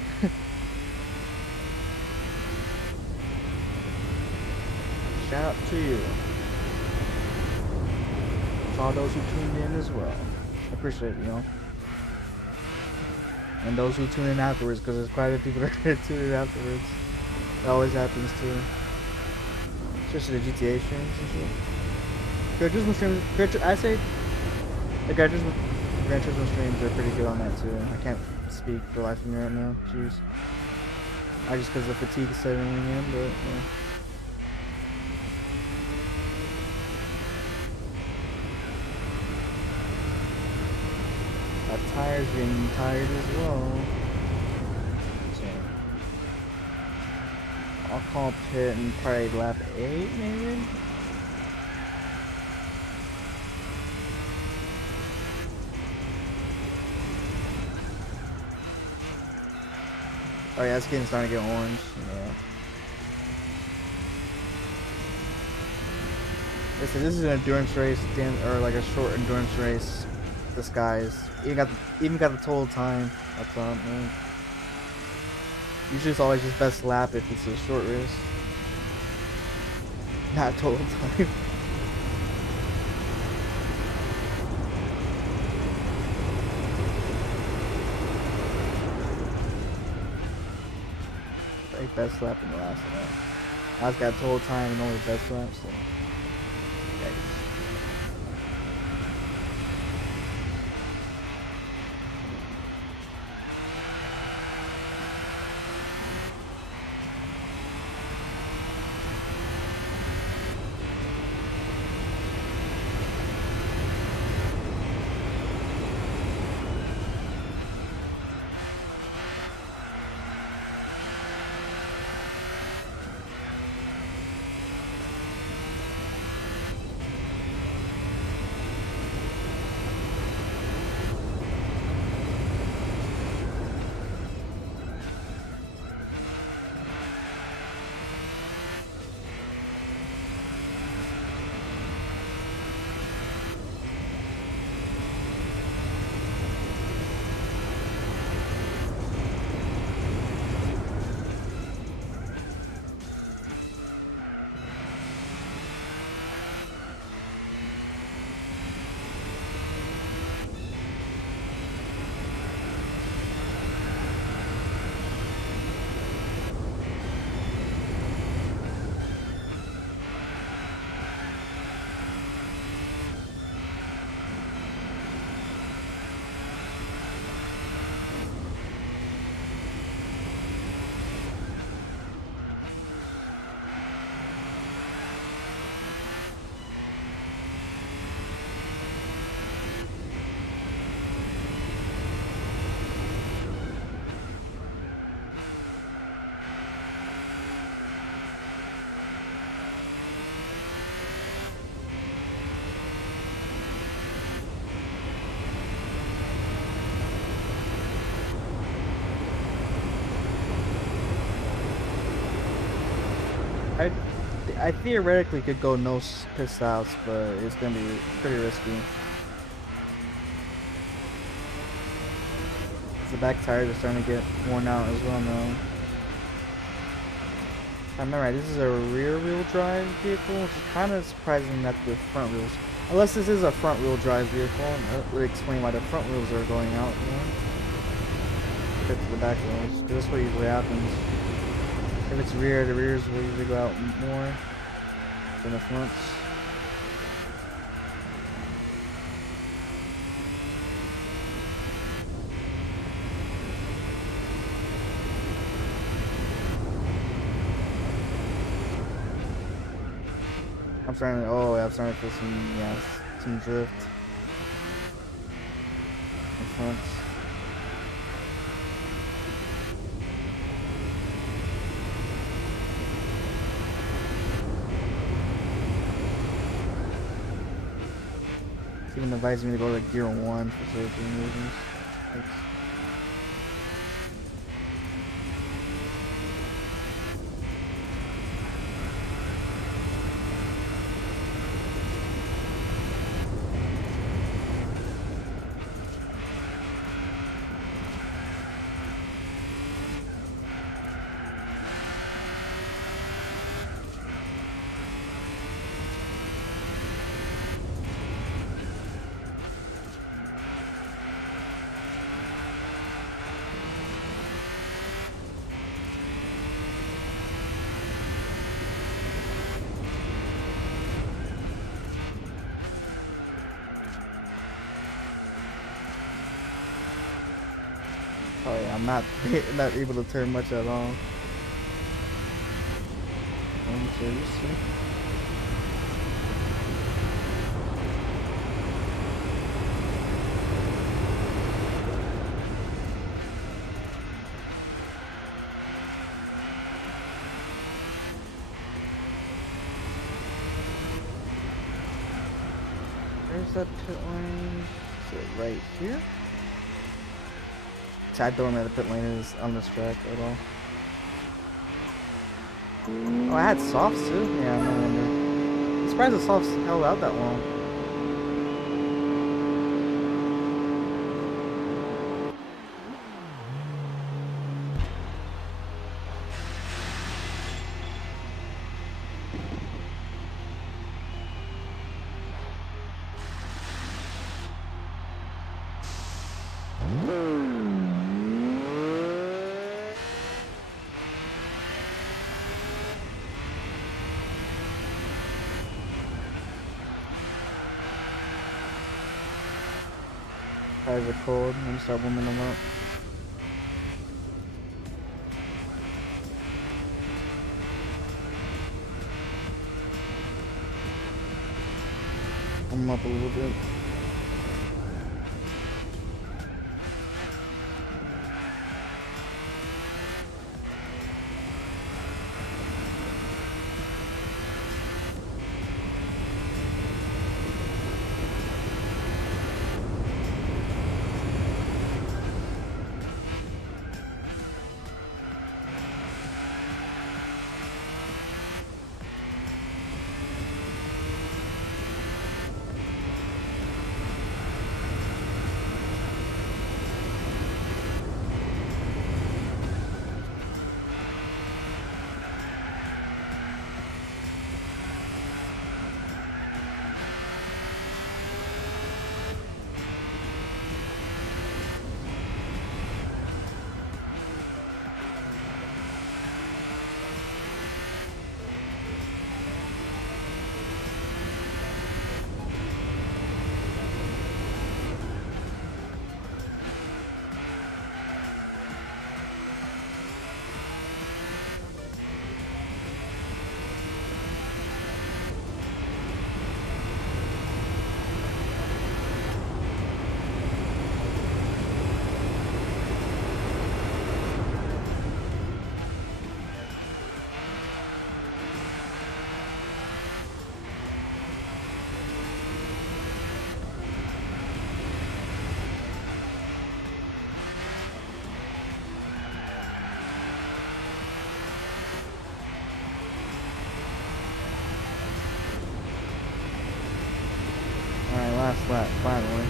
Shout out to you. To all those who tuned in as well. I appreciate it, you know. and those who tune in afterwards, because there's quite a few people that are gonna tune in afterwards. It always happens too, especially the GTA streams and shit. Gran Turismo streams, I say the Gran Turismo streams are pretty good on that too. I can't speak for life of me right now. Jeez. I just because the fatigue is setting in, but yeah. My tires getting tired as well. So I'll call pit and probably lap 8 maybe. Oh yeah, it's starting to get orange. Yeah. Listen, this is an endurance race, or like a short endurance race. Disguise. Even got the total time. That's man. Usually it's always just best lap if it's a short race. Not total time. Like best lap in the last lap. I just got total time and only best lap, so. Yikes. I theoretically could go no pit stops, but it's gonna be pretty risky. The back tires are starting to get worn out as well now. If I remember right, this is a rear-wheel drive vehicle, which is kind of surprising that the front wheels, unless this is a front-wheel drive vehicle, that would explain why the front wheels are going out, you know, compared to the back wheels, because that's what usually happens. If it's rear, the rears will usually go out more than the fronts. I'm starting to feel some drift in fronts. It's even advising me to go to gear 1 for safety reasons. I'm not not able to turn much at all. So you see. Where's that pit lane? Is it right here? I don't know where the pit lane is on this track at all. Oh, I had softs too? Yeah, no wonder. I'm surprised the softs held out that long. Tires are cold. Let me start warming them up. Warm them up a little bit. Alright, last lap, finally.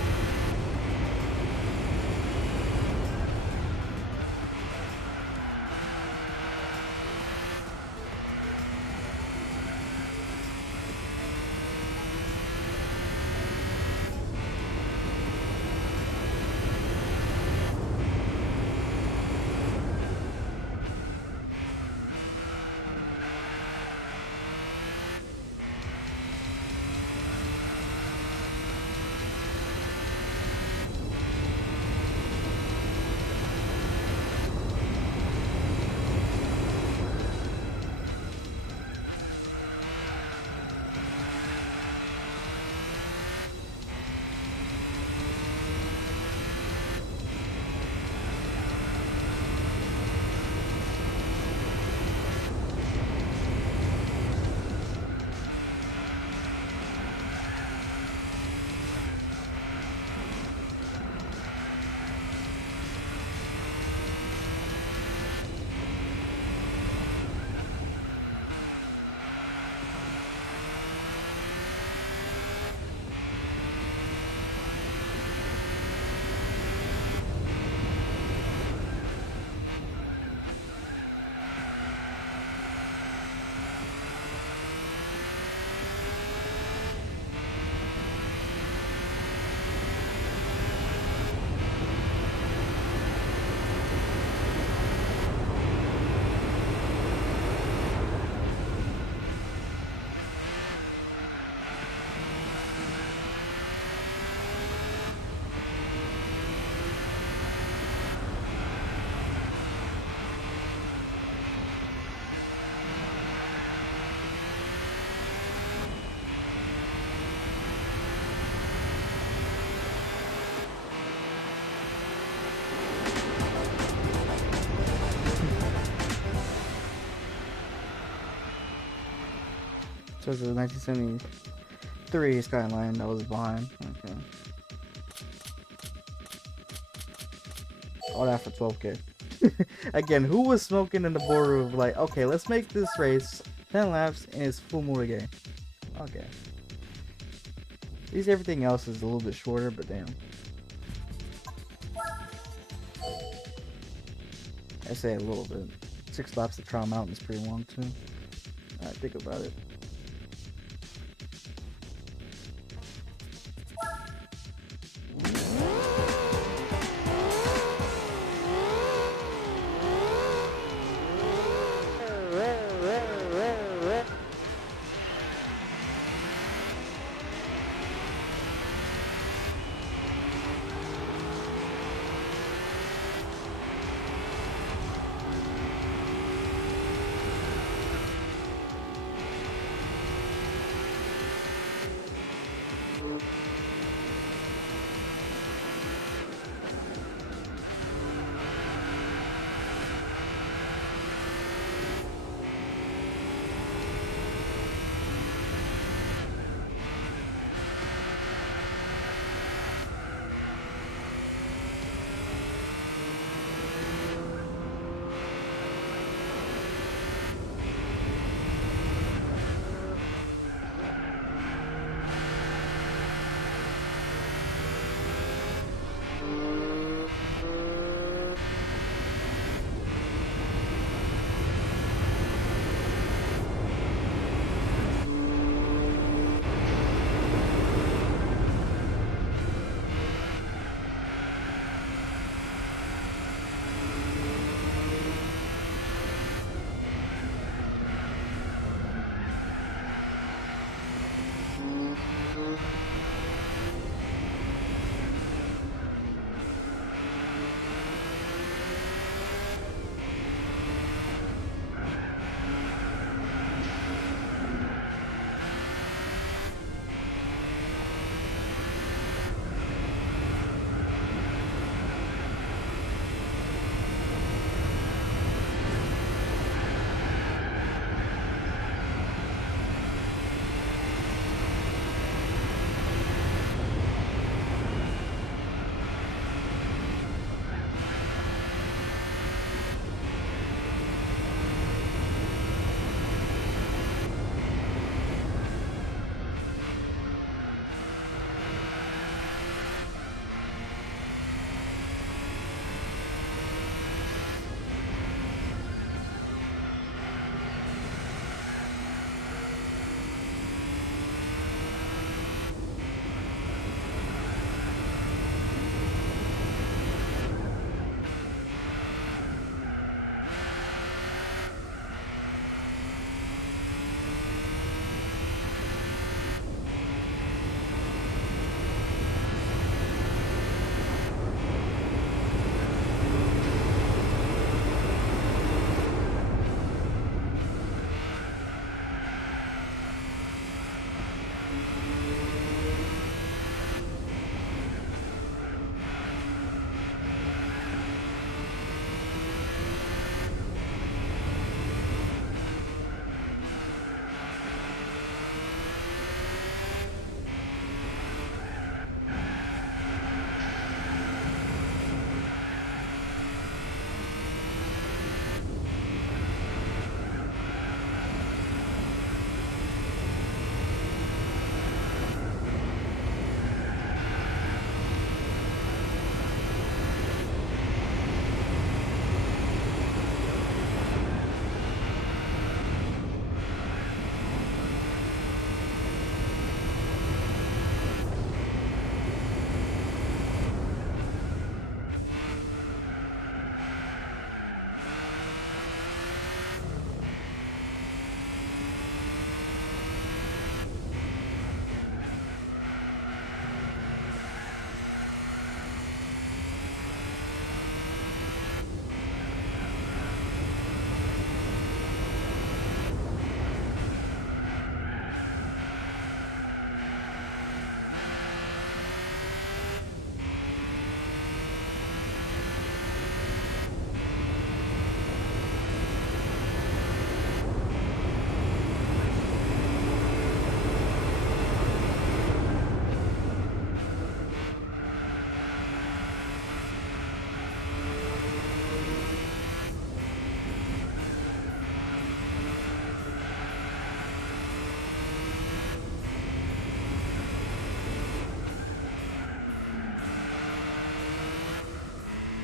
So it's a 1973 Skyline that was behind. Okay. All that for 12K. Again, who was smoking in the boardroom? Like, okay, let's make this race 10 laps and it's full motor. Okay. At least everything else is a little bit shorter, but damn. I say a little bit. 6 laps to Trial Mountain is pretty long too. Alright, think about it.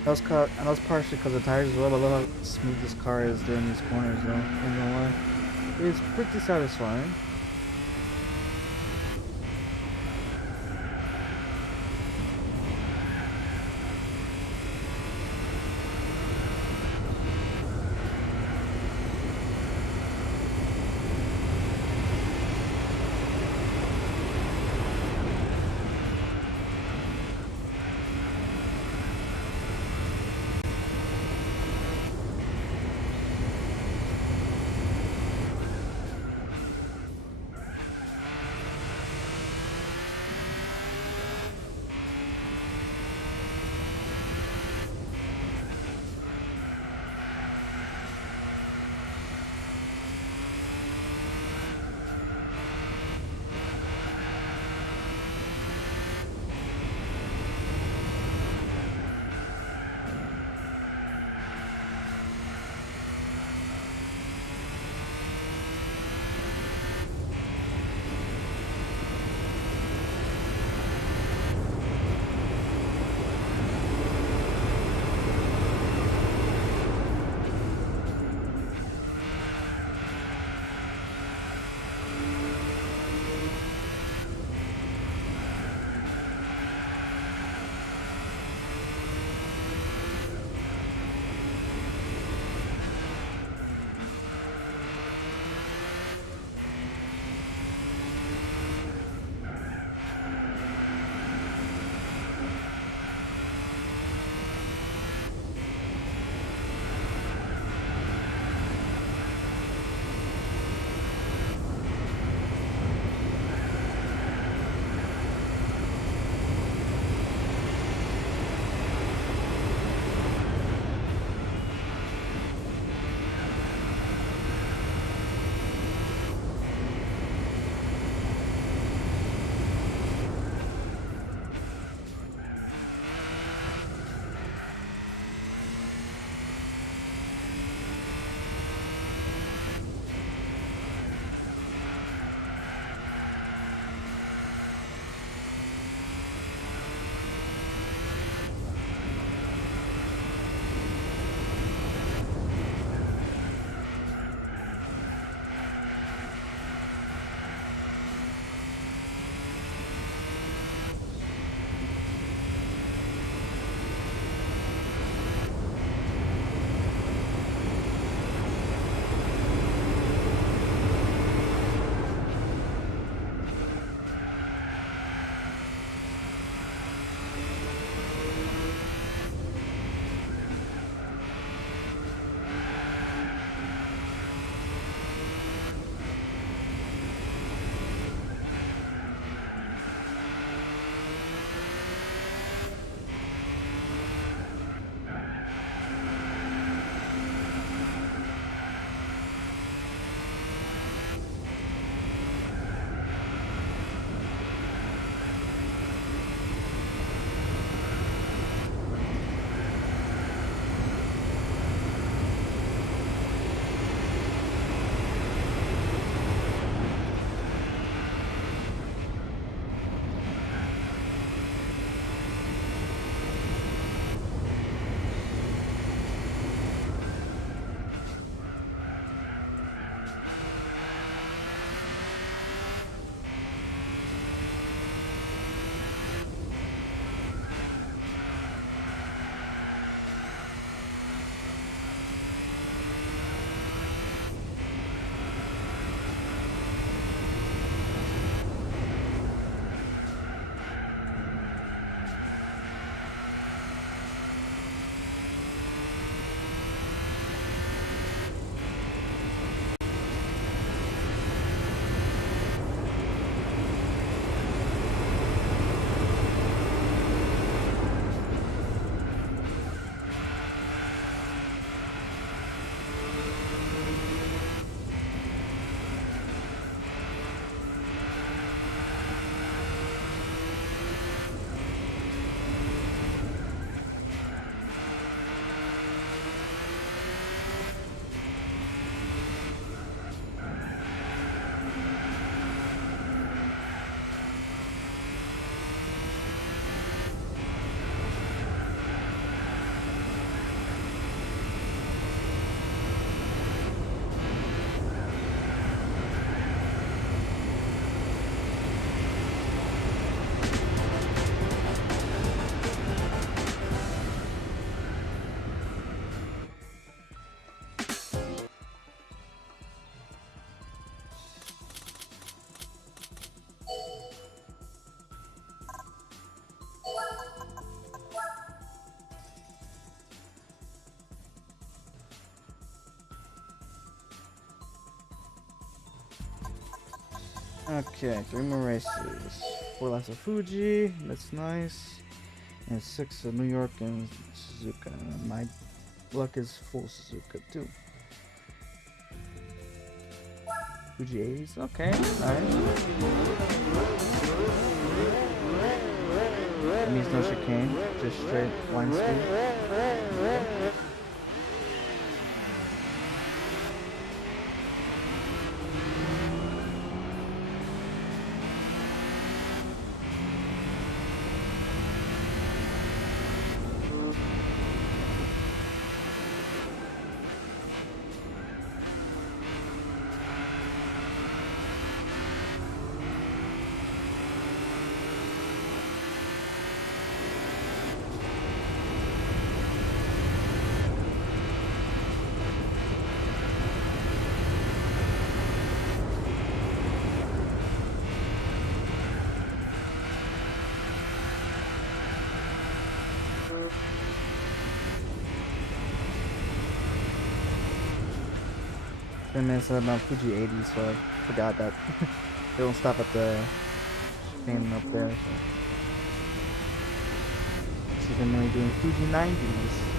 And that's partially because of the tires as well. But I love how smooth this car is during these corners, though. You know why? It's pretty satisfying. Okay, 3 more races. 4 laps of Fuji, that's nice. And 6 of New York and Suzuka. My luck is full Suzuka too. Fuji 80s, okay, nice. That means no chicane, just straight line speed. And it's about Fuji 80, so I forgot that they don't stop at the chicane up there. So. She's been doing Fuji 90s.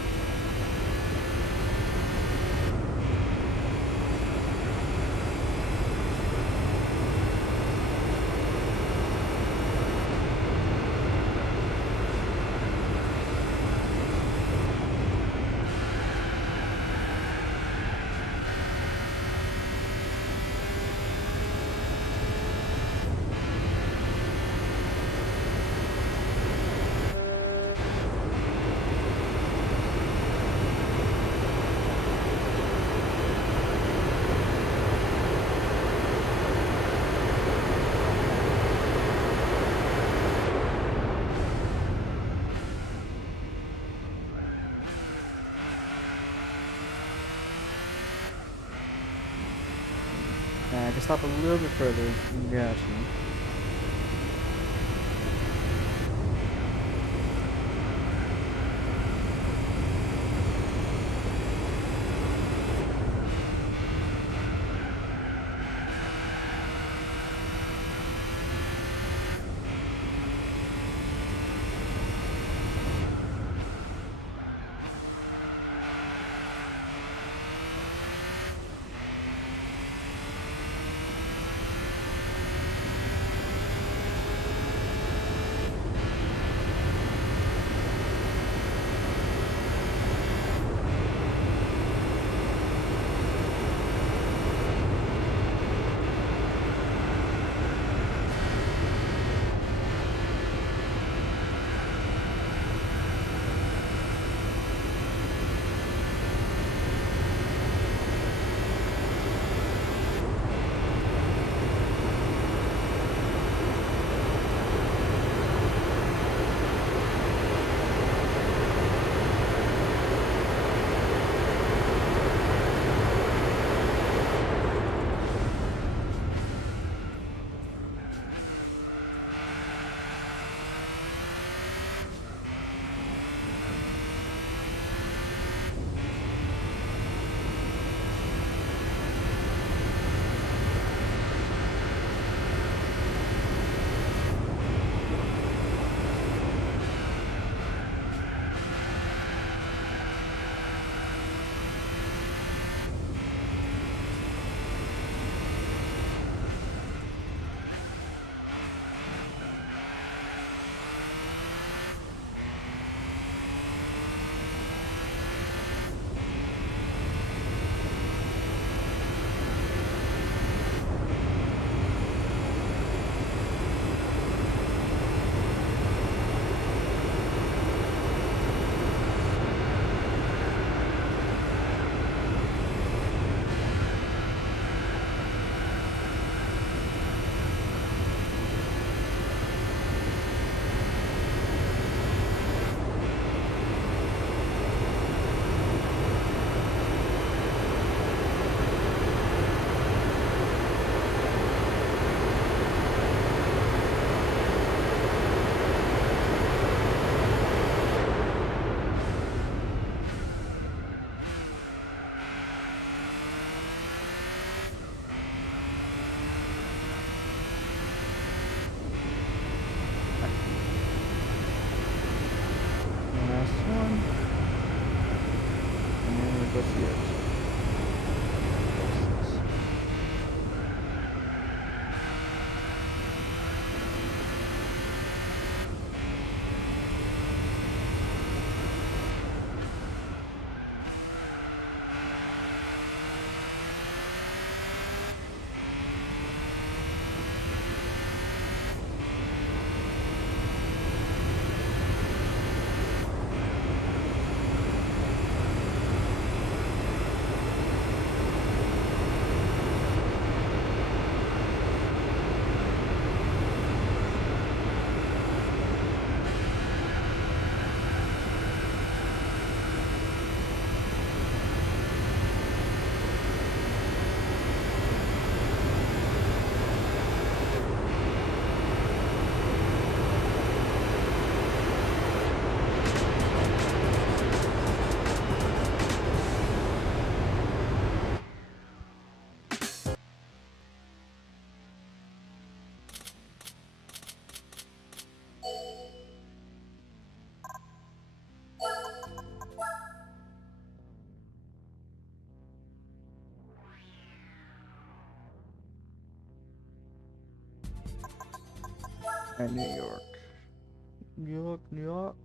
I can stop a little bit further. Gotcha. And New York. New York, New York.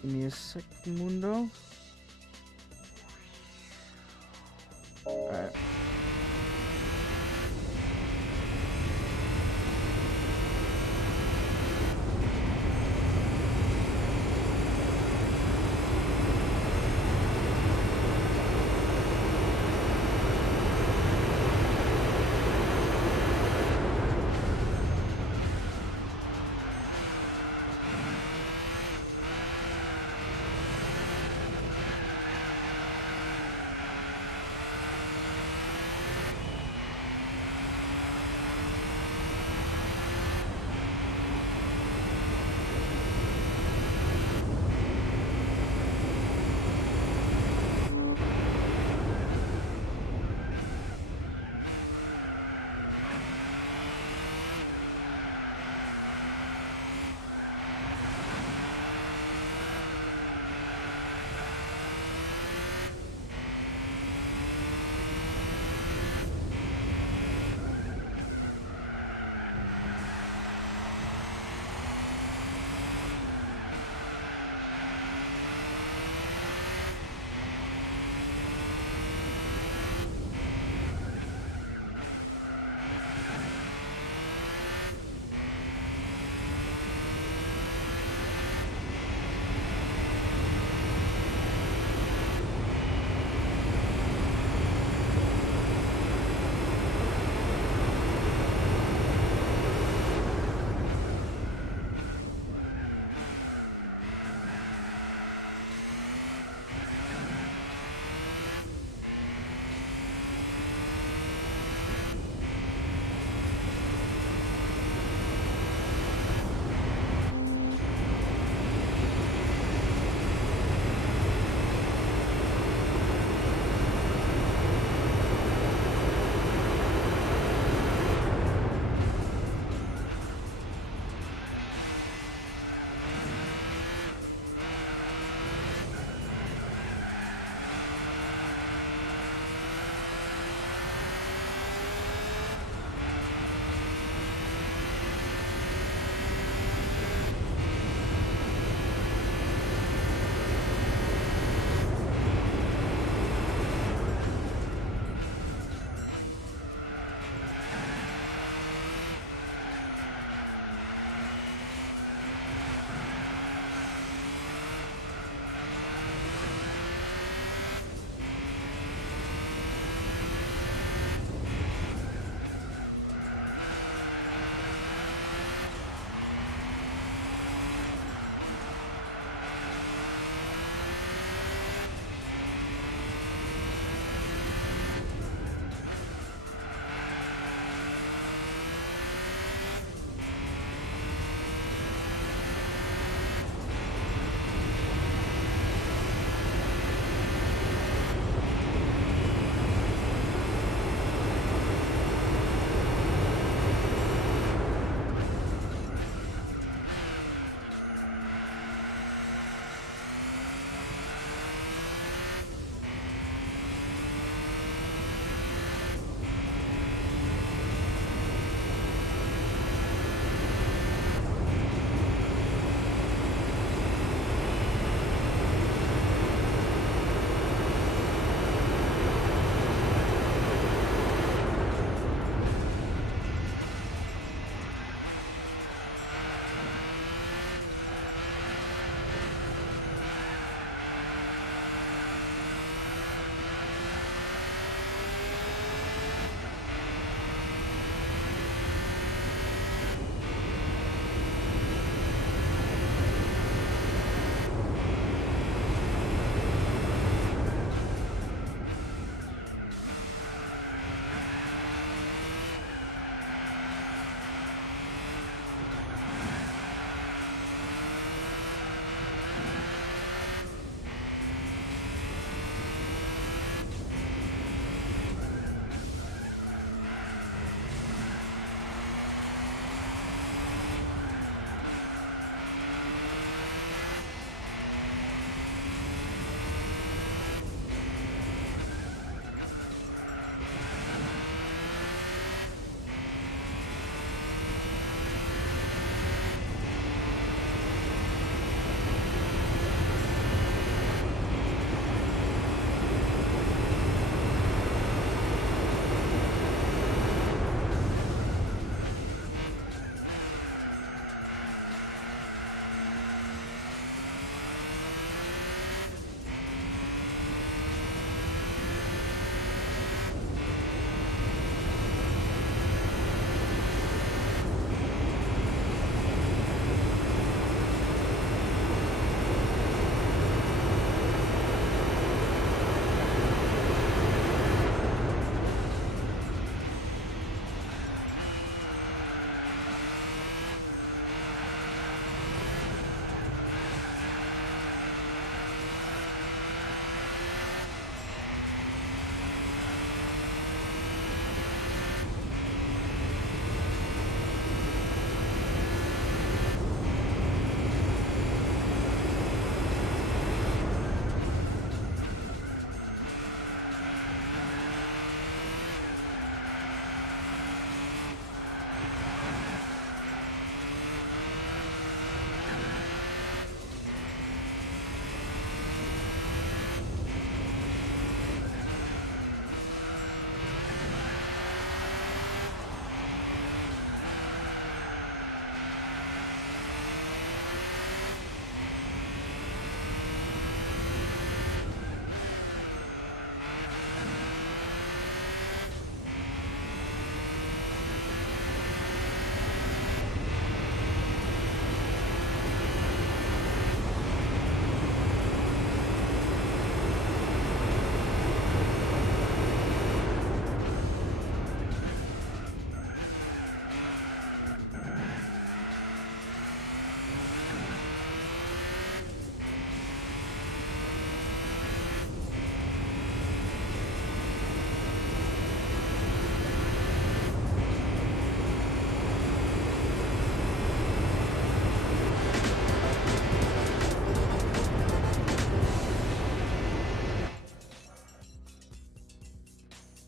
Give me a second, Mundo. Alright.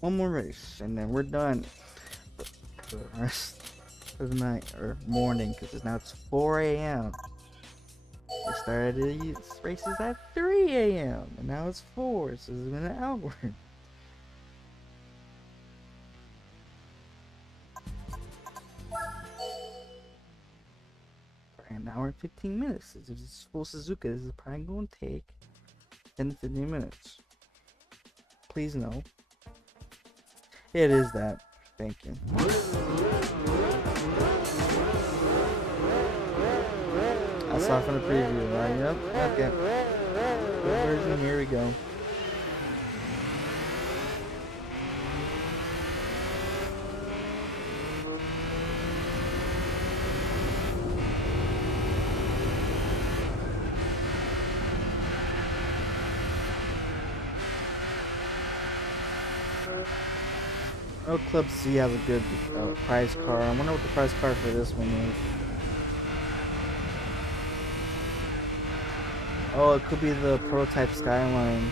One more race, and then we're done for the rest of the night or morning, because now it's 4 a.m. We started these races at 3 a.m. and now it's 4, so it's been an hour. For an hour and 15 minutes. If it's full Suzuka, this is probably going to take 10 to 15 minutes. Please no. It is that. Thank you. I saw it from the preview, right? Yep. Okay. Good version. Here we go. Oh, Club C has a good prize car. I wonder what the prize car for this one is. Oh, it could be the prototype Skyline.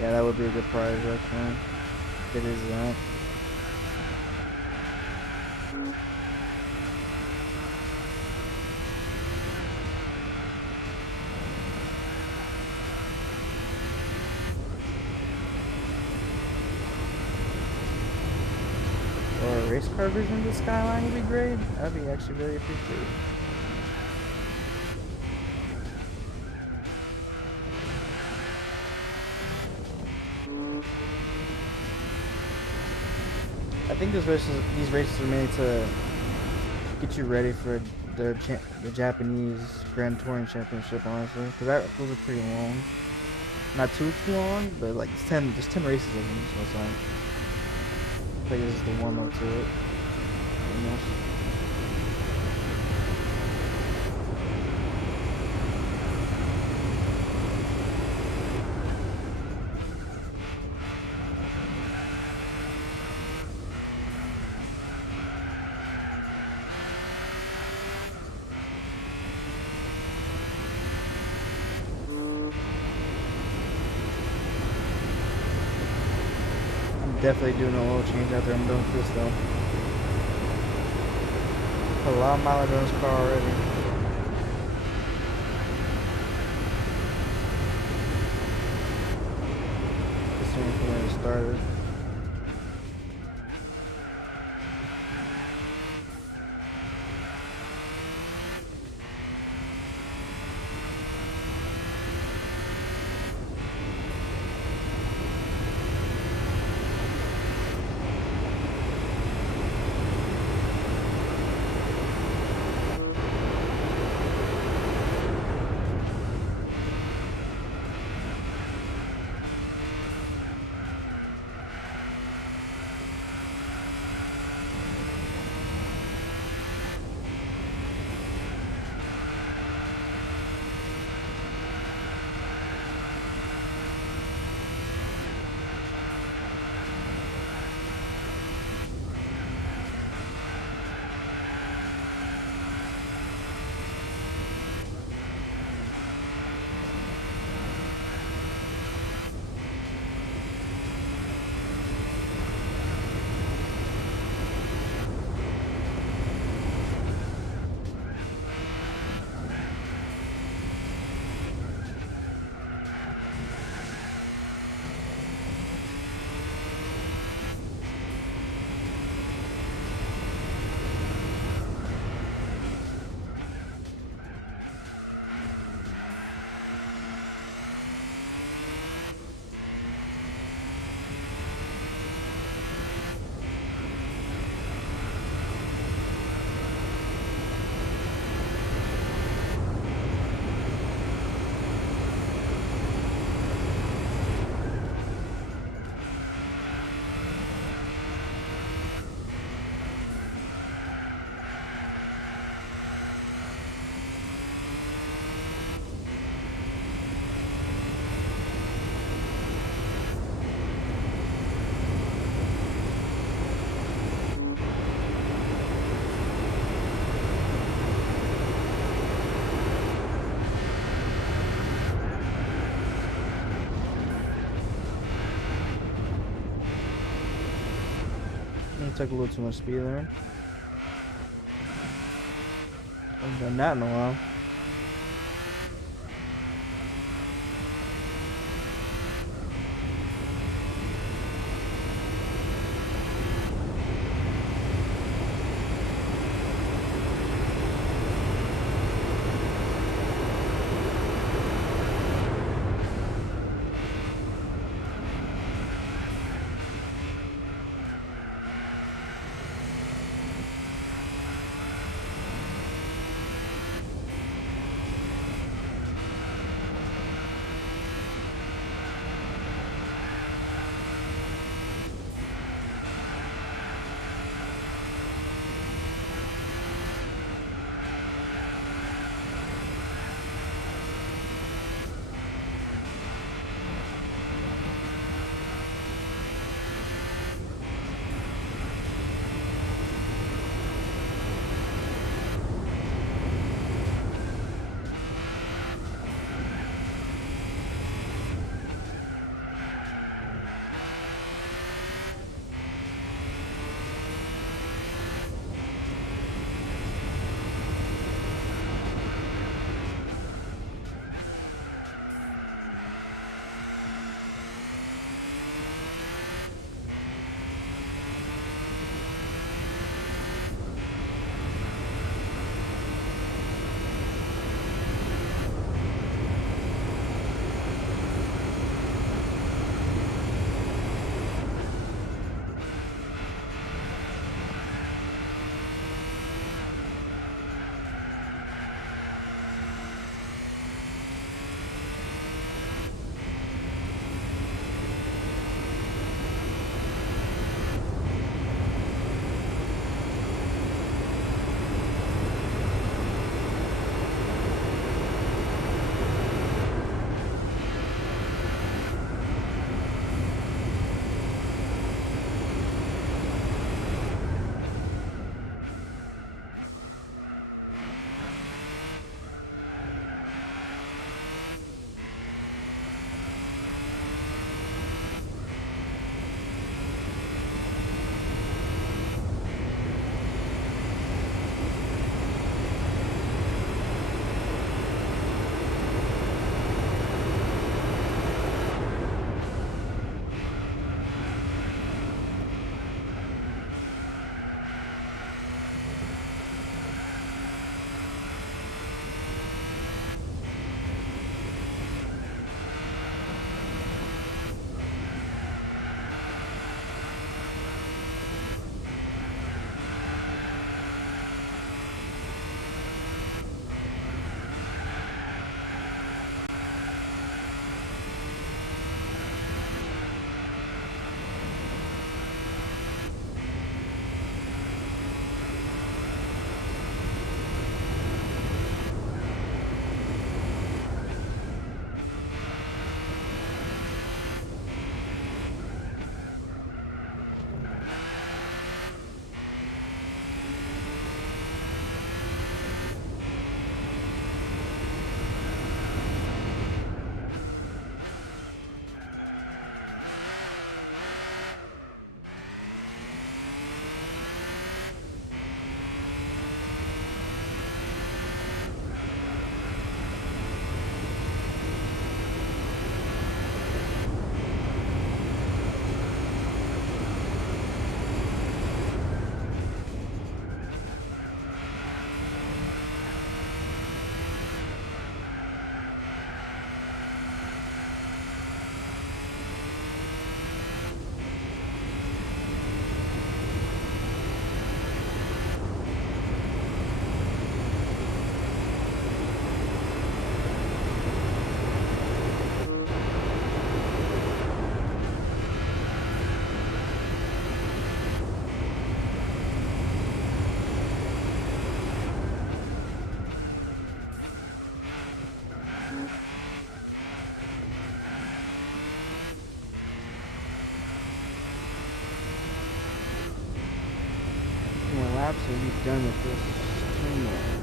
Yeah, that would be a good prize, actually. If it is that. Or a race car version of the Skyline would be great. That'd be actually really appreciated. I think these races are made to get you ready for the Japanese Grand Touring Championship, honestly, because those are pretty long. Not too long, but like it's 10 races of them, so it's like I think this is the warm up to it. Almost. Definitely doing an oil change after I'm done with this though. Put a lot of mileage on this car already. This thing when it started. took a little too much speed there. Haven't done that in a while. laps will be done with this. Two more.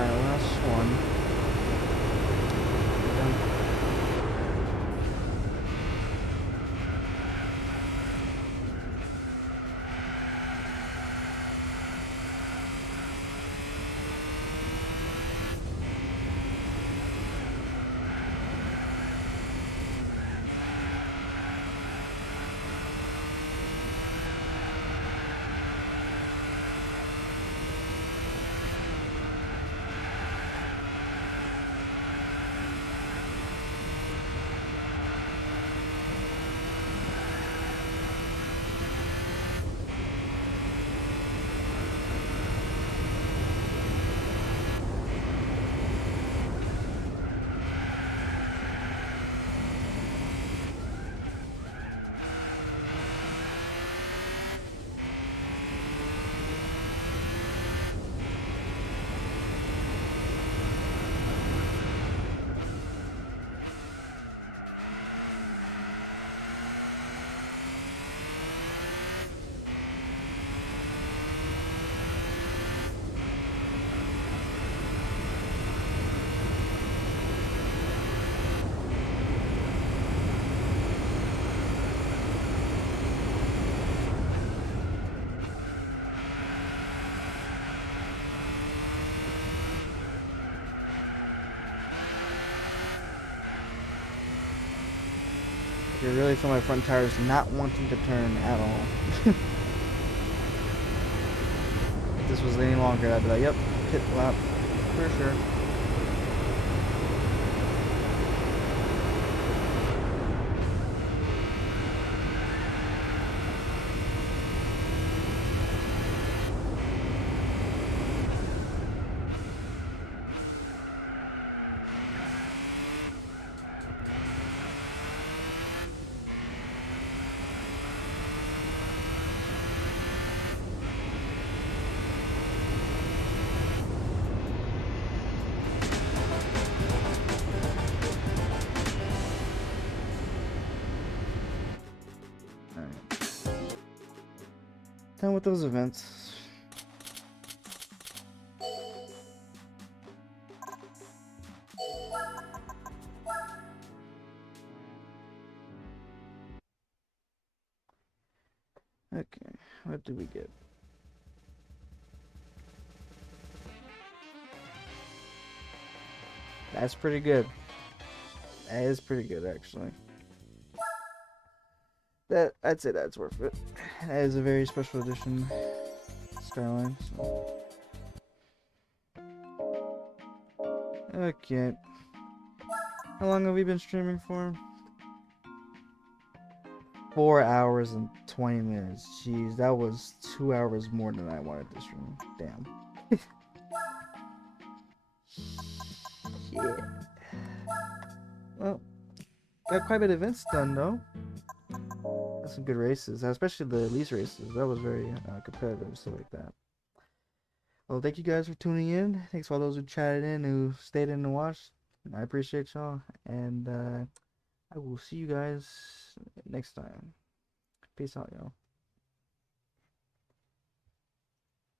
Alright, last one. You really feel my front tires not wanting to turn at all. If this was any longer, I'd be like, yep, pit lap, for sure. Done with those events. Okay, what do we get? That's pretty good. That is pretty good, actually. I'd say that's worth it. That is a very special edition Skyline. So. Okay. How long have we been streaming for? 4 hours and 20 minutes. Jeez, that was 2 hours more than I wanted to stream. Damn. Yeah. Well, got quite a bit of events done though. Got some good races, especially the Elise races. That was very competitive, stuff like that. Well, thank you guys for tuning in. Thanks for all those who chatted in, who stayed in and watched. I appreciate y'all, and I will see you guys next time. Peace out, y'all.